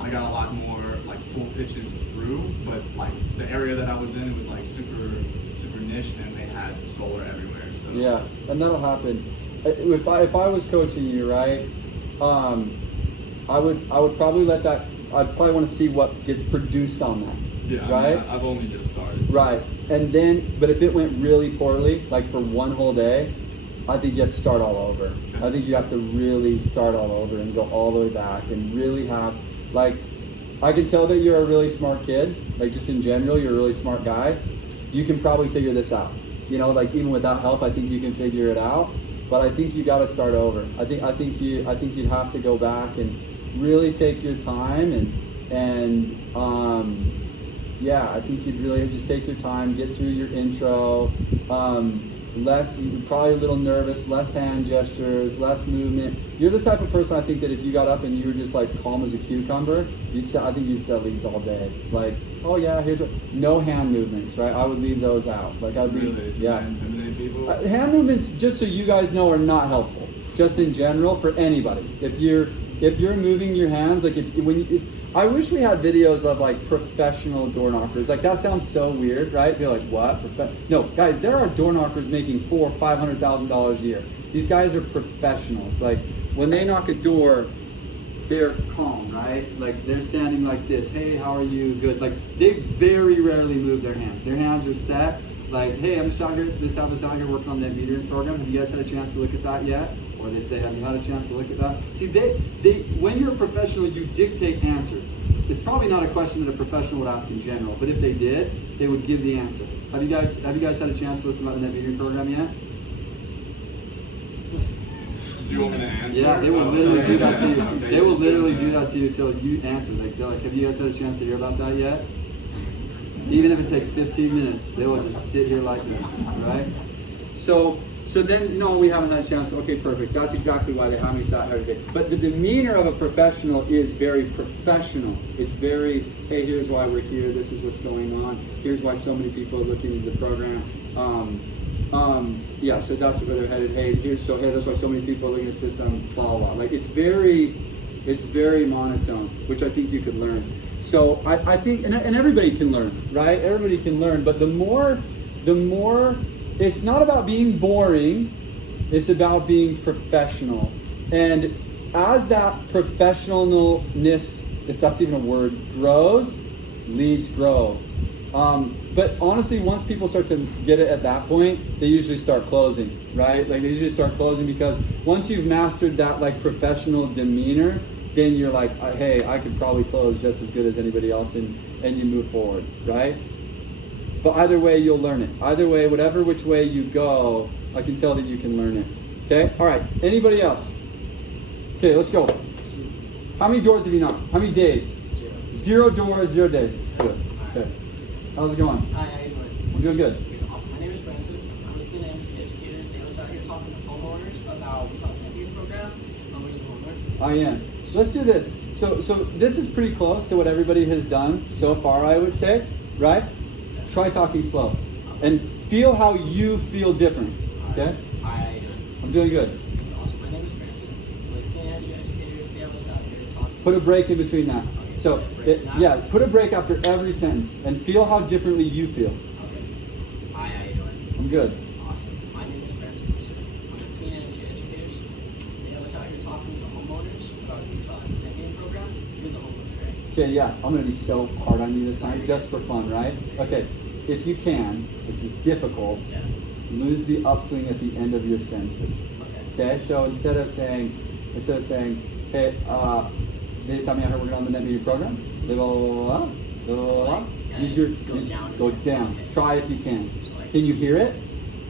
I got a lot more like full pitches through, but like the area that I was in, it was like super niche, and they had solar everywhere. So yeah, and that'll happen. If I was coaching you, right, I would probably let that. I'd probably want to see what gets produced on that. Yeah, right. I mean, I've only just started. So. Right, and then, but if it went really poorly, like for one whole day, I think you have to start all over. Okay. I think you have to really start all over and go all the way back and really have, like, I can tell that you're a really smart kid. Like just in general, you're a really smart guy. You can probably figure this out. You know, like even without help, I think you can figure it out. But I think you got to start over. I think you'd have to go back and really take your time and Yeah, I think you'd really just take your time, get through your intro. You're probably a little nervous, less hand gestures, less movement. You're the type of person I think that if you got up and you were just like calm as a cucumber, I think you'd set leads all day. Like, oh yeah, no hand movements, right? I would leave those out. Like I'd leave, Really? yeah. Intimidate people? Hand movements, just so you guys know, are not helpful. Just in general for anybody. If you're moving your hands, like I wish we had videos of like professional door knockers. Like that sounds so weird, right? You're like, what? No, guys, there are door knockers making $400,000-$500,000 a year. These guys are professionals. Like when they knock a door, they're calm, right? Like they're standing like this. Hey, how are you? Good. Like they very rarely move their hands. Their hands are set. Like, hey, I'm just out here. This out here working on that metering program. Have you guys had a chance to look at that yet? Or they'd say, have you had a chance to look at that? See, when you're a professional, you dictate answers. It's probably not a question that a professional would ask in general, but if they did, they would give the answer. Have you guys had a chance to listen about the net metering program yet? Do you want me to answer? Yeah, they will literally do that to you. They will literally do that to you until you answer. They're like, have you guys had a chance to hear about that yet? Even if it takes 15 minutes, they will just sit here like this, right? So then, no, we haven't had a chance. Okay, perfect. That's exactly why they have me sat here today. But the demeanor of a professional is very professional. It's very, hey, here's why we're here. This is what's going on. Here's why so many people are looking into the program. Yeah, so that's where they're headed. Hey, that's why so many people are looking at the system, blah, blah, blah. Like, it's very monotone, which I think you could learn. So I think, and everybody can learn, right? Everybody can learn, but the more, it's not about being boring, it's about being professional. And as that professionalness, if that's even a word, grows, leads grow. But honestly, once people start to get it at that point, they usually start closing, right? Like they usually start closing because once you've mastered that like professional demeanor, then you're like, hey, I could probably close just as good as anybody else, and you move forward, right? But either way, you'll learn it. Either way, which way you go, I can tell that you can learn it. Okay? All right. Anybody else? Okay, let's go. How many doors have you knocked? How many days? 0 doors, 0 days. Good. Okay. How's it going? Hi, how you doing? I'm doing good. Awesome. My name is Branson. I'm a clean energy educator. Today I was out here talking to homeowners about the Cost Net program. Are you the homeowner? I am. Let's do this. So this is pretty close to what everybody has done so far, I would say, right? Try talking slow and feel how you feel different. Okay? Hi, how you doing? I'm doing good. Awesome. My name is Branson. I'm a clean energy educator. Today I was out here talking. Put a break in between that. Okay, So put a break after every sentence and feel how differently you feel. Okay. Hi, how you doing? I'm good. Awesome. My name is Branson. I'm a clean energy educator. Today I was out here talking to homeowners about the Cost Net program. You're the homeowner, right? Okay, yeah, I'm gonna be so hard on you this time, just for fun, right? Okay, if you can, this is difficult, lose the upswing at the end of your sentences. Okay, so instead of saying, hey, they tell me I heard we're on the net meeting program, blah, blah, blah, blah, blah. Go down. Okay. Try if you can. Can you hear it?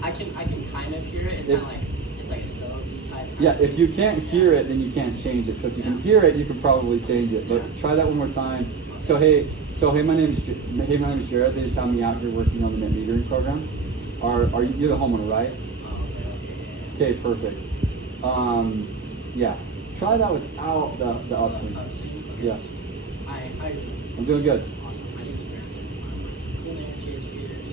I can kind of hear it. It's kind of like, it's like a salesy type. Yeah, if you can't hear it, then you can't change it. So if you can hear it, you can probably change it. But try that one more time. So hey, my name is Jared. They just have me out here working on the net metering program. Are you're the homeowner, right? Okay, perfect. Yeah, try that without the upswing. Yeah. Hi, how you doing? I'm doing good. Awesome. My name is Branson. I'm with Clean Energy Educators.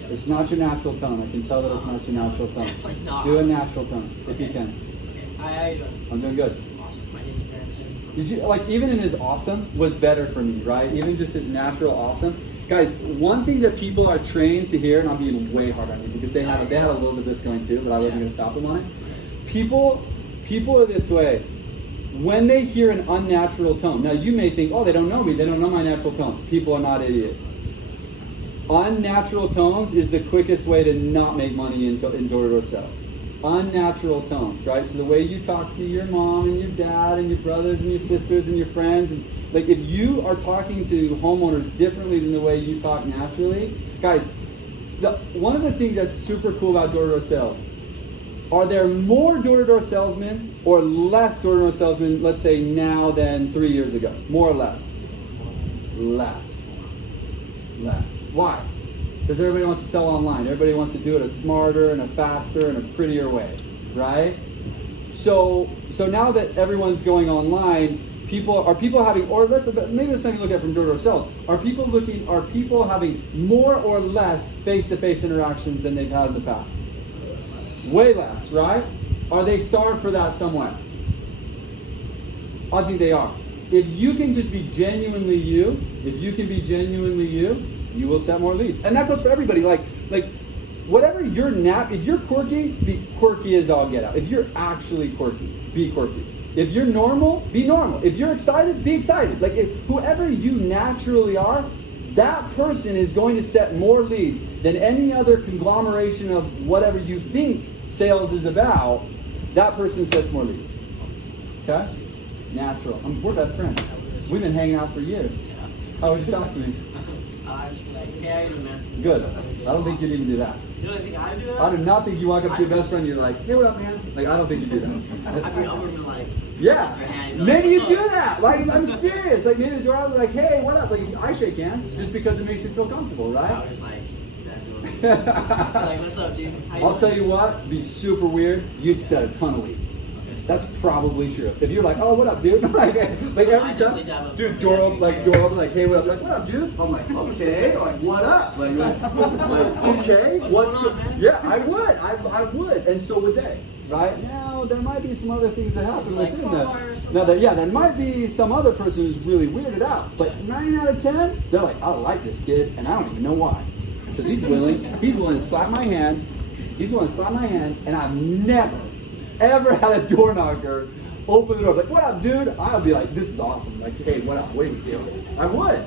Yep. It's not your natural tone. I can tell that it's not your natural tone. Definitely not. Do a natural tone if you Okay. can. Okay. Hi, how you doing? I'm doing good. Awesome. My name is Branson. Did you like even in his awesome was better for me, right? Even just his natural awesome. Guys, one thing that people are trained to hear, and I'm being way hard on you because they had a little bit of this going too, but I wasn't gonna stop them on it. People are this way. When they hear an unnatural tone, now you may think, oh, they don't know me, they don't know my natural tones. People are not idiots. Unnatural tones is the quickest way to not make money in door-to-door sales. Unnatural tones, right? So the way you talk to your mom and your dad and your brothers and your sisters and your friends, and like if you are talking to homeowners differently than the way you talk naturally, guys, one of the things that's super cool about door-to-door sales, are there more door-to-door salesmen or less door-to-door salesmen, let's say now than 3 years ago? More or less? Less. less. Why? Because everybody wants to sell online. Everybody wants to do it a smarter and a faster and a prettier way, right? So now that everyone's going online, are people having, or maybe let's not even look at it from door-to-door sales. Are people having more or less face-to-face interactions than they've had in the past? Way less, right? Are they starved for that somewhere? I think they are. If you can just be genuinely you, you will set more leads. And that goes for everybody. Like whatever you're if you're quirky, be quirky as all get out. If you're actually quirky, be quirky. If you're normal, be normal. If you're excited, be excited. Like whoever you naturally are, that person is going to set more leads than any other conglomeration of whatever you think sales is about. That person sets more leads. Okay? Natural. We're best friends. We've been hanging out for years. How would you talk to me? I just be like, hey, how you doing, man? Good. I don't think you'd even do that. You don't think I do that? I do not think you walk up to your best friend and you're like, hey, what up, man? Like, I don't think you do that. I'd be over and be like, yeah. your hand, like, Maybe you what's do up? that. Like, I'm serious. Like, maybe you're out like, hey, what up? Like, I shake hands just because it makes me feel comfortable, right? I was like, like, what's up, dude? How you I'll doing? tell you what, be super weird. You'd set a ton of leads. That's probably true. If you're like, oh, what up, dude? like every time, dude, door open, like, hey, what up? Like, what up, dude? I'm like, okay, like, what up? Like okay, what's going on, man? Yeah, I would, and so would they. Right now, there might be some other things that happen Like within car that. or something. Now, there might be some other person who's really weirded out, but 9 out of 10, they're like, I like this kid, and I don't even know why, because he's willing to slap my hand. He's willing to slap my hand, and I've never ever had a door knocker open the door like, what up, dude? I'll be like, this is awesome. Like, hey, what up? What are you doing? I would.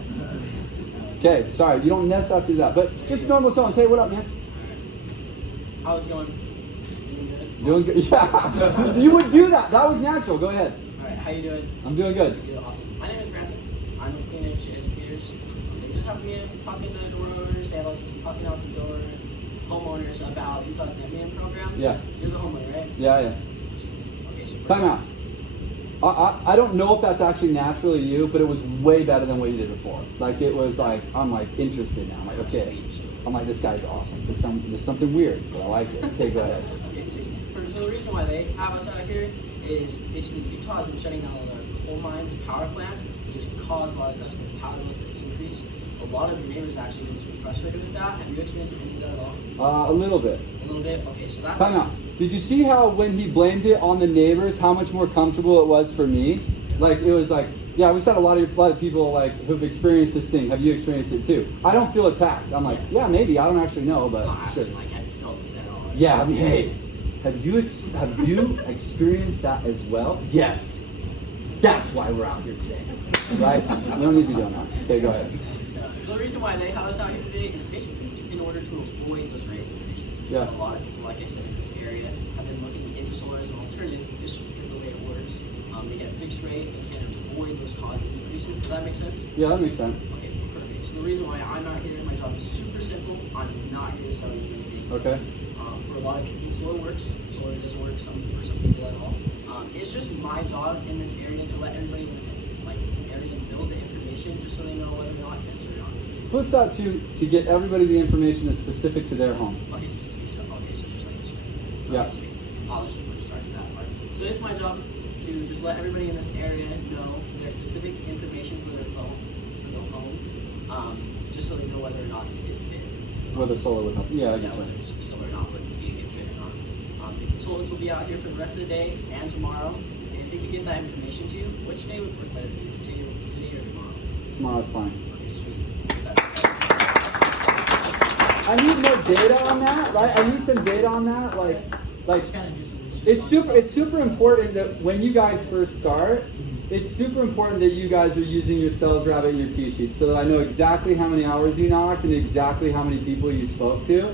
Okay, sorry, you don't necessarily have to do that, but just normal tone. Say, what up, man? How's it going? Doing good. Yeah, you would do that. That was natural. Go ahead. Alright, how you doing? I'm doing good. You're awesome. My name is Branson. I'm with Clean Energy Educators. They just have me talking to door owners. They have us talking out the door homeowners about Utah's NetMan program. Yeah. You're the homeowner, right? Yeah. Okay, so Time out. I don't know if that's actually naturally you, but it was way better than what you did before. Like, it was like, I'm like interested now. I'm like, okay. I'm like, this guy's awesome. There's something weird, but I like it. Okay, go ahead. Okay, sweet. So the reason why they have us out here is basically Utah has been shutting down all the coal mines and power plants, which has caused a lot of customers' power bills to increase. A lot of your neighbors have actually been super frustrated with that. Have you experienced any of that at all? A little bit. A little bit? Okay, so that's... Time out. Did you see how when he blamed it on the neighbors, how much more comfortable it was for me? Like, it was like, yeah, we've had a lot of people like who've experienced this thing. Have you experienced it too? I don't feel attacked. I'm like, yeah, maybe. I don't actually know, but sure. Like, have you felt this at all? Yeah, I mean, hey, have you experienced that as well? Yes. That's why we're out here today, right? You don't need to be doing that. Okay, go ahead. So the reason why they have us out here today is basically in order to avoid those rate increases. Yeah. A lot of people, like I said, in this area have been looking into solar as an alternative just because of the way it works. They get a fixed rate and can avoid those causing increases. Does that make sense? Yeah, that makes sense. Okay, perfect. So the reason why I'm out here, my job is super simple. I'm not here to sell you anything. Okay. For a lot of people, solar works. Solar doesn't work for some people at all. It's just my job in this area to let everybody in this area build the information just so they know whether or not it fits or not. Flip that to get everybody the information that's specific to their home. Okay, specific to, okay, so just like this. Yeah. Okay, sweet. I'll just start to that part. So it's my job to just let everybody in this area know their specific information for their phone, for their home, just so they know whether or not it's a good fit. Whether solar would help. Yeah, I get whether you. solar or not would be a good fit or not. The consultants will be out here for the rest of the day and tomorrow. And if they could get that information to you, which day would work better for you? Today or tomorrow? Tomorrow's fine. Okay, sweet. I need more data on that, right? I need some data on that, like it's super important that when you guys first start, it's super important that you guys are using your sales rabbit and your T-sheets so that I know exactly how many hours you knocked and exactly how many people you spoke to.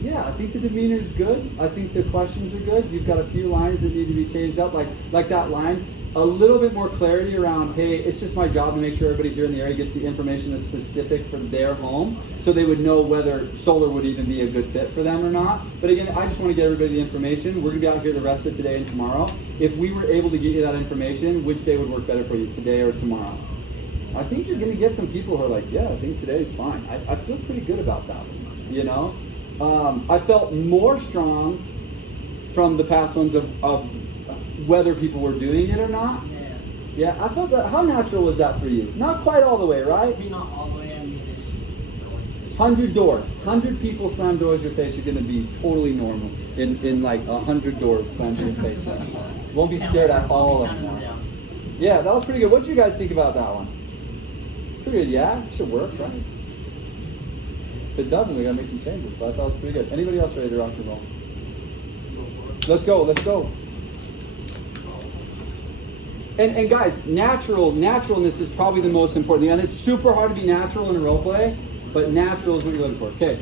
Yeah, I think the demeanor's good. I think the questions are good. You've got a few lines that need to be changed up, like that line. A little bit more clarity around, hey, it's just my job to make sure everybody here in the area gets the information that's specific for their home so they would know whether solar would even be a good fit for them or not. But again, I just want to get everybody the information. We're going to be out here the rest of today and tomorrow. If we were able to get you that information, which day would work better for you, today or tomorrow? I think you're going to get some people who are like, yeah, I think today's fine. I feel pretty good about that one, you know? I felt more strong from the past ones of whether people were doing it or not. Yeah. Yeah, I felt that. How natural was that for you? Not quite all the way, right? Maybe not all the way. I mean, it's going to this. 100 doors. 100 people slam doors in your face, you're going to be totally normal. In like 100 doors slammed in your face. Won't be scared at all of them. Yeah, that was pretty good. What did you guys think about that one? It's pretty good, yeah? It should work, right? If it doesn't, we gotta make some changes, but I thought it was pretty good. Anybody else ready to rock and roll? Let's go, let's go. And guys, naturalness is probably the most important thing. And it's super hard to be natural in a role play, but natural is what you're looking for. Okay.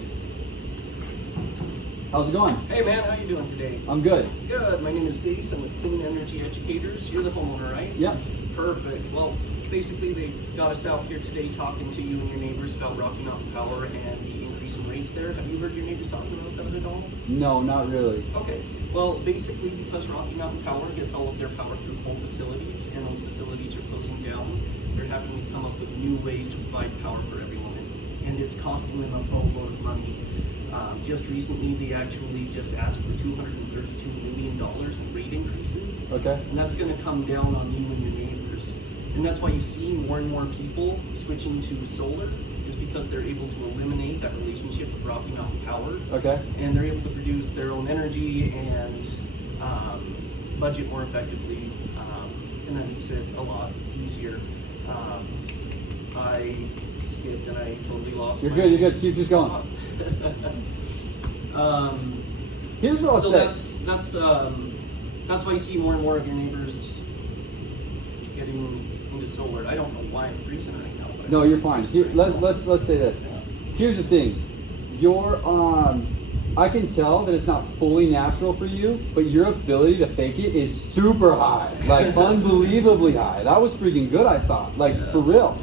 How's it going? Hey man, how you doing today? I'm good. Good. My name is Dace. I'm with Clean Energy Educators. You're the homeowner, right? Yep. Perfect. Well, basically they've got us out here today talking to you and your neighbors about Rocky Mountain Power and the increase in rates there. Have you heard your neighbors talking about that at all? No, not really. Okay. Well, basically because Rocky Mountain Power gets all of their power through coal facilities and those facilities are closing down, they're having to come up with new ways to provide power for everyone. And it's costing them a boatload of money. Just recently, they actually just asked for $232 million in rate increases. Okay. And that's going to come down on you and your neighbors. And that's why you see more and more people switching to solar, is because they're able to eliminate that relationship with Rocky Mountain Power. Okay. And they're able to produce their own energy and budget more effectively. And that makes it a lot easier. I skipped and I totally lost. You're good, you're good. Keep just going. Here's what I'll say. That's why you see more and more of your neighbors getting into solar. I don't know why I'm freezing right now. But No, you're fine. Here, let's say this. Here's the thing. I can tell that it's not fully natural for you, but your ability to fake it is super high, like unbelievably high. That was freaking good, I thought, like for real.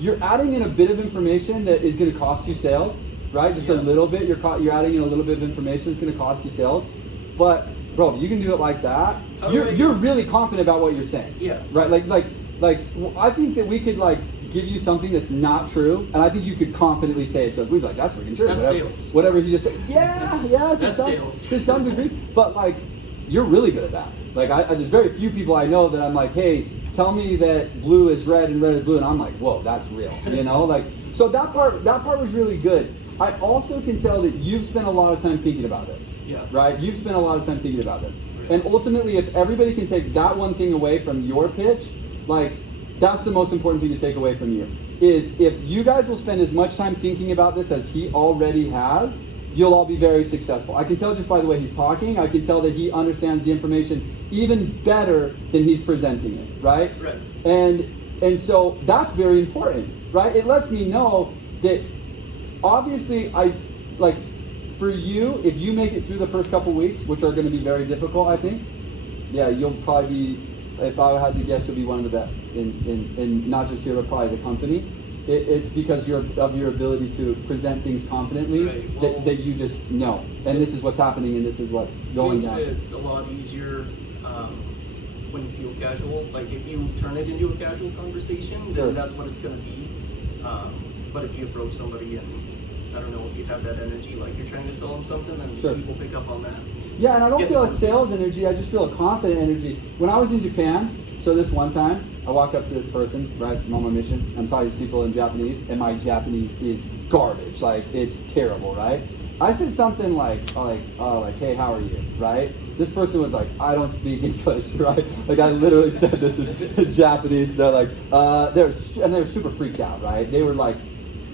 You're adding in a bit of information that is going to cost you sales, right? Just a little bit. You're adding in a little bit of information that's going to cost you sales, but bro, you can do it like that. You're really confident about what you're saying. Yeah. Right. Like I think that we could give you something that's not true, and I think you could confidently say it to us. We'd be like, that's freaking true. That's sales. Whatever he just said. Yeah, That's sales. to some degree. But you're really good at that. There's very few people I know that I'm like, hey, tell me that blue is red and red is blue, and I'm like, whoa, that's real. You know, so that part was really good. I also can tell that you've spent a lot of time thinking about this. Yeah. Right? You've spent a lot of time thinking about this. And ultimately, if everybody can take that one thing away from your pitch, that's the most important thing to take away from you, is if you guys will spend as much time thinking about this as he already has, you'll all be very successful. I can tell just by the way he's talking, I can tell that he understands the information even better than he's presenting it, right? Right. And so that's very important, right? It lets me know that obviously for you, if you make it through the first couple weeks, which are going to be very difficult, I think, yeah, you'll probably be, if I had to guess, you'll be one of the best in not just here, but probably the company. It's because of your ability to present things confidently, Right. Well, that you just know. And this is what's happening, and this is what's going makes down. it a lot easier when you feel casual. If you turn it into a casual conversation, then Sure. that's what it's going to be. But if you approach somebody and I don't know if you have that energy, like you're trying to sell them something, then Sure. people pick up on that. Yeah, and I don't Get feel a the- sales energy, I just feel a confident energy. When I was in Japan, so this one time, I walk up to this person, right, I'm on my mission, I'm talking to people in Japanese, and my Japanese is garbage, it's terrible, right? I said something like, hey, how are you, right? This person was like, I don't speak English, right? I literally said this in Japanese, they're like, they were super freaked out, right? They were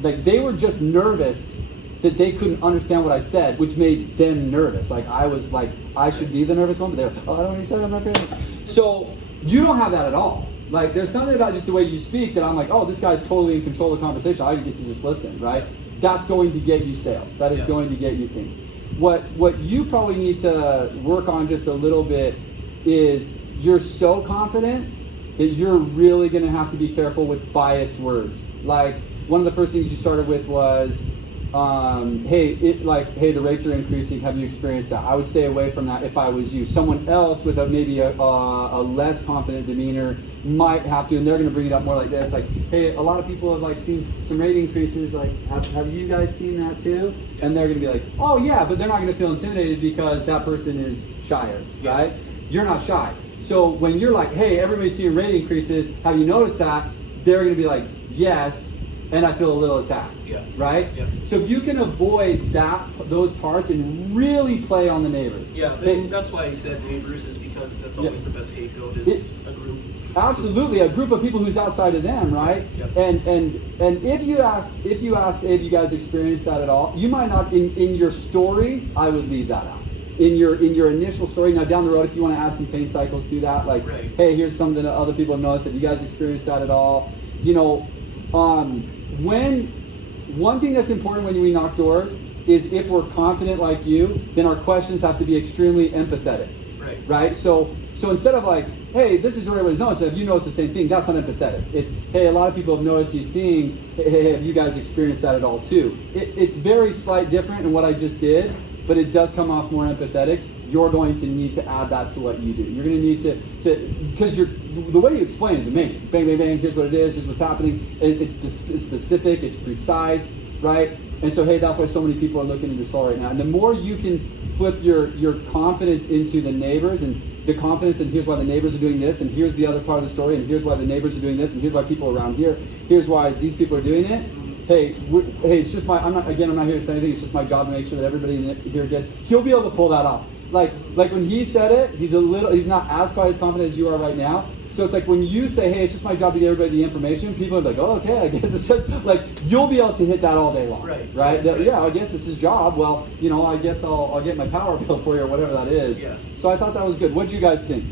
they were just nervous that they couldn't understand what I said, which made them nervous. I was I should be the nervous one, but they're like, oh, I don't know what you said, I'm not feeling it. So you don't have that at all. There's something about just the way you speak that I'm like, oh, this guy's totally in control of the conversation. I get to just listen, right? That's going to get you sales. That is going to get you things. What you probably need to work on just a little bit is you're so confident that you're really going to have to be careful with biased words. One of the first things you started with was, hey, the rates are increasing. Have you experienced that? I would stay away from that if I was you. Someone else with maybe a less confident demeanor might have to, and they're going to bring it up more like this, like, hey, a lot of people have like seen some rate increases. Like, have you guys seen that too? And they're going to be like, oh yeah, but they're not going to feel intimidated because that person is shyer, right? You're not shy. So when you're like, hey, everybody's seeing rate increases, have you noticed that? They're going to be like, yes, and I feel a little attacked, right? So if you can avoid those parts and really play on the neighbors. That's why I said neighbors, is because that's always the best scapegoat, is a group. Absolutely, a group of people who's outside of them, right? And if you ask, have you guys experienced that at all? You might not in your story. I would leave that out. In your initial story. Now down the road, if you want to add some pain cycles to that, like, hey, here's something that other people have noticed. Have you guys experienced that at all? You know, one thing that's important when we knock doors is if we're confident like you, then our questions have to be extremely empathetic. Right? So instead of like, hey, this is what everybody's noticed, if you notice the same thing, that's not empathetic. It's, hey, a lot of people have noticed these things. Hey, have you guys experienced that at all too? It's very slight different in what I just did, but it does come off more empathetic. You're going to need to add that to what you do. You're going to need to because the way you explain it is amazing. Bang, bang, bang, here's what it is, here's what's happening. It's specific, it's precise, right? And so, hey, that's why so many people are looking at your soul right now. And the more you can flip your confidence into the neighbors, and the confidence, and here's why the neighbors are doing this, and here's the other part of the story, and here's why the neighbors are doing this, and here's why people around here, here's why these people are doing it. Hey, it's just I'm not here to say anything. It's just my job to make sure that everybody here gets. He'll be able to pull that off. Like when he said it, he's not as quite as confident as you are right now. So it's like when you say, hey, it's just my job to get everybody the information, people are like, oh, okay, I guess it's just like, you'll be able to hit that all day long. Right? Yeah, I guess it's his job. Well, you know, I guess I'll get my power bill for you, or whatever that is. So I thought that was good. What'd you guys think?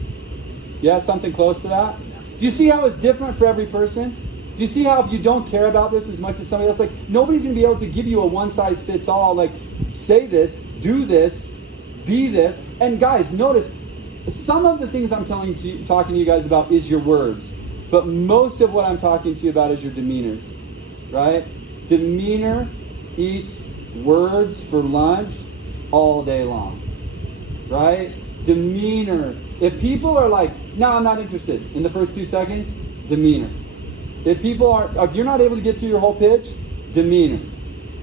Yeah, something close to that? Do you see how it's different for every person? Do you see how if you don't care about this as much as somebody else, like nobody's gonna be able to give you a one-size-fits-all, like say this, do this, be this. And guys, notice some of the things I'm talking to you guys about is your words, but most of what I'm talking to you about is your demeanors, right? Demeanor eats words for lunch all day long, right? Demeanor. If people are like, no, I'm not interested in the first 2 seconds, demeanor. If you're not able to get through your whole pitch, demeanor.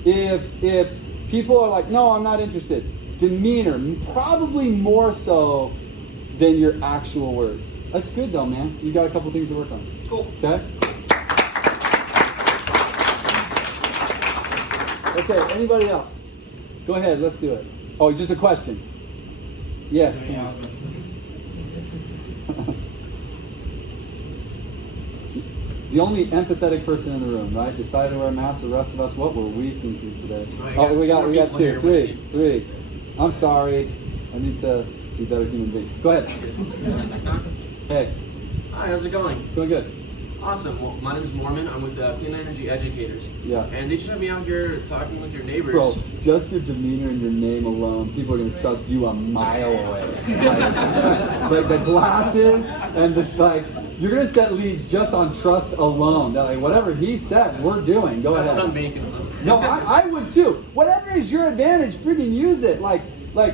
If people are like, no, I'm not interested, demeanor, probably more so than your actual words. That's good though, man. You got a couple things to work on. Cool. Okay? Okay, anybody else? Go ahead, let's do it. Oh, just a question. Yeah. The only empathetic person in the room, right? Decided to wear a mask. The rest of us, what were we thinking today? We got two, three. I'm sorry. I need to be a better human being. Go ahead. Hey. Hi, how's it going? It's going good. Awesome. Well, my name's Mormon. I'm with Clean Energy Educators. Yeah. And they just have me out here talking with your neighbors. Bro, just your demeanor and your name alone, people are going to trust you a mile away. Like the glasses and this, like, you're going to set leads just on trust alone. They're like, whatever he says, we're doing. Go ahead. That's what I'm making them. No, I would too. Whatever is your advantage, freaking use it. Like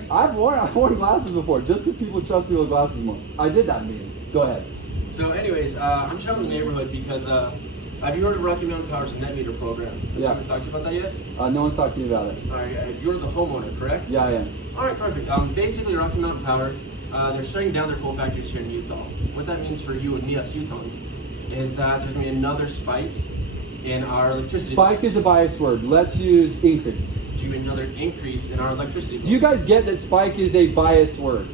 I've worn glasses before just because people trust people with glasses more. I did that meeting. Go ahead. So anyways, I'm showing the neighborhood because have you heard of Rocky Mountain Power's net meter program? Has someone talked to you about that yet? No one's talked to me about it. All right, you're the homeowner, correct? Yeah, I am. All right, perfect. Basically, Rocky Mountain Power, they're shutting down their coal factories here in Utah. What that means for you and me, us Utahns, is that there's going to be another spike in our electricity. Spike is a biased word. Let's use increase. There's going to be another increase in our electricity bills. You guys get that spike is a biased word,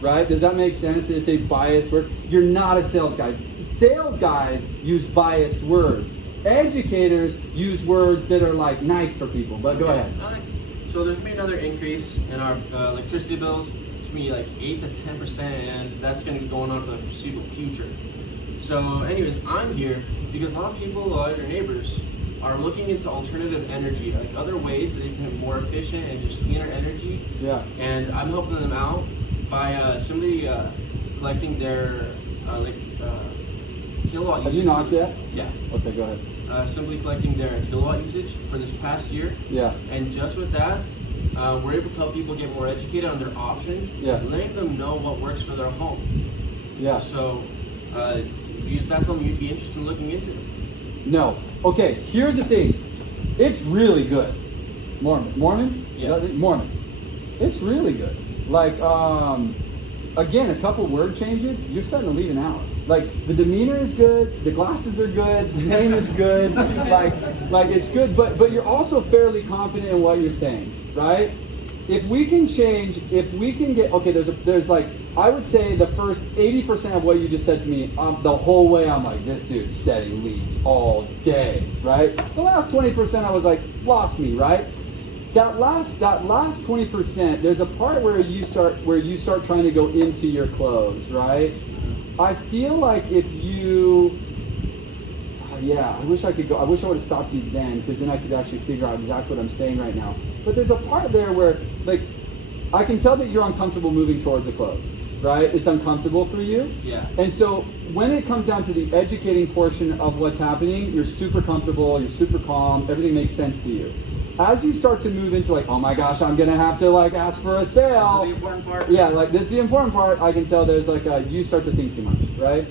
right? Does that make sense? It's a biased word. You're not a sales guy. Sales guys use biased words. Educators use words that are like nice for people, but go ahead. All right. So there's going to be another increase in our electricity bills. It's going to be like 8 to 10%, and that's going to be going on for the foreseeable future. So anyways, I'm here because a lot of people, a lot of your neighbors, are looking into alternative energy, like other ways that they can have more efficient and just cleaner energy. Yeah. And I'm helping them out by simply collecting their kilowatt usage. Have you knocked yet? Yeah. Okay, go ahead. simply collecting their kilowatt usage for this past year. Yeah. And just with that, we're able to help people get more educated on their options. Yeah. Letting them know what works for their home. Yeah. So, is that something you'd be interested in looking into? No. Okay, here's the thing. It's really good. Mormon? Yeah. Mormon. It's really good. Like, again, a couple word changes, you're setting the lead an hour. Like, the demeanor is good, the glasses are good, the name is good, like it's good, but you're also fairly confident in what you're saying, right? If we can get, okay, there's like, I would say the first 80% of what you just said to me, the whole way I'm like, this dude's setting leads all day, right? The last 20% I was like, lost me, right? That last 20%, there's a part where you start trying to go into your close, right? I feel like if you, I wish I would have stopped you then, because then I could actually figure out exactly what I'm saying right now. But there's a part there where, like, I can tell that you're uncomfortable moving towards a close, right? It's uncomfortable for you. Yeah. And so when it comes down to the educating portion of what's happening, you're super comfortable, you're super calm, everything makes sense to you. As you start to move into like, oh my gosh, I'm gonna have to like ask for a sale. This is the important part. Yeah, like this is the important part. I can tell there's like you start to think too much, right?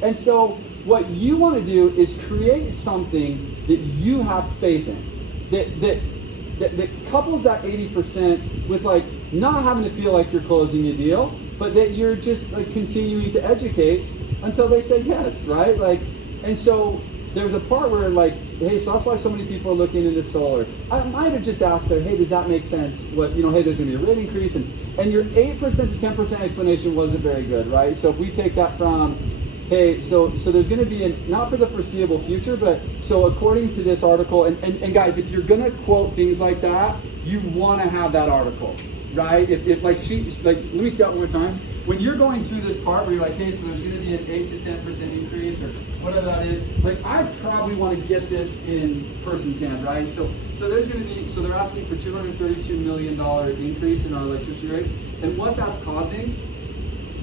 And so what you want to do is create something that you have faith in, that couples that 80% with like not having to feel like you're closing a deal, but that you're just like continuing to educate until they say yes, right? Like, and so there's a part where like, hey, so that's why so many people are looking into solar. I might have just asked there, hey, does that make sense? What, hey, there's gonna be a rate increase, and your 8% to 10% explanation wasn't very good, right? So if we take that from, hey, so there's gonna be not for the foreseeable future, but so according to this article, and guys, if you're gonna quote things like that, you wanna have that article, right? If like let me see that one more time. When you're going through this part where you're like, hey, so there's going to be an 8 to 10% increase or whatever that is, like I probably want to get this in person's hand, right? So there's going to be, so they're asking for $232 million increase in our electricity rates, and what that's causing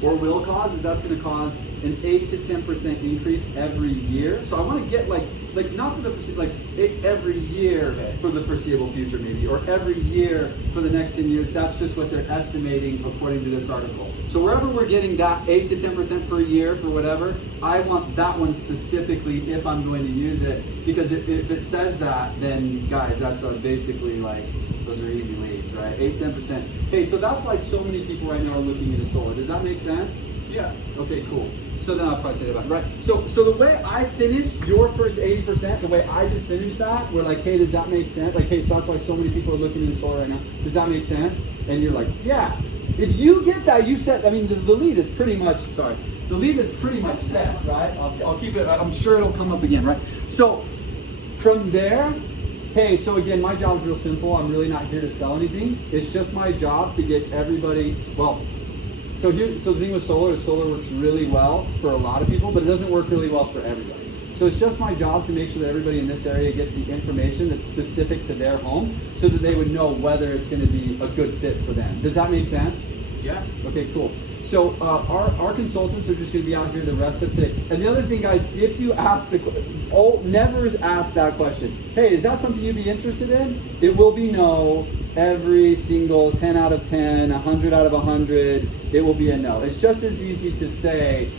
or will cause is that's going to cause an 8 to 10% increase every year. So I want to get like not for the every year for the foreseeable future maybe, or every year for the next 10 years. That's just what they're estimating according to this article. So wherever we're getting that 8 to 10% per year for whatever, I want that one specifically if I'm going to use it, because if it says that, then guys, that's basically like, those are easy leads, right? 8 to 10%. Hey, so that's why so many people right now are looking into solar. Does that make sense? Yeah. Okay, cool. So then I'll probably tell you about it, right? So the way I finished your first 80%, the way I just finished that, we're like, hey, does that make sense? Like, hey, so that's why so many people are looking into solar right now. Does that make sense? And you're like, yeah. If you get that, you set, I mean, the lead is pretty much, the lead is pretty much set, right? I'll keep it, I'm sure it'll come up again, right? So from there, hey, so again, my job is real simple. I'm really not here to sell anything. It's just my job to get everybody, so the thing with solar is solar works really well for a lot of people, but it doesn't work really well for everybody. So it's just my job to make sure that everybody in this area gets the information that's specific to their home so that they would know whether it's going to be a good fit for them. Does that make sense? Yeah. Okay, cool. So our consultants are just going to be out here the rest of today. And the other thing, guys, if you ask never ask that question. Hey, is that something you'd be interested in? It will be no. Every single 10 out of 10, 100 out of 100, it will be a no. It's just as easy to say,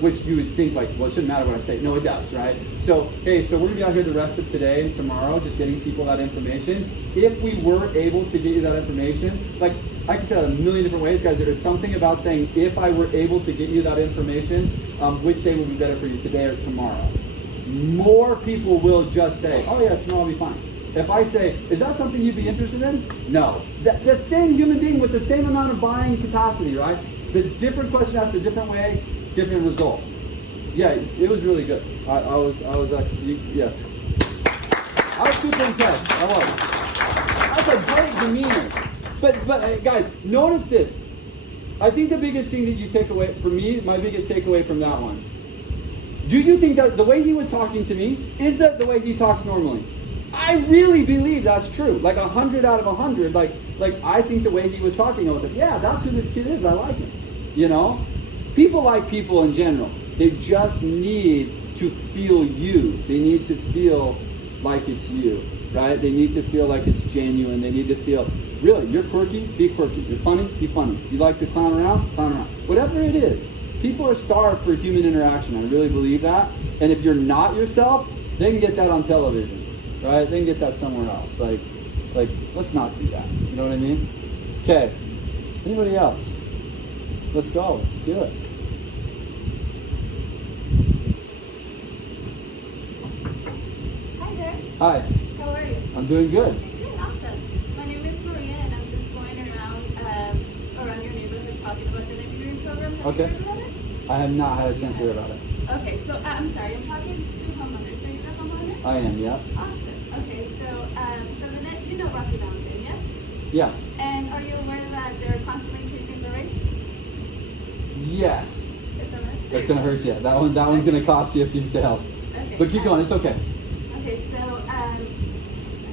which you would think like, well, it shouldn't matter what I say. No, it does, right? So, hey, so we're gonna be out here the rest of today and tomorrow, just getting people that information. If we were able to get you that information, like I can say that a million different ways, guys. There is something about saying, if I were able to get you that information, which day would be better for you, today or tomorrow? More people will just say, oh yeah, tomorrow will be fine. If I say, is that something you'd be interested in? No. The same human being with the same amount of buying capacity, right? The different question asked a different way, different result. Yeah, it was really good. I was actually, yeah. I was super impressed. I was. That's a great demeanor. But guys, notice this. I think the biggest thing that you take away, for me, my biggest takeaway from that one, do you think that the way he was talking to me, is that the way he talks normally? I really believe that's true. Like 100 out of 100. Like I think the way he was talking, I was like, yeah, that's who this kid is. I like him. You know, people like people in general. They just need to feel you. They need to feel like it's you, right? They need to feel like it's genuine. They need to feel, really, you're quirky, be quirky. You're funny, be funny. You like to clown around, clown around. Whatever it is, people are starved for human interaction. I really believe that. And if you're not yourself, they can get that on television, right? They can get that somewhere else. Like, let's not do that. You know what I mean? Okay. Anybody else? Let's go. Let's do it. Hi there. Hi. How are you? I'm doing good. Good, awesome. My name is Maria, and I'm just going around your neighborhood talking about the engineering program. Have Okay. you heard about it? I have not had a chance to hear about it. Okay, so I'm sorry, I'm talking to homeowners. Are you a homeowner? I am, yeah. Awesome. Okay, so you know Rocky Mountain, yes? Yeah. And are you aware that they're constantly increasing the rates? Yes. Is that right? That's gonna hurt you. That one's gonna cost you a few sales. Okay. But keep going. It's okay. Okay, so I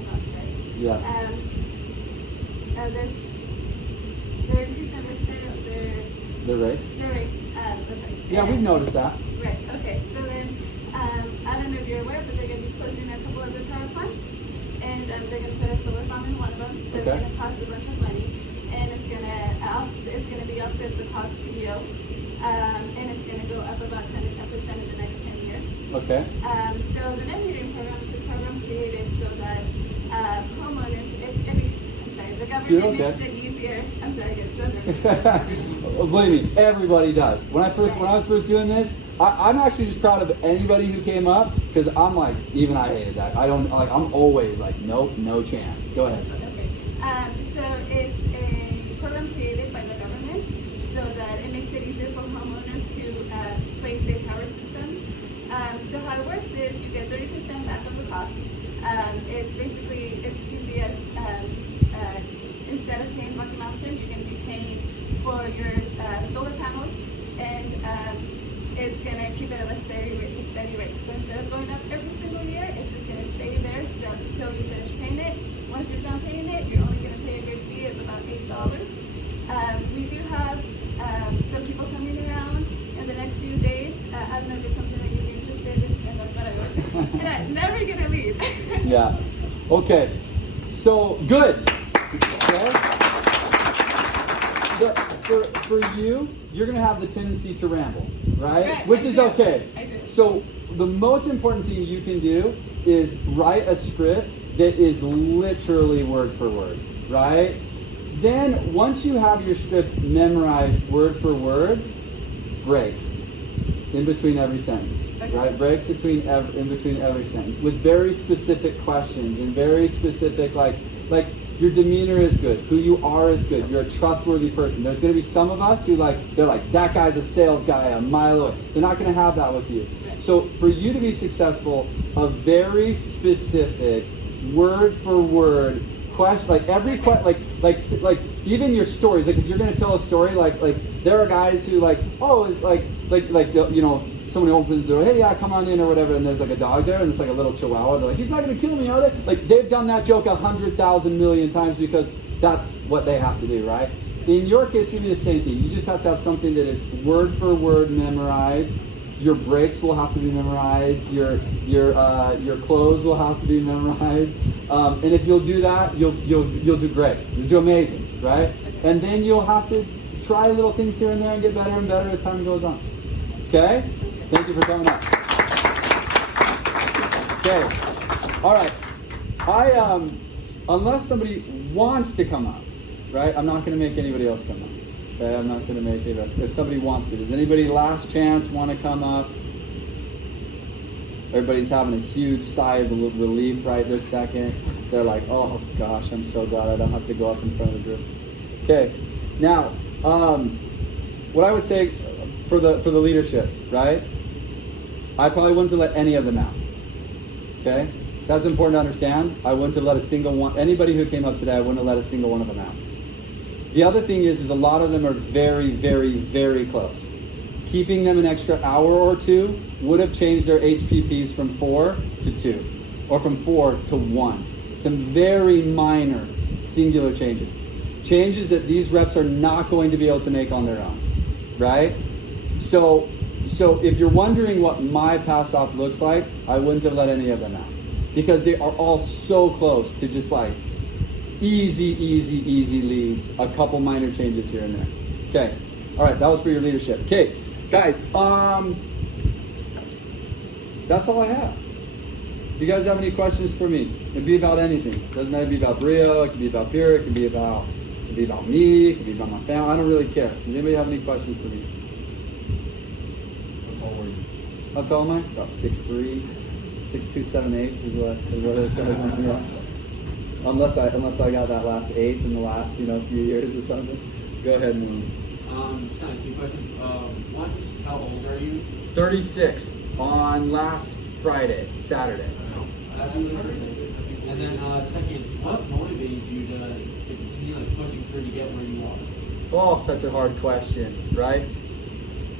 lost it. Yeah. They're increasing their The race. their rates. That's right. Yeah, we've noticed that. Right. Okay. So then, I don't know if you're aware, but they're going to be closing a couple of their power plants, and they're going to put a solar farm in one of them. So Okay. it's going to cost a bunch of money, and it's going to be offset the cost to you, and it's going to go up about 10 to 10% in the next 10 years. Okay. So the net metering program is a program created so that homeowners, the government You're okay. makes it easier. I'm sorry, I get so nervous. Believe me, everybody does. When I was first doing this, I'm actually just proud of anybody who came up, because I'm like, even I hated that. I'm always like, nope, no chance. Go ahead. Okay. So it's a program created by the government so that it makes it easier for homeowners to place a power system. So how it works is you get 30% back of the cost. It's as easy as instead of paying Rocky Mountain, you're going to be paying for your solar panels, and it's going to keep it at a steady rate. So instead of going up every single year, it's just going to stay there until you finish paying it. Once you're done paying it, you're only going to pay a grid fee of about $8. We do have some people coming around in the next few days. I don't know if it's something that you'd be interested in, and that's what I work. And I'm never going to leave. Yeah. Okay. So good. Okay. For you, you're gonna have the tendency to ramble, right? Which is okay. I do. So the most important thing you can do is write a script that is literally word for word, right? Then once you have your script memorized word for word, breaks in between every sentence, right? Breaks in between every sentence with very specific questions and very specific like your demeanor is good, who you are is good, you're a trustworthy person. There's going to be some of us who they're like, that guy's a sales guy a mile away. They're not going to have that with you. So for you to be successful, a very specific word for word question, like even your stories, like if you're going to tell a story, like there are guys who someone opens the door, hey, yeah, come on in or whatever, and there's like a dog there, and it's like a little chihuahua. They're like, he's not going to kill me, are they? Like, they've done that joke 100,000 million times because that's what they have to do, right? In your case, you do the same thing. You just have to have something that is word for word memorized. Your breaks will have to be memorized. Your clothes will have to be memorized. And if you'll do that, you'll do great. You'll do amazing, right? And then you'll have to try little things here and there and get better and better as time goes on. Okay? Thank you for coming up. Okay. All right. Unless somebody wants to come up, right? I'm not going to make anybody else come up. Okay? I'm not going to make anybody else. If somebody wants to. Does anybody last chance want to come up? Everybody's having a huge sigh of relief right this second. They're like, oh gosh, I'm so glad I don't have to go up in front of the group. Okay. Now, what I would say for the leadership, right? I probably wouldn't have let any of them out. Okay? That's important to understand. I wouldn't have let a single one, anybody who came up today, I wouldn't have let a single one of them out. The other thing is a lot of them are very, very, very close. Keeping them an extra hour or two would have changed their HPPs from 4 to 2, or from 4 to 1. Some very minor singular changes. Changes that these reps are not going to be able to make on their own, right? So So if you're wondering what my pass off looks like, I wouldn't have let any of them out because they are all so close to just like easy leads, a couple minor changes here and there. Okay, all right, that was for your leadership. Okay, guys, that's all I have. Do you guys have any questions for me? It can be about anything. It doesn't matter to be about Brio, it can be about Pure, it can be about me, it can be about my family. I don't really care. Does anybody have any questions for me? How tall am I? About 6'3", 6'2", 7/8 is what it says. Yeah. Unless I got that last 8th in the last few years or something. Go ahead, Moon. Just kind of two questions. One, how old are you? 36 on last Saturday. And then second, what motivated you to continue like pushing through to get where you are? Oh, that's a hard question, right?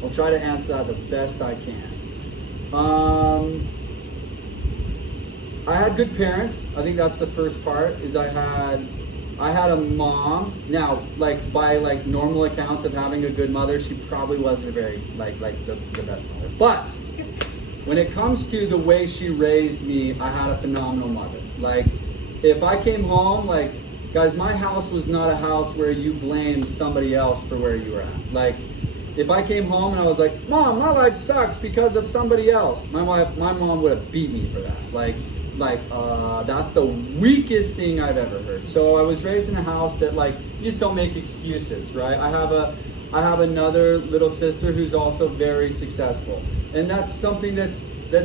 I'll try to answer that the best I can. I had good parents. I think that's the first part. Is I had a mom. Now, like by like normal accounts of having a good mother, she probably wasn't a very like the best mother. But when it comes to the way she raised me, I had a phenomenal mother. Like, if I came home, like, guys, my house was not a house where you blamed somebody else for where you were at. Like, if I came home and I was like, Mom, my life sucks because of somebody else, my mom would have beat me for that. Like, that's the weakest thing I've ever heard. So I was raised in a house that, like, you just don't make excuses, right? I have another little sister who's also very successful, and that's something that's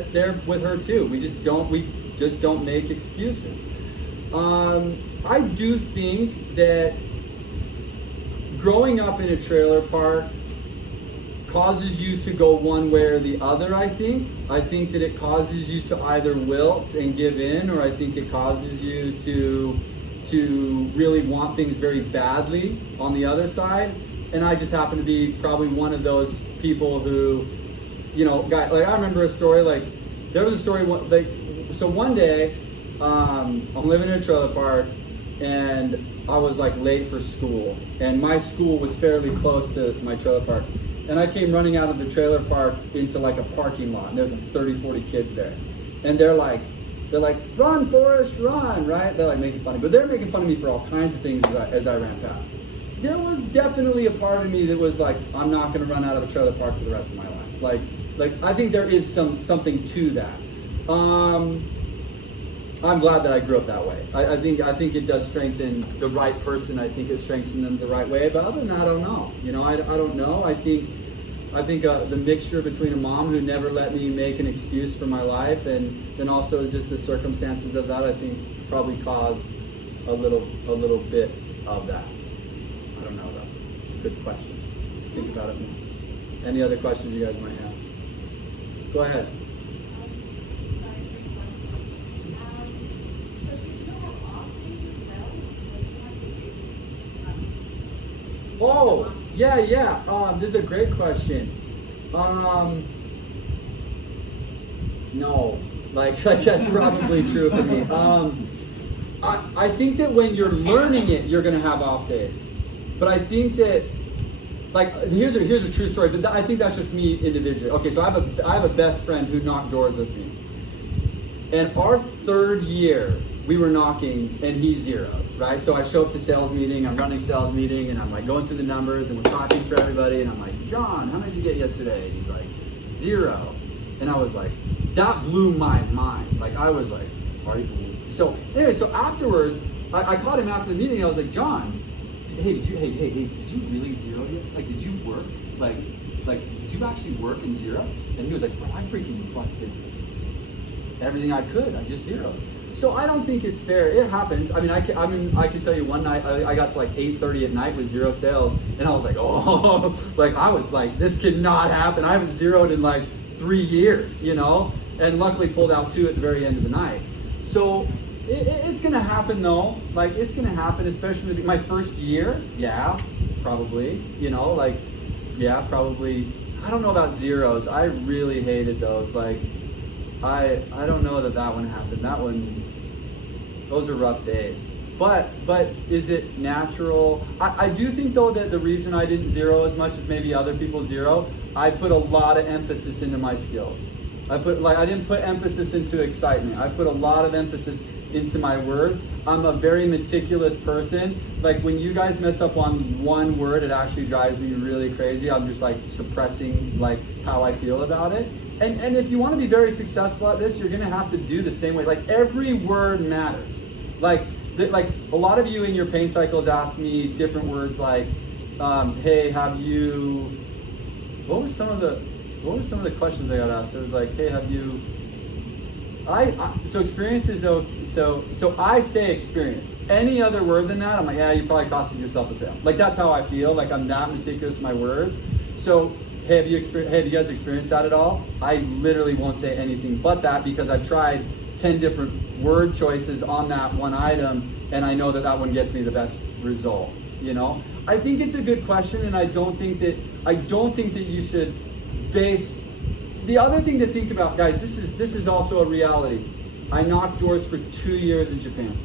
there with her too. We just don't make excuses. I do think that growing up in a trailer park causes you to go one way or the other. I think that it causes you to either wilt and give in, or I think it causes you to really want things very badly on the other side. And I just happen to be probably one of those people who, like, I remember a story, like, there was a story, like, so one day, I'm living in a trailer park, and I was, like, late for school, and my school was fairly close to my trailer park, and I came running out of the trailer park into, like, a parking lot, and there's, like, 30, 40 kids there, and they're like, run, Forrest, run, right? They're, like, making fun of me, but they're making fun of me for all kinds of things as I ran past. There was definitely a part of me that was like, I'm not going to run out of a trailer park for the rest of my life. Like I think there is something to that. I'm glad that I grew up that way. I think it does strengthen the right person. I think it strengthens them the right way. But other than that, I don't know. I don't know. I think the mixture between a mom who never let me make an excuse for my life, and then also just the circumstances of that, I think probably caused a little bit of that. I don't know though. It's a good question. Think about it more. Any other questions you guys might have? Go ahead. Oh, yeah. This is a great question. No, like that's probably true for me. I think that when you're learning it, you're gonna have off days. But I think that, like, here's a true story. But I think that's just me individually. Okay, so I have a best friend who knocked doors with me, and our third year we were knocking, and he's 0. Right? So I show up to sales meeting, I'm running sales meeting, and I'm like going through the numbers, and we're talking for everybody, and I'm like, John, how many did you get yesterday? And he's like, 0. And I was like, that blew my mind. Like, I was like, are you? So anyway, so afterwards, I caught him after the meeting, and I was like, John, hey, did you really 0 this? Like, did you work? Like, did you actually work in 0? And he was like, bro, I freaking busted everything I could. I just 0. So I don't think it's fair. It happens. I mean, I can tell you one night I got to like 8:30 at night with 0 sales, and I was like, oh, like I was like, this cannot happen. I haven't zeroed in like 3 years, and luckily pulled out 2 at the very end of the night. So it's gonna happen though. Like, it's gonna happen, especially my first year. Yeah, probably. Probably. I don't know about zeros. I really hated those. Like, I don't know that one happened. Those are rough days. But is it natural? I do think though that the reason I didn't 0 as much as maybe other people 0, I put a lot of emphasis into my skills. I didn't put emphasis into excitement. I put a lot of emphasis into my words. I'm a very meticulous person. Like when you guys mess up on one word, it actually drives me really crazy. I'm just like suppressing like how I feel about it. And if you want to be very successful at this, you're gonna have to do the same way. Like every word matters. Like a lot of you in your pain cycles ask me different words like, hey, have you? What was some of the questions I got asked? It was like, hey, have you? So experience is okay. So I say experience. Any other word than that, I'm like, yeah, you probably costed yourself a sale. Like that's how I feel. Like I'm that meticulous with my words. So hey, have you guys experienced that at all? I literally won't say anything but that because I've tried 10 different word choices on that one item, and I know that that one gets me the best result. You know, I think it's a good question, and I don't think that you should base. The other thing to think about, guys, this is also a reality. I knocked doors for 2 years in Japan,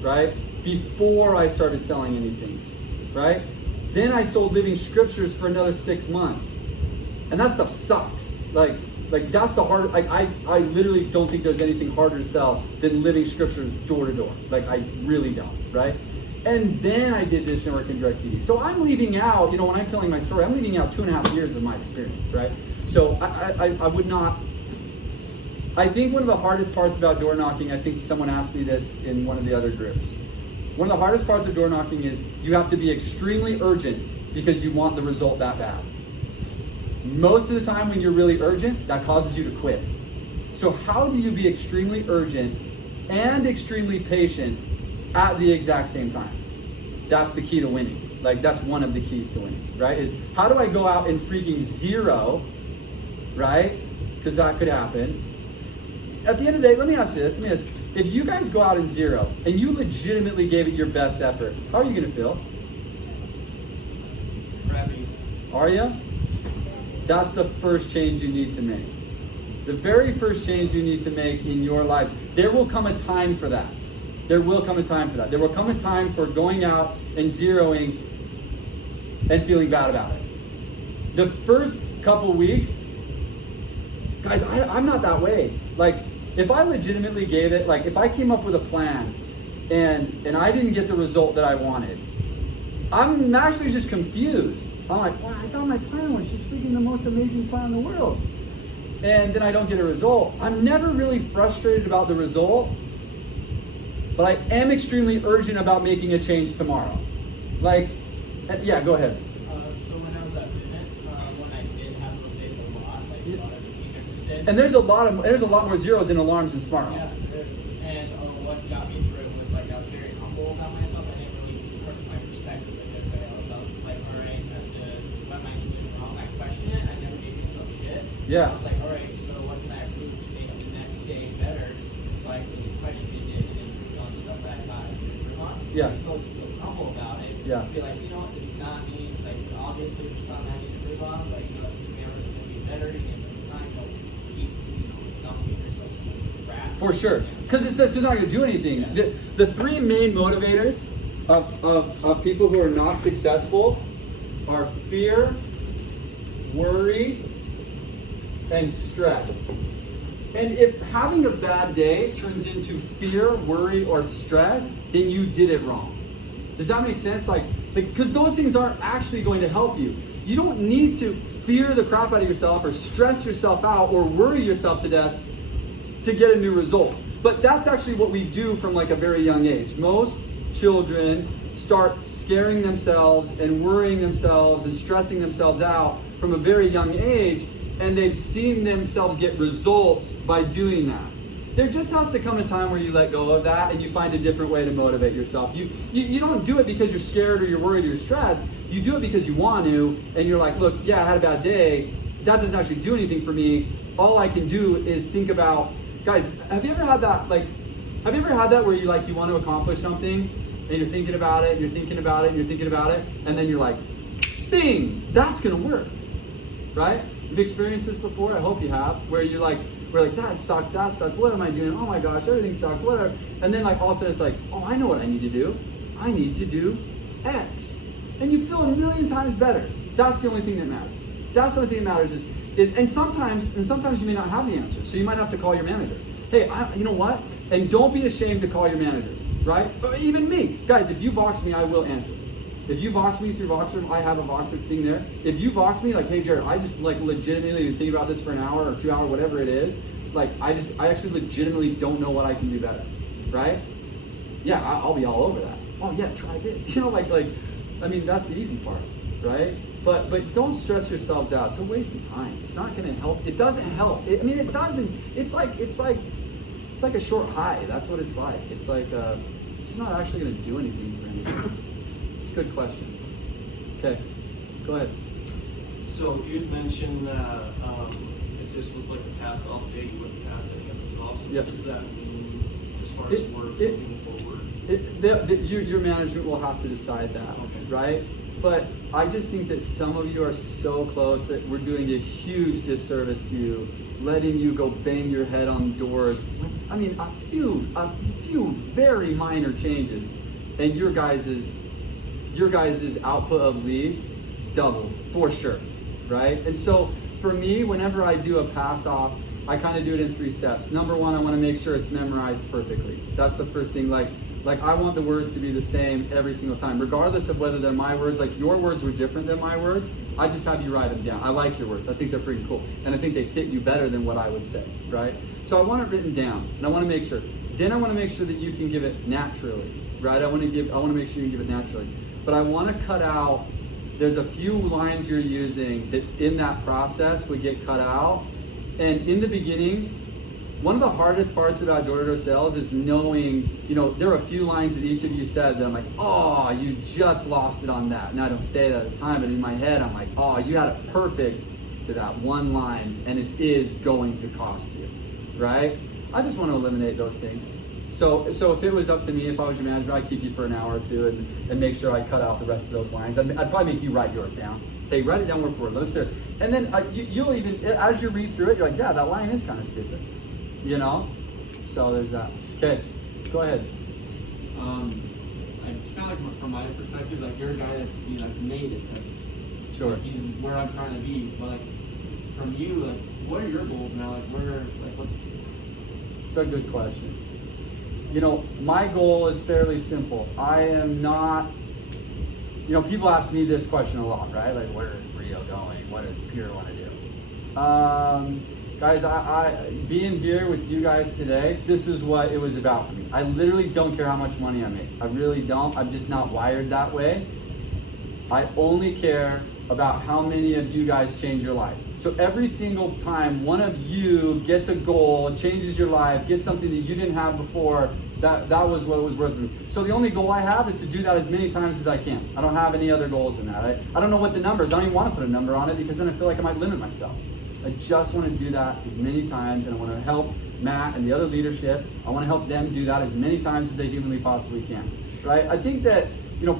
right? Before I started selling anything, right? Then I sold Living Scriptures for another 6 months, and that stuff sucks. Like that's the hard. Like I literally don't think there's anything harder to sell than Living Scriptures door to door. Like I really don't, right? And then I did Dish Network and DirecTV. So I'm leaving out, you know, when I'm telling my story, I'm leaving out 2.5 years of my experience, right? So I would not. I think one of the hardest parts about door knocking, I think someone asked me this in one of the other groups. One of the hardest parts of door knocking is you have to be extremely urgent because you want the result that bad. Most of the time when you're really urgent, that causes you to quit. So how do you be extremely urgent and extremely patient at the exact same time? That's the key to winning. Like that's one of the keys to winning, right? Is how do I go out and freaking zero, right? Because that could happen. At the end of the day, let me ask you this. If you guys go out and zero and you legitimately gave it your best effort, how are you gonna feel? Crappy. Are you? That's the first change you need to make. The very first change you need to make in your lives. There will come a time for that. There will come a time for that. There will come a time for going out and zeroing and feeling bad about it. The first couple weeks, guys, I'm not that way. Like, if I legitimately gave it, like if I came up with a plan and I didn't get the result that I wanted, I'm actually just confused. I'm like, well, I thought my plan was just freaking the most amazing plan in the world. And then I don't get a result. I'm never really frustrated about the result, but I am extremely urgent about making a change tomorrow. Like, yeah, go ahead. So when I was at Minute, when I did have those days a lot, like a lot of the team members did. And there's a lot more zeros in alarms than smart home. Yeah, there is. And what got me through it was like I was very humble about myself. I didn't really hurt my perspective like everybody else. I was just like, all right, what am I doing wrong? I questioned it. I never gave myself shit. Yeah. I was like, all right, so what can I improve to make the next day better? It's like just questioned it and improved on stuff that I got to improve on. Yeah. I still was humble about it. Yeah. Be like, you know, it's not me. It's like obviously there's something I need to improve on, but you know, it's 2 hours gonna be better. And if it's not, you know, keep not giving yourself so much crap. For sure, because it's just not going to do anything. Yeah. The three main motivators of people who are not successful are fear, worry, and stress. And if having a bad day turns into fear, worry, or stress, then you did it wrong. Does that make sense? Like, because those things aren't actually going to help you. You don't need to fear the crap out of yourself or stress yourself out or worry yourself to death to get a new result. But that's actually what we do from like a very young age. Most children start scaring themselves and worrying themselves and stressing themselves out from a very young age, and they've seen themselves get results by doing that. There just has to come a time where you let go of that and you find a different way to motivate yourself. You don't do it because you're scared or you're worried or you're stressed. You do it because you want to, and you're like, look, yeah, I had a bad day. That doesn't actually do anything for me. All I can do is think about, guys, have you ever had that, where you like, you want to accomplish something and you're thinking about it, and you're thinking about it, and you're thinking about it, and then you're like, bing, that's gonna work, right? You've experienced this before, I hope you have, where you're like, that sucked, what am I doing? Oh my gosh, everything sucks, whatever. And then like all of a sudden it's like, oh, I know what I need to do. I need to do X. And you feel a million times better. That's the only thing that matters. That's the only thing that matters and sometimes you may not have the answer. So you might have to call your manager. Hey, you know what? And don't be ashamed to call your managers, right? But even me. Guys, if you Vox me, I will answer. If you Vox me through Voxer, I have a Voxer thing there. If you Vox me, like, hey Jared, I just like legitimately been thinking about this for an hour or 2 hours, whatever it is, like I actually legitimately don't know what I can do better, right? Yeah, I'll be all over that. Oh yeah, try this. You know, I mean, that's the easy part, right? But don't stress yourselves out. It's a waste of time. It's not going to help. It doesn't help. It doesn't. It's like a short high. That's what it's like. It's like it's not actually going to do anything for anyone. It's a good question. Okay, go ahead. So you'd mentioned that if this was like a pass off day, you wouldn't pass any of this off. So Yep. what does that mean as far as work moving forward? Your management will have to decide that, Okay. right? But I just think that some of you are so close that we're doing a huge disservice to you, letting you go bang your head on doors with, I mean, a few very minor changes, and your guys's output of leads doubles for sure, right? And so for me, whenever I do a pass off, I kind of do it in 3 steps. Number 1, I want to make sure it's memorized perfectly. That's the first thing. Like I want the words to be the same every single time, regardless of whether they're my words. Like your words were different than my words. I just have you write them down. I like your words. I think they're freaking cool. And I think they fit you better than what I would say, right? So I want it written down, and I want to make sure. Then I want to make sure that you can give it naturally, right? I want to make sure you can give it naturally. But I want to cut out, there's a few lines you're using that in that process would get cut out. And in the beginning, one of the hardest parts about door-to-door sales is knowing, there are a few lines that each of you said that I'm like, oh, you just lost it on that. And I don't say that at the time, but in my head, I'm like, oh, you had it perfect to that one line, and it is going to cost you, right? I just want to eliminate those things. So if it was up to me, if I was your manager, I'd keep you for an hour or two and make sure I cut out the rest of those lines. I'd probably make you write yours down. Hey, write it down word for word. Let's hear it. And then you'll even, as you read through it, you're like, yeah, that line is kind of stupid. So there's that. Okay, go ahead. Just kind of like from my perspective, like you're a guy that's made it. That's sure. Like he's where I'm trying to be. But like from you, like what are your goals now? Like what's? It's a good question. My goal is fairly simple. I am not. People ask me this question a lot, right? Like, where is Rio going? What does Pure want to do? Guys, I being here with you guys today, this is what it was about for me. I literally don't care how much money I make. I really don't. I'm just not wired that way. I only care about how many of you guys change your lives. So every single time one of you gets a goal, changes your life, gets something that you didn't have before, that was what it was worth to me. So the only goal I have is to do that as many times as I can. I don't have any other goals than that. I don't know what the number is. I don't even want to put a number on it because then I feel like I might limit myself. I just want to do that as many times, and I want to help Matt and the other leadership. I want to help them do that as many times as they humanly possibly can, right? I think that,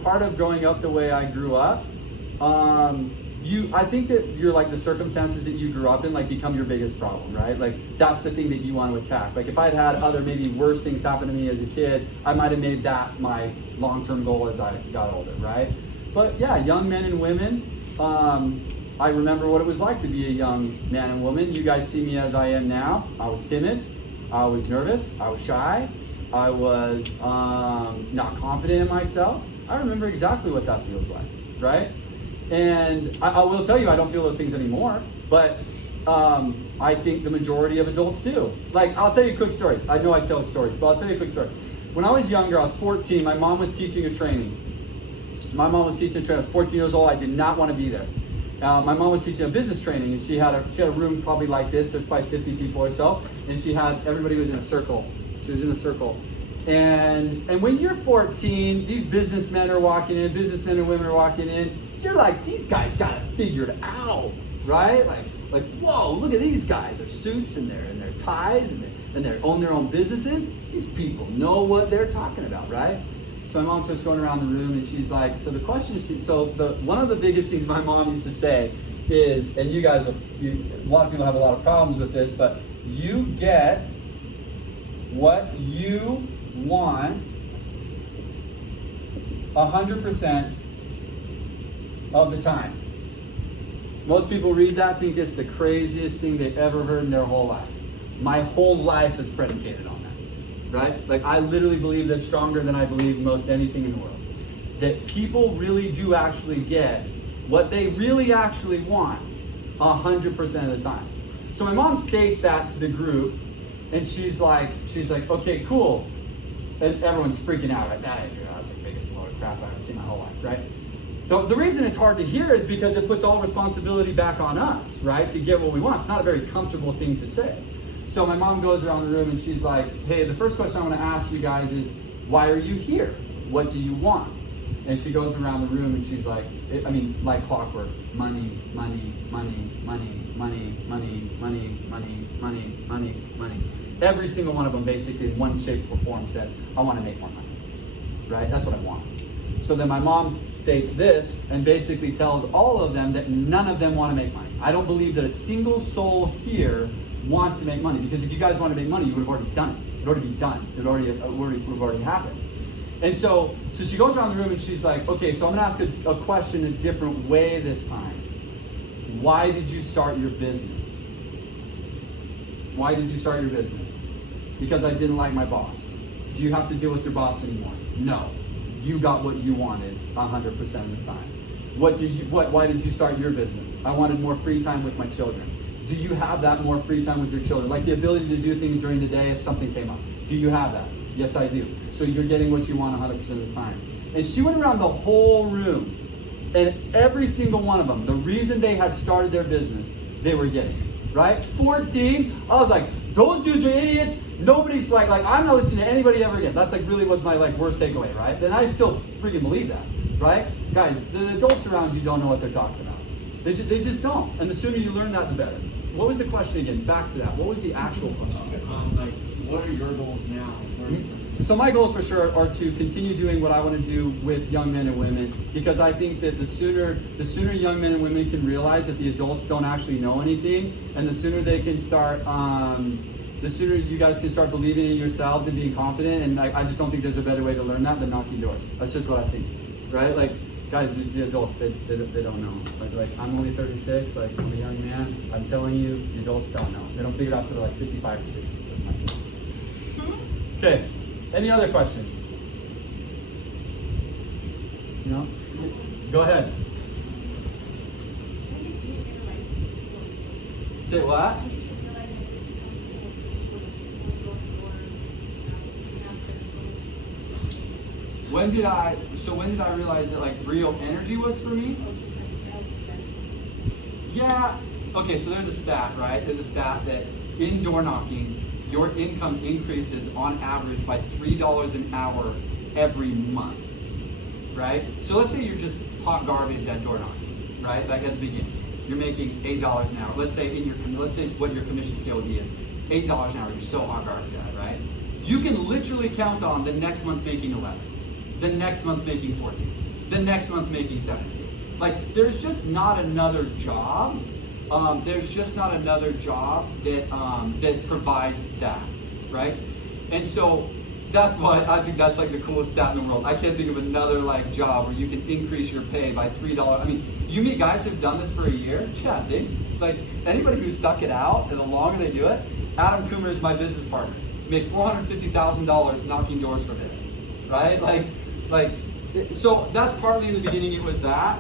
part of growing up the way I grew up, I think that you're like the circumstances that you grew up in, like become your biggest problem, right? Like that's the thing that you want to attack. Like if I'd had other maybe worse things happen to me as a kid, I might have made that my long-term goal as I got older, right? But yeah, young men and women, I remember what it was like to be a young man and woman. You guys see me as I am now. I was timid, I was nervous, I was shy, I was not confident in myself. I remember exactly what that feels like, right? And I will tell you, I don't feel those things anymore, but I think the majority of adults do. Like, I'll tell you a quick story. I know I tell stories, but I'll tell you a quick story. When I was younger, I was 14, my mom was teaching a training. I was 14 years old, I did not want to be there. My mom was teaching a business training, and she had a room probably like this. There's probably 50 people or so, and everybody was in a circle. She was in a circle. And when you're 14, these businessmen and women are walking in, you're like, these guys got it figured out, right? Like, whoa, look at these guys. Their suits and their ties and they own their own businesses. These people know what they're talking about, right? So my mom starts going around the room, and she's like, so the question is, one of the biggest things my mom used to say is, and you guys, a lot of people have a lot of problems with this, but you get what you want 100% of the time. Most people read that, think it's the craziest thing they've ever heard in their whole lives. My whole life is predicated on that, right? Like I literally believe that's stronger than I believe most anything in the world. That people really do actually get what they really actually want 100% of the time. So my mom states that to the group, and she's like, okay, cool. And everyone's freaking out, right? That I was like, biggest load of crap I've ever seen my whole life, right? The reason it's hard to hear is because it puts all responsibility back on us, right? To get what we want. It's not a very comfortable thing to say. So my mom goes around the room and she's like, hey, the first question I want to ask you guys is, why are you here? What do you want? And she goes around the room and she's like, like clockwork, money, money, money, money, money, money, money, money, money, money, money. Every single one of them basically in one shape or form says, I want to make more money, right? That's what I want. So then my mom states this and basically tells all of them that none of them want to make money. I don't believe that a single soul here wants to make money, because if you guys want to make money, you would have already done it. It would already be done. It would have already happened. And so she goes around the room and she's like, okay, so I'm gonna ask a question a different way this time. Why did you start your business? Why did you start your business? Because I didn't like my boss. Do you have to deal with your boss anymore? No. You got what you wanted 100% of the time. Why did you start your business? I wanted more free time with my children. Do you have that more free time with your children? Like the ability to do things during the day if something came up. Do you have that? Yes, I do. So you're getting what you want 100% of the time. And she went around the whole room, and every single one of them, the reason they had started their business, they were getting, right? 14, I was like, those dudes are idiots. Nobody's like I'm not listening to anybody ever again. That's like really was my worst takeaway, right? And I still freaking believe that, right? Guys, the adults around you don't know what they're talking about. They just don't. And the sooner you learn that, the better. What was the question again? Back to that. What was the actual question? What are your goals now? So my goals for sure are to continue doing what I want to do with young men and women, because I think that the sooner young men and women can realize that the adults don't actually know anything, and the sooner they can start, the sooner you guys can start believing in yourselves and being confident. And I just don't think there's a better way to learn that than knocking doors. That's just what I think, right? Like, guys, the adults, they don't know. Like I'm only 36, like I'm a young man. I'm telling you, the adults don't know. They don't figure it out till they're like 55 or 60. That's my point. Okay, any other questions? No? Go ahead. When did you realize this was Say what? When did you realize that this company was When did I realize that like Brio Energy was for me? Yeah. Okay, so there's a stat, right? There's a stat that in door knocking, your income increases on average by $3 an hour every month, right? So let's say you're just hot garbage at door knocking, right? Like at the beginning, you're making $8 an hour. Let's say what your commission scale would be is $8 an hour. You're so hot garbage at it, right? You can literally count on the next month making 11, the next month making 14, the next month making 17. Like there's just not another job. There's just not another job that provides that, right? And so that's why I think that's like the coolest stat in the world. I can't think of another like job where you can increase your pay by $3. I mean, you meet guys who've done this for a year. Yeah, they like anybody who stuck it out, and the longer they do it. Adam Coomer is my business partner. Make $450,000 knocking doors for a day, right? So that's partly in the beginning. It was that,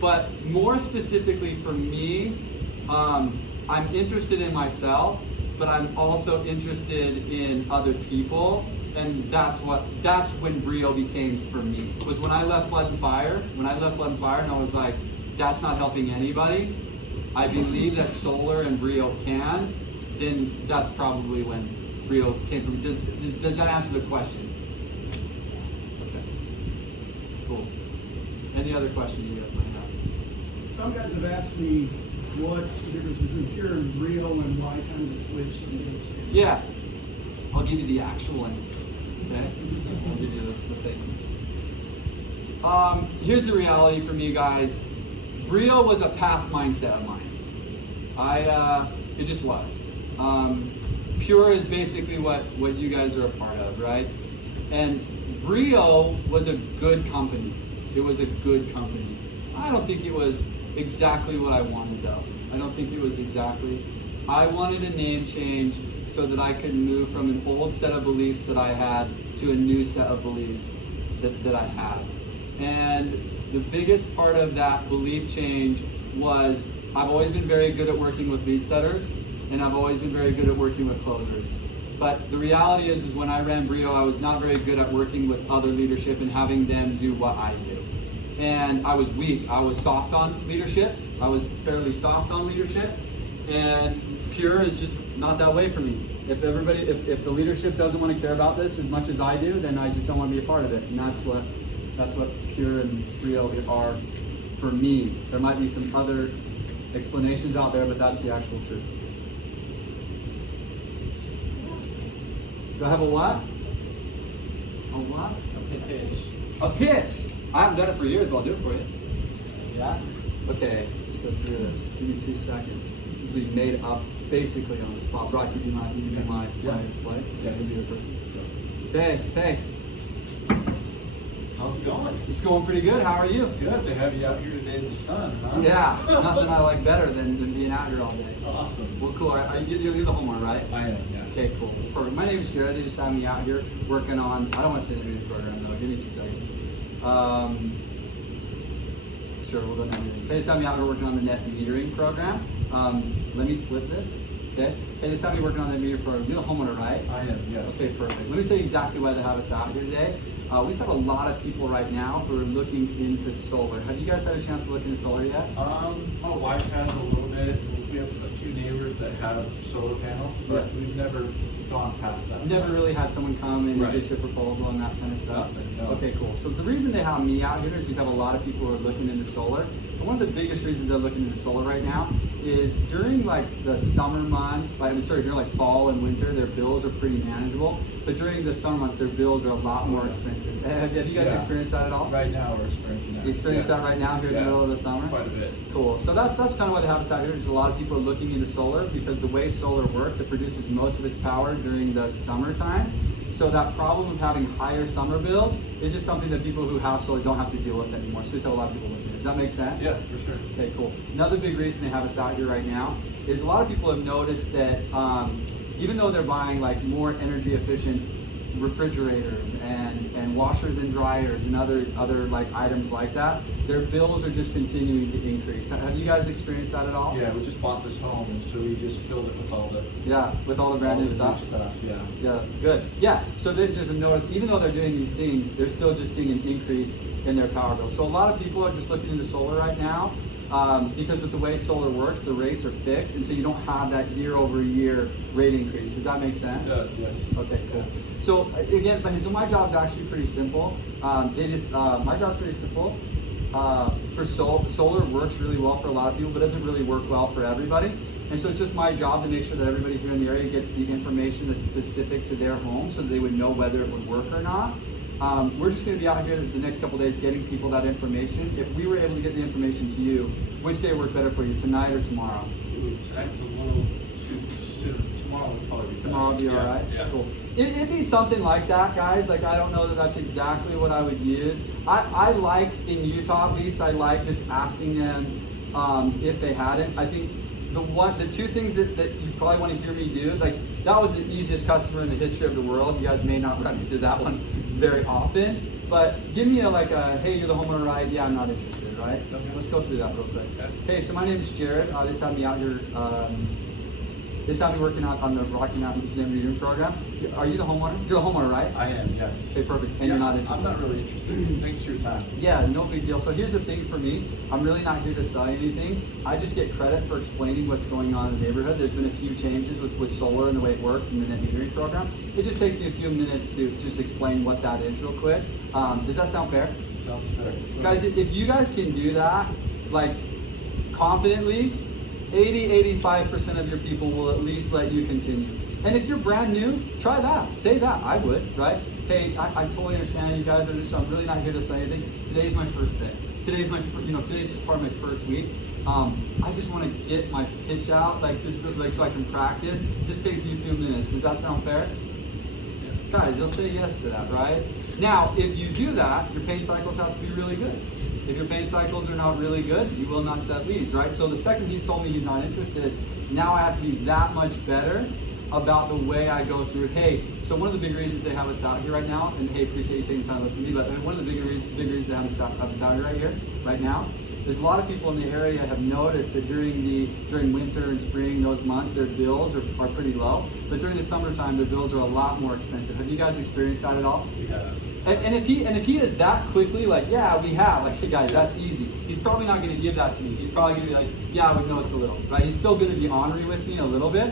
but more specifically for me. I'm interested in myself, but I'm also interested in other people, and that's when Brio became for me. It was when I left Flood and Fire. And I was like, that's not helping anybody. I believe that solar and Brio can. Then that's probably when Brio came from me. Does that answer the question? Okay. Cool. Any other questions you guys might have? Some guys have asked me what's the difference between pure and real and why kind of the switch. Yeah, I'll give you the actual answer. Okay, I'll give you the fake answer. Here's the reality for me, guys. Brio was a past mindset of mine. It just was. Pure is basically what you guys are a part of, right? And Brio was a good company. It was a good company. I don't think it was exactly what I wanted though. I don't think it was exactly. I wanted a name change so that I could move from an old set of beliefs that I had to a new set of beliefs that I have. And the biggest part of that belief change was I've always been very good at working with lead setters, and I've always been very good at working with closers. But the reality is when I ran Brio, I was not very good at working with other leadership and having them do what I do. And I was weak. I was soft on leadership. I was fairly soft on leadership. And Pure is just not that way for me. If the leadership doesn't want to care about this as much as I do, then I just don't want to be a part of it. And that's what Pure and Brio are for me. There might be some other explanations out there, but that's the actual truth. Do I have a what? A what? A pitch. A pitch! I haven't done it for years, but I'll do it for you. Yeah? Okay, let's go through this. Give me 2 seconds. This will be made up basically on the spot. Brock, you be my wife? Yeah, you'll be the person. Okay, hey. How's it going? It's going pretty good. How are you? Good. They have you out here today in the sun, huh? Yeah, nothing I like better than being out here all day. Awesome. Well, cool. You're the homeowner, right? I am, yes. Okay, cool. Perfect. My name is Jared. They just have me out here working on, I don't want to say the name of the program though. Give me 2 seconds. Sure, we'll go down. They just have me out here working on the net metering program. Let me flip this. Okay. Hey, they have me working on the meter program. You're the homeowner, right? I am, yes. Okay, perfect. Let me tell you exactly why they have us out here today. We just have a lot of people right now who are looking into solar. Have you guys had a chance to look into solar yet? My wife has a little bit. We have a few neighbors that have solar panels, but we've never gone past that. Never really had someone come in and Right. get your proposal and that kind of stuff? Nothing, no. Okay, cool. So the reason they have me out here is we have a lot of people who are looking into solar. And one of the biggest reasons they're looking into solar right now is during like the summer months, during like fall and winter, their bills are pretty manageable. But during the summer months, their bills are a lot more expensive. Have you guys experienced that at all? Right now we're experiencing that. You experience that right now here in the middle of the summer? Quite a bit. Cool. So that's kind of why they have us out here. There's a lot of people looking into solar because the way solar works, it produces most of its power during the summertime. So that problem of having higher summer bills is just something that people who have solar don't have to deal with anymore. So there's a lot of people looking at it. Does that make sense? Yeah, for sure. Okay, cool. Another big reason they have us out here right now is a lot of people have noticed that even though they're buying like more energy efficient refrigerators and washers and dryers and other like items like that, their bills are just continuing to increase. Have you guys experienced that at all? Yeah, we just bought this home, and so we just filled it with all the brand new stuff. Yeah, good. Yeah, so they just noticed even though they're doing these things, they're still just seeing an increase in their power bill. So a lot of people are just looking into solar right now. Because with the way solar works, the rates are fixed, and so you don't have that year-over-year rate increase. Does that make sense? It does, yes. Okay, cool. So again, so my job's actually pretty simple. My job's pretty simple. For solar works really well for a lot of people, but doesn't really work well for everybody. And so it's just my job to make sure that everybody here in the area gets the information that's specific to their home, so that they would know whether it would work or not. We're just going to be out here the next couple days getting people that information. If we were able to get the information to you, which day would work better for you, tonight or tomorrow? Ooh, tonight's a little too soon. Tomorrow would probably be best. Tomorrow would be all right? Yeah. Cool. It'd be something like that, guys. Like, I don't know that that's exactly what I would use. I like, in Utah at least, I like just asking them if they hadn't. I think the two things that you probably want to hear me do, like, that was the easiest customer in the history of the world. You guys may not run into that one very often, but give me hey, you're the homeowner, right? Yeah, I'm not interested, right? Okay. Let's go through that real quick. Okay. Hey, so my name is Jared. This had me out here. This had me working out on the Rocky Mountains Net Metering program. Are you the homeowner? You're the homeowner, right? I am, yes. Okay, perfect. And you're not interested? I'm not really interested. Thanks for your time. Yeah, no big deal. So here's the thing for me. I'm really not here to sell you anything. I just get credit for explaining what's going on in the neighborhood. There's been a few changes with solar and the way it works in the net metering program. It just takes me a few minutes to just explain what that is real quick. Does that sound fair? Sounds fair. Guys, if you guys can do that, like, confidently, 80-85% of your people will at least let you continue. And if you're brand new, try that. Say that. I would, right? Hey, I totally understand you guys are just, I'm really not here to say anything. Today's my first day. Today's just part of my first week. I just want to get my pitch out, so I can practice. It just takes me a few minutes. Does that sound fair? Yes. Guys, you'll say yes to that, right? Now, if you do that, your pay cycles have to be really good. If your pay cycles are not really good, you will not set leads, right? So the second he's told me he's not interested, now I have to be that much better about the way I go through. Hey, so one of the big reasons they have us out here right now, and hey, appreciate you taking the time to listen to me, but one of the big reasons they have us out here right now, is a lot of people in the area have noticed that during winter and spring, those months, their bills are pretty low, but during the summertime, their bills are a lot more expensive. Have you guys experienced that at all? Yeah. And if he is that quickly, like, yeah, we have, like, hey guys, that's easy. He's probably not going to give that to me. He's probably going to be like, yeah, I would notice a little, right? He's still going to be ornery with me a little bit.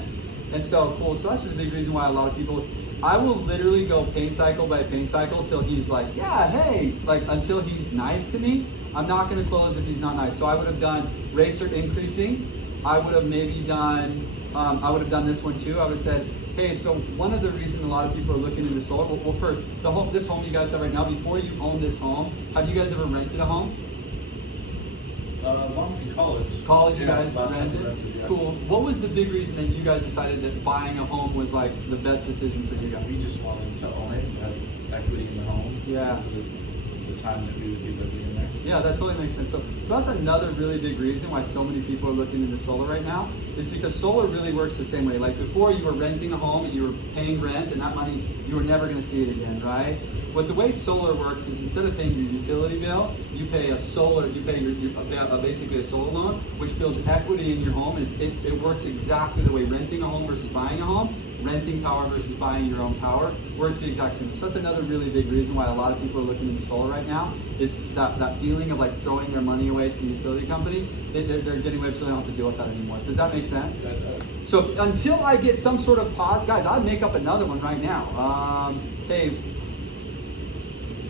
And so, cool. So that's just a big reason why a lot of people, I will literally go pain cycle by pain cycle till he's like, yeah, hey, like until he's nice to me. I'm not going to close if he's not nice. So I would have done rates are increasing. I would have maybe done, this one too. I would have said, hey, so one of the reasons a lot of people are looking into solar, well first, this home you guys have right now, before you own this home, have you guys ever rented a home? One in college. College, you Yeah, guys last time rented? rented, yeah. Cool. What was the big reason that you guys decided that buying a home was like the best decision for you guys? We just wanted to own it, to have equity in the home. Yeah. For the time that we would be living in there. Yeah, that totally makes sense. So that's another really big reason why so many people are looking into solar right now, is because solar really works the same way. Like before, you were renting a home and you were paying rent, and that money, you were never going to see it again, right? But the way solar works is instead of paying your utility bill, you pay basically a solar loan, which builds equity in your home. It works exactly the way renting a home versus buying a home, renting power versus buying your own power, works the exact same way. So that's another really big reason why a lot of people are looking into solar right now, is that feeling of like throwing their money away to the utility company. They're getting away so they don't have to deal with that anymore. Does that make sense? That does. So until I get some sort of guys, I'd make up another one right now.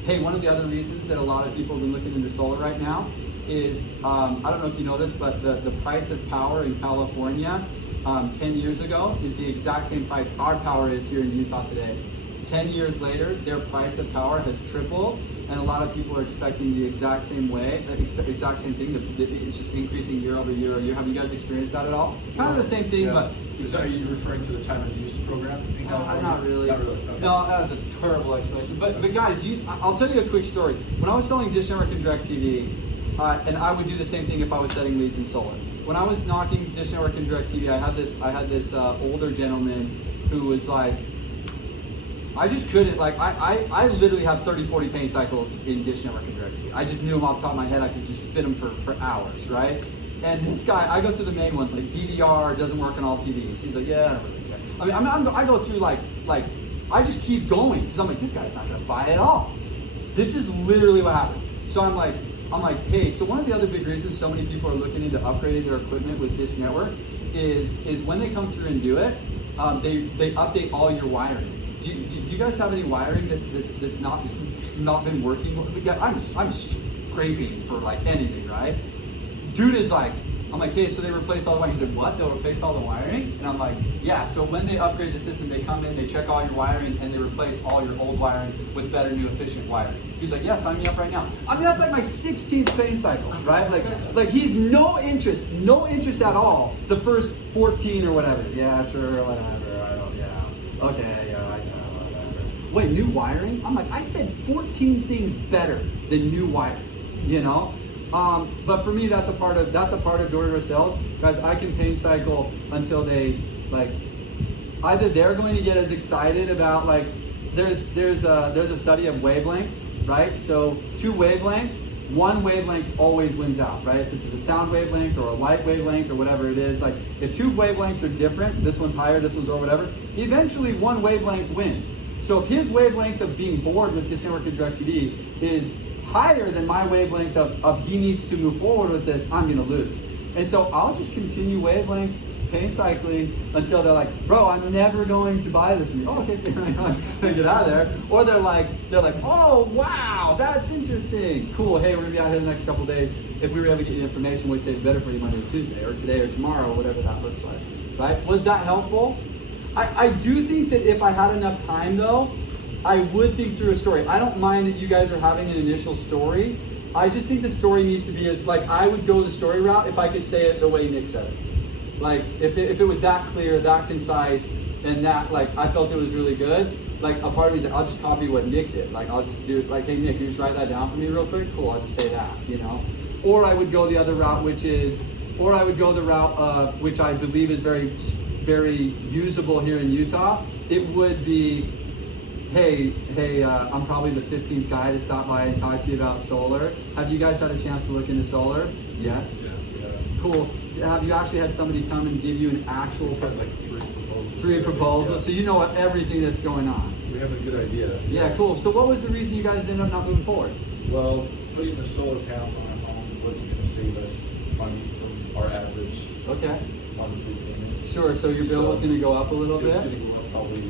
Hey, one of the other reasons that a lot of people have been looking into solar right now is, I don't know if you know this, but the price of power in California 10 years ago is the exact same price our power is here in Utah today. 10 years later, their price of power has tripled, and a lot of people are expecting the exact same way, exact same thing. It's just increasing year over year. Have you guys experienced that at all? Kind of the same thing, Yeah. but So are you referring to the time of use program in California? not really. Not really. Okay. No, that was a terrible explanation. But guys, I'll tell you a quick story. When I was selling Dish Network and DirecTV, and I would do the same thing if I was setting leads in solar. When I was knocking Dish Network and DirecTV, I had this older gentleman who was like, I just couldn't, like, I literally had 30, 40 pain cycles in Dish Network and DirecTV. I just knew them off the top of my head. I could just spit them for hours, right? And this guy, I go through the main ones, like DVR doesn't work on all TVs. He's like, yeah, I don't really care. I go through like I just keep going because I'm like, this guy's not gonna buy it all. This is literally what happened. So I'm like, hey, so one of the other big reasons so many people are looking into upgrading their equipment with Dish Network is when they come through and do it, they update all your wiring. Do you guys have any wiring that's not been working? I'm scraping for like anything, right? Dude is like, I'm like, hey, so they replace all the wiring. He said, what? They'll replace all the wiring? And I'm like, yeah, so when they upgrade the system, they come in, they check all your wiring, and they replace all your old wiring with better, new, efficient wiring. He's like, yeah, sign me up right now. I mean, that's like my 16th pain cycle, right? Like he's no interest at all. The first 14 or whatever. Yeah, sure, whatever, I don't, yeah. Okay, yeah, I know, whatever. Wait, new wiring? I'm like, I said 14 things better than new wiring, you know? But for me, that's a part of door-to-door sales. Guys, I can pain cycle until they, like, either they're going to get as excited about, like, there's a study of wavelengths, right? So 2 wavelengths, one wavelength always wins out, right? If this is a sound wavelength or a light wavelength or whatever it is, like if 2 wavelengths are different, this one's higher, this one's or whatever, eventually one wavelength wins. So if his wavelength of being bored with Dish Network and DirecTV is higher than my wavelength of he needs to move forward with this, I'm gonna lose. And so I'll just continue wavelength pain cycling until they're like, bro, I'm never going to buy this from you. Oh, okay, so they get out of there. Or they're like, oh wow, that's interesting. Cool, hey, we're gonna be out here the next couple of days. If we were able to get you information, which day's better for you, Monday or Tuesday, or today or tomorrow, or whatever that looks like. Right? Was that helpful? I do think that if I had enough time though, I would think through a story. I don't mind that you guys are having an initial story. I just think the story needs to be as, like, I would go the story route if I could say it the way Nick said it. Like, if it was that clear, that concise, and that, like, I felt it was really good, like a part of me is like, I'll just copy what Nick did. Like I'll just do it like, hey Nick, you just write that down for me real quick? Cool, I'll just say that, you know? Or I would go the other route, or I would go the route of, which I believe is very, very usable here in Utah. It would be, hey, I'm probably the 15th guy to stop by and talk to you about solar. Have you guys had a chance to look into solar? Yes? Yeah. Cool. Have you actually had somebody come and give you an actual We've had like 3 proposals. 3 proposals? Yeah. So you know what everything that's going on. We have a good idea. Yeah, cool. So what was the reason you guys ended up not moving forward? Well, putting the solar panels on our home wasn't going to save us money from our average Okay. monthly payment. Sure. So your bill was going to go up a little It was bit? going to go up probably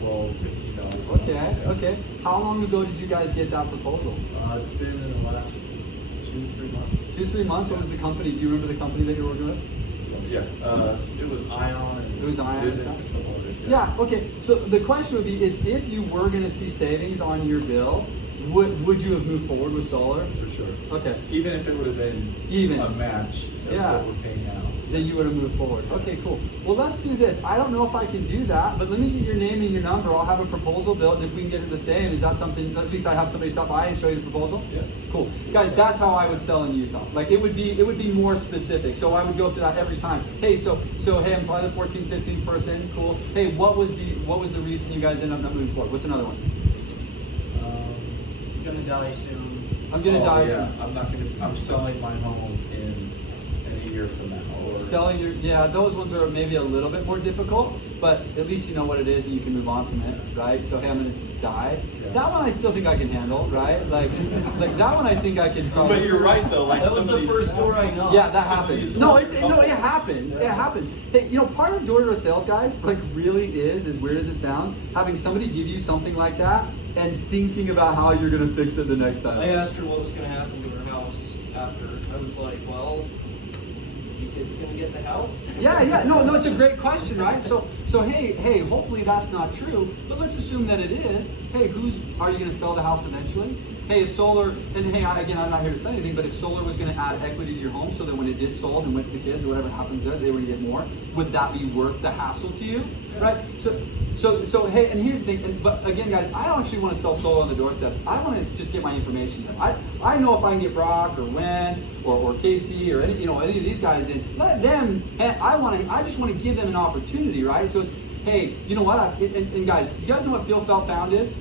$12, $15. Okay. Okay. How long ago did you guys get that proposal? It's been in the last 2-3 months. 2-3 months? What was the company? Do you remember the company that you were working with? Yeah. It was Ion. And It was Ion and Vivid stuff? a couple others, Yeah, okay. So the question would be, is if you were going to see savings on your bill, would you have moved forward with solar? For sure. Okay. Even if it would have been Even. a match of Yeah. what we're paying now. Then you would have moved forward. Okay, cool. Well, let's do this. I don't know if I can do that, but let me get your name and your number. I'll have a proposal built, and if we can get it the same, is that something, at least I have somebody stop by and show you the proposal? Yeah. Cool. Guys, that's how I would sell in Utah. Like it would be more specific. So I would go through that every time. Hey, so hey, I'm probably the 14th, 15th person. Cool. Hey, what was the reason you guys ended up not moving forward? What's another one? I'm gonna die soon. I'm gonna die yeah. soon. I'm selling my home in a year from now. Or Selling those ones are maybe a little bit more difficult, but at least you know what it is and you can move on from it, right? So hey, I'm gonna die. Yeah. That one I still think I can handle, right? Like that one I think I can probably. But you're right though, like that was the first door I know. Yeah, that happens. No, it happens. It happens. Hey, part of door-to-door sales, guys, like really is, as weird as it sounds, having somebody give you something like that and thinking about how you're gonna fix it the next time. I asked her what was gonna happen to her house after. I was like, well, you kids gonna get the house? Yeah. No, it's a great question, right? So hey, hopefully that's not true, but let's assume that it is. Hey, are you gonna sell the house eventually? Hey, if solar, and hey, again, I'm not here to say anything, but if solar was gonna add equity to your home so that when it did sold and went to the kids or whatever happens there, they were gonna get more, would that be worth the hassle to you? Right? So hey, and here's the thing, but again, guys, I don't actually want to sell solar on the doorsteps. I want to just get my information done. I know if I can get Brock or Wentz or Casey or any of these guys in, let them, and I just want to give them an opportunity, right? So it's, hey, you know what? And guys, you guys know what Feel Felt Found is?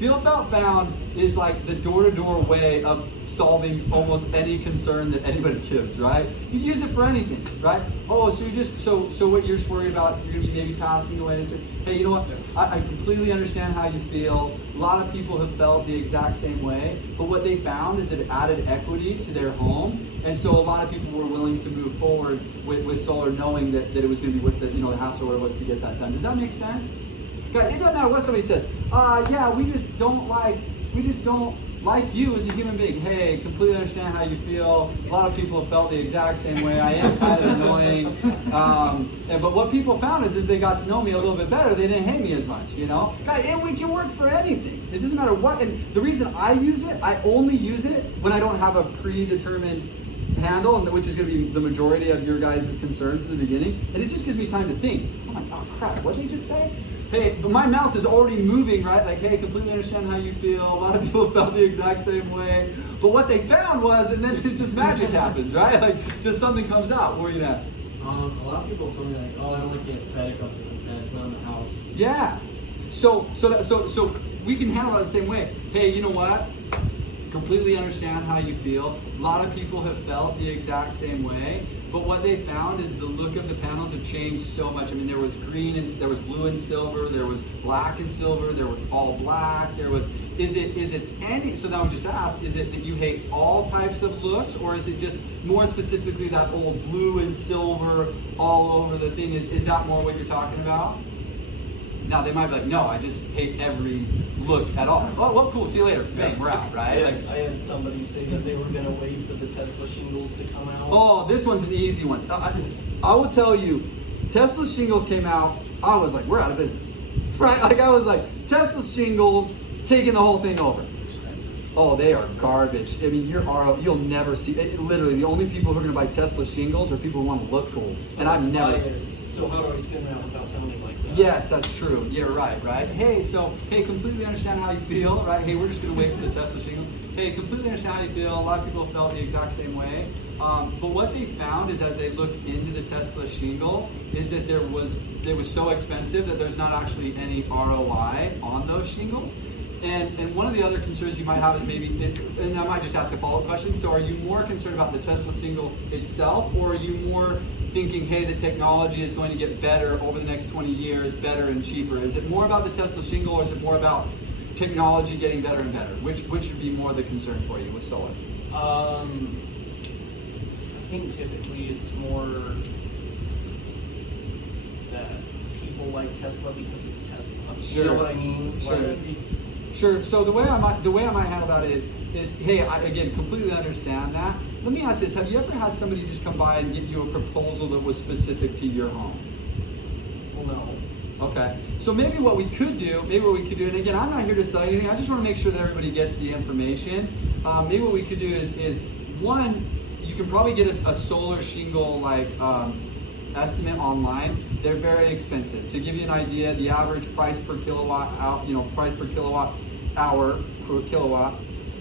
Feel Felt Found is like the door-to-door way of solving almost any concern that anybody gives, right? You can use it for anything, right? Oh, so what you're just worried about, you're gonna be maybe passing away and say, hey, you know what? I completely understand how you feel. A lot of people have felt the exact same way, but what they found is that it added equity to their home, and so a lot of people were willing to move forward with solar, knowing that it was gonna be worth the hassle or it was to get that done. Does that make sense? Guys, it doesn't matter what somebody says. Yeah, we just don't like you as a human being. Hey, completely understand how you feel. A lot of people have felt the exact same way. I am kind of annoying. But what people found is they got to know me a little bit better. They didn't hate me as much, Guys, and we can work for anything. It doesn't matter what. And the reason I use it, I only use it when I don't have a predetermined handle, which is going to be the majority of your guys' concerns in the beginning. And it just gives me time to think. I'm like, oh crap, what did they just say? Hey, but my mouth is already moving, right? Like, hey, completely understand how you feel. A lot of people felt the exact same way. But what they found was, and then it just magic happens, right? Like, just something comes out. What were you gonna ask? A lot of people told me like, oh, I don't like the aesthetic of this and put on the house. Yeah. So we can handle it the same way. Hey, you know what? Completely understand how you feel. A lot of people have felt the exact same way. But what they found is the look of the panels have changed so much. I mean, there was green and there was blue and silver, there was black and silver, there was all black, is it any, so now we just ask, is it that you hate all types of looks, or is it just more specifically that old blue and silver all over the thing? Is that more what you're talking about? Now they might be like, no, I just hate every look at all. Oh, well, cool, see you later. Bang, we're out, right? I had somebody say that they were gonna wait for the Tesla shingles to come out. Oh, this one's an easy one. I will tell you, Tesla shingles came out, I was like, we're out of business. Right? Like I was like, Tesla shingles, taking the whole thing over. Oh, they are garbage. I mean, you'll never see, literally the only people who are gonna buy Tesla shingles are people who want to look cool. And I've never. Bias. So how do I spin that without sounding like that? Yes, that's true. Yeah, right. Hey, completely understand how you feel, right? Hey, we're just gonna wait for the Tesla shingle. Hey, completely understand how you feel. A lot of people felt the exact same way. But what they found is, as they looked into the Tesla shingle, is that it was so expensive that there's not actually any ROI on those shingles. And one of the other concerns you might have is and I might just ask a follow-up question. So are you more concerned about the Tesla shingle itself, or are you more thinking, hey, the technology is going to get better over the next 20 years, better and cheaper? Is it more about the Tesla shingle, or is it more about technology getting better and better? Which would be more the concern for you with solar? I think typically it's more that people like Tesla because it's Tesla. Sure. You know what I mean? Sure. Sure. So the way I might handle that is hey, I again completely understand that. Let me ask this: have you ever had somebody just come by and give you a proposal that was specific to your home? Well, no. Okay. So maybe what we could do, and again, I'm not here to sell anything. I just want to make sure that everybody gets the information. Maybe what we could do is one, you can probably get a solar shingle estimate online. They're very expensive. To give you an idea, the average price per kilowatt hour per kilowatt,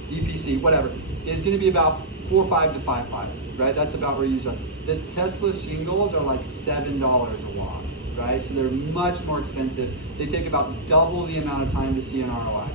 EPC, whatever, is going to be about 4.5 to 5.5, right? That's about where you use it. The Tesla shingles are like $7 a watt, right? So they're much more expensive. They take about double the amount of time to see an ROI.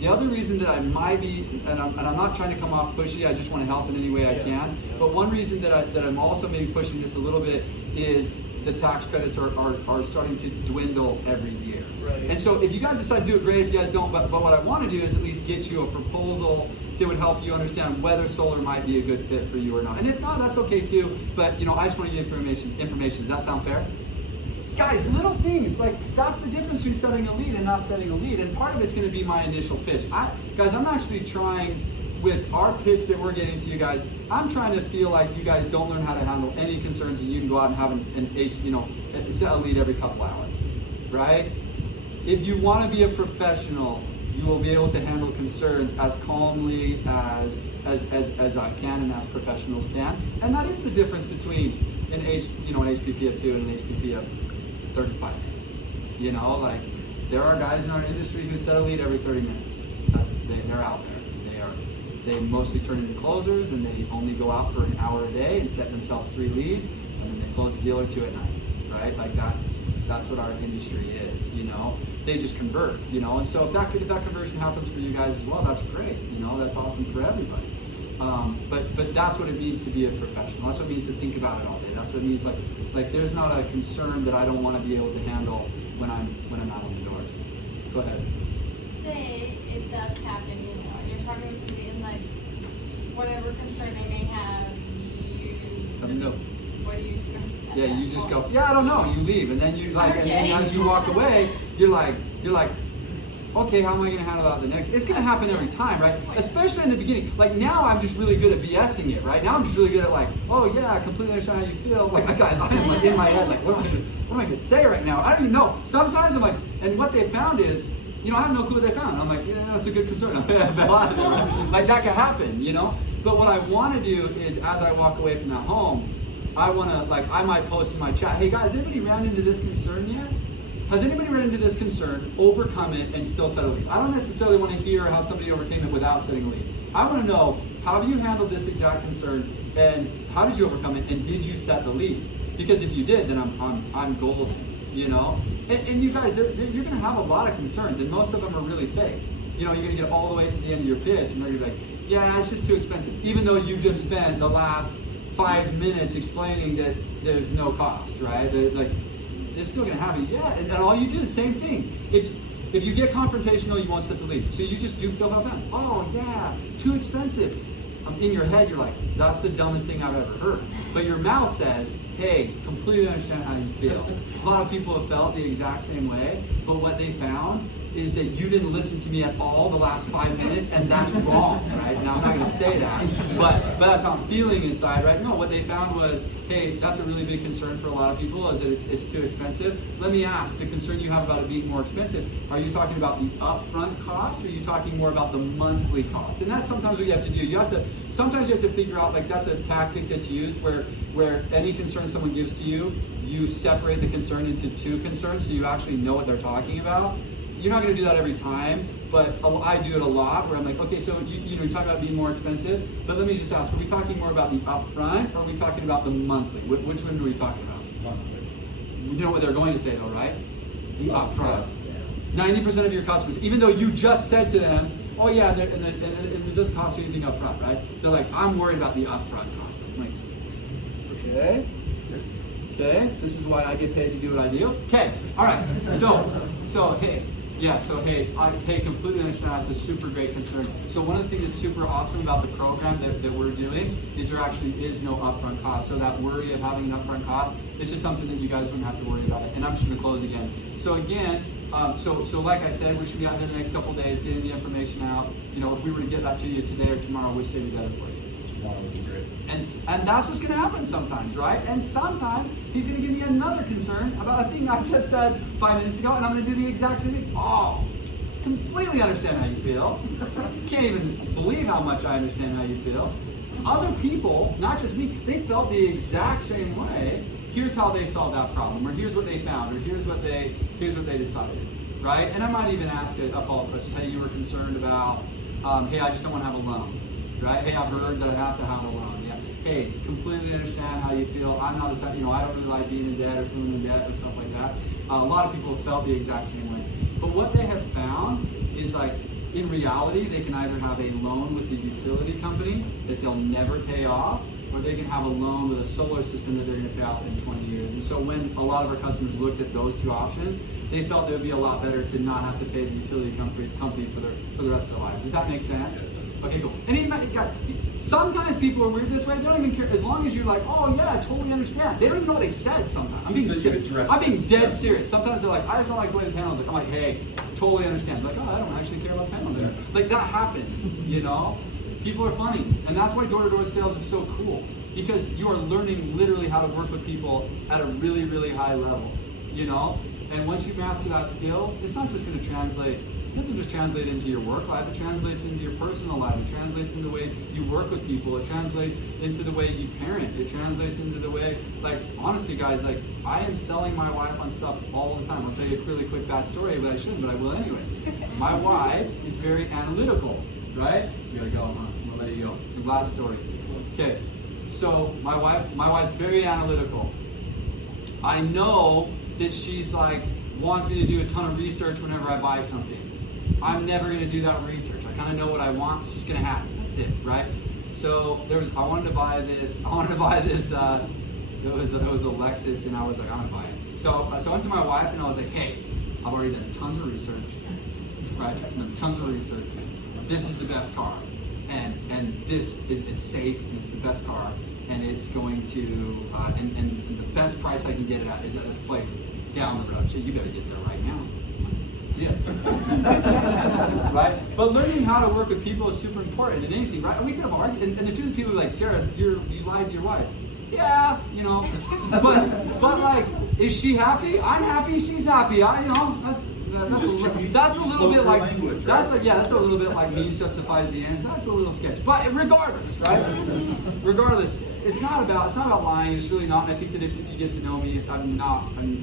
The other reason that I might be, and I'm not trying to come off pushy, I just want to help in any way I can, but one reason that I'm also maybe pushing this a little bit is the tax credits are starting to dwindle every year. Right. And so if you guys decide to do it, great. If you guys don't, but what I want to do is at least get you a proposal that would help you understand whether solar might be a good fit for you or not. And if not, that's okay too, but I just want to give information. Does that sound fair? Guys, little things, like that's the difference between setting a lead and not setting a lead. And part of it's going to be my initial pitch. I'm actually trying, with our pitch that we're getting to you guys, I'm trying to feel like you guys don't learn how to handle any concerns, and you can go out and have set a lead every couple hours, right? If you want to be a professional, you will be able to handle concerns as calmly as I can and as professionals can. And that is the difference between an HPP of 2 and an HPP of 35 minutes. There are guys in our industry who set a lead every 30 minutes. They're out there. They mostly turn into closers, and they only go out for an hour a day and set themselves 3 leads, and then they close a deal or 2 at night, right? Like that's what our industry is. They just convert. And so if that conversion happens for you guys as well, that's great. That's awesome for everybody. But that's what it means to be a professional. That's what it means to think about it all day. That's what it means. Like there's not a concern that I don't want to be able to handle when I'm out on the doors. Go ahead. Say it does happen, you're talking to somebody and whatever concern they may have, Let me know. What do you? Yeah, you just go, yeah, I don't know. You leave, and then and then as you walk away, you're like, okay, how am I going to handle that the next? It's going to happen every time, right? Especially in the beginning. Like now, I'm just really good at BSing it, right? Now I'm just really good at oh yeah, I completely understand how you feel. I'm in my head, what am I going to say right now? I don't even know. Sometimes I'm like, and what they found is, I have no clue what they found. I'm like, yeah, that's a good concern. Like that could happen, But what I want to do is, as I walk away from that home, I want to, I might post in my chat, hey guys, anybody ran into this concern yet? Has anybody run into this concern, overcome it, and still set a lead? I don't necessarily want to hear how somebody overcame it without setting a lead. I want to know, how have you handled this exact concern, and how did you overcome it, and did you set the lead? Because if you did, then I'm golden, And you guys, you're going to have a lot of concerns, and most of them are really fake. You're going to get all the way to the end of your pitch, and they're going to be like, yeah, it's just too expensive. Even though you just spent the last 5 minutes explaining that there's no cost, right? It's still going to happen. Yeah, and all you do is the same thing. If you get confrontational, you won't set the lead. So you just do feel how bad. Oh, yeah, too expensive. In your head, you're like, that's the dumbest thing I've ever heard. But your mouth says, hey, completely understand how you feel. A lot of people have felt the exact same way, but what they found is that you didn't listen to me at all the last 5 minutes, and that's wrong, right? Now, I'm not going to say that, but that's how I'm feeling inside, right? No, what they found was, hey, that's a really big concern for a lot of people, is that it's too expensive. Let me ask, the concern you have about it being more expensive, are you talking about the upfront cost, or are you talking more about the monthly cost? And that's sometimes what you have to do. Sometimes you have to figure out, that's a tactic that's used where any concern someone gives to you, you separate the concern into two concerns so you actually know what they're talking about. You're not going to do that every time, but I do it a lot where I'm like, okay, so you're talking about being more expensive, but let me just ask, are we talking more about the upfront or are we talking about the monthly? Which one are we talking about? Monthly. You know what they're going to say though, right? The upfront. 90% of your customers, even though you just said to them, oh yeah, and it doesn't cost you anything upfront, right? They're like, I'm worried about the upfront cost. I'm like, okay, this is why I get paid to do what I do. Okay, all right, so hey, yeah, so hey, I completely understand. It's a super great concern. So one of the things that's super awesome about the program that we're doing is there actually is no upfront cost. So that worry of having an upfront cost, it's just something that you guys wouldn't have to worry about. And I'm just gonna close again. So again, so like I said, we should be out here the next couple of days getting the information out. You know, if we were to get that to you today or tomorrow, which day would be better for you? Tomorrow would be great. And that's what's going to happen sometimes, right? And sometimes he's going to give me another concern about a thing I just said 5 minutes ago, and I'm going to do the exact same thing. Oh, completely understand how you feel. Can't even believe how much I understand how you feel. Other people, not just me, they felt the exact same way. Here's how they solved that problem, or here's what they found, or here's what they decided, right? And I might even ask a follow-up question. Hey, you were concerned about, hey, I just don't want to have a loan, right? Hey, I've heard that I have to have a loan. Yeah. Hey, completely understand how you feel. I'm not a type, I don't really like being in debt or feeling in debt or stuff like that. A lot of people have felt the exact same way. But what they have found is like, in reality, they can either have a loan with the utility company that they'll never pay off, or they can have a loan with a solar system that they're going to pay off in 20 years. And so when a lot of our customers looked at those two options, they felt it would be a lot better to not have to pay the utility company for the rest of their lives. Does that make sense? Okay, cool. And sometimes people are weird this way. They don't even care. As long as you're like, oh yeah, I totally understand. They don't even know what they said sometimes. I'm being dead serious. Sometimes they're like, I just don't like the way the panels look. I'm like, hey, totally understand. They're like, oh, I don't actually care about the panels. Yeah. Like that happens, you know? People are funny. And that's why door-to-door sales is so cool. Because you are learning literally how to work with people at a really, really high level, you know? And once you master that skill, it's not just going to translate. It doesn't just translate into your work life, it translates into your personal life, it translates into the way you work with people, it translates into the way you parent, it translates into the way, like, honestly guys, like, I am selling my wife on stuff all the time. I'll tell you a really quick bad story, but I shouldn't, but I will anyways. My wife is very analytical, right? You gotta go, huh? We'll let you go. The last story. Okay, so my wife's very analytical. I know that she's like, wants me to do a ton of research whenever I buy something. I'm never going to do that research. I kind of know what I want. It's just going to happen. That's it, right? So I wanted to buy this. It was a Lexus, and I was like, I'm going to buy it. So I went to my wife, and I was like, hey, I've already done tons of research, right? I've done tons of research. This is the best car, and this is safe, and it's the best car, and it's going to, and the best price I can get it at is at this place down the road. So you better get there right now. Yeah. Right? But learning how to work with people is super important in anything, right? We could have argued, and the truth is people are like, Jared, you lied to your wife. Yeah, you know. But like, is she happy? I'm happy, she's happy. That's a little bit like language, right? That's a little bit like means justifies the ends. That's a little sketch. But regardless, right? Regardless, it's not about lying. It's really not. And I think that if you get to know me,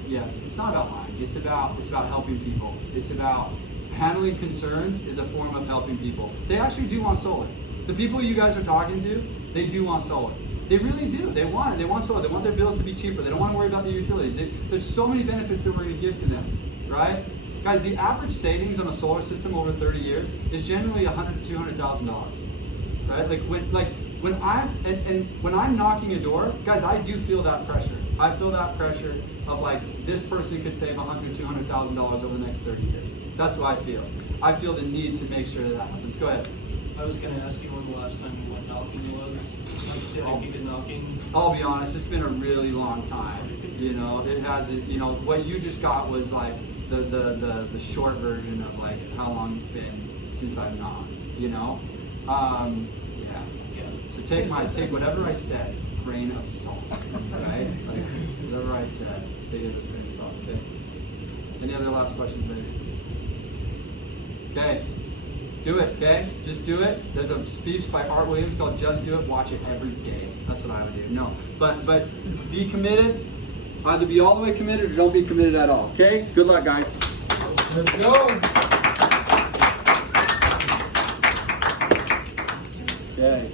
yes, it's not about lying. It's about helping people. It's about handling concerns is a form of helping people. They actually do want solar. The people you guys are talking to, they do want solar. They really do. They want it. They want solar. They want their bills to be cheaper. They don't want to worry about the utilities. There's so many benefits that we're going to give to them, right? Guys, the average savings on a solar system over 30 years is generally $100,000 to $200,000, right? When I'm knocking a door, guys, I do feel that pressure. I feel that pressure of like this person could save $100,000 to $200,000 over the next 30 years. That's what I feel. I feel the need to make sure that happens. Go ahead. I was going to ask you when the last time you went knocking was. Did I keep it knocking? I'll be honest, it's been a really long time. You know, it hasn't. You know, what you just got was like the short version of like how long it's been since I've knocked. You know, yeah. So take whatever I said, grain of salt, right? Like whatever I said, take it as a grain of salt. Okay. Any other last questions, maybe? Okay. Do it, okay? Just do it. There's a speech by Art Williams called Just Do It. Watch it every day. That's what I would do. No, but be committed. Either be all the way committed or don't be committed at all. Okay? Good luck, guys. Let's go. Okay.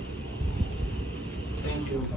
Thank you.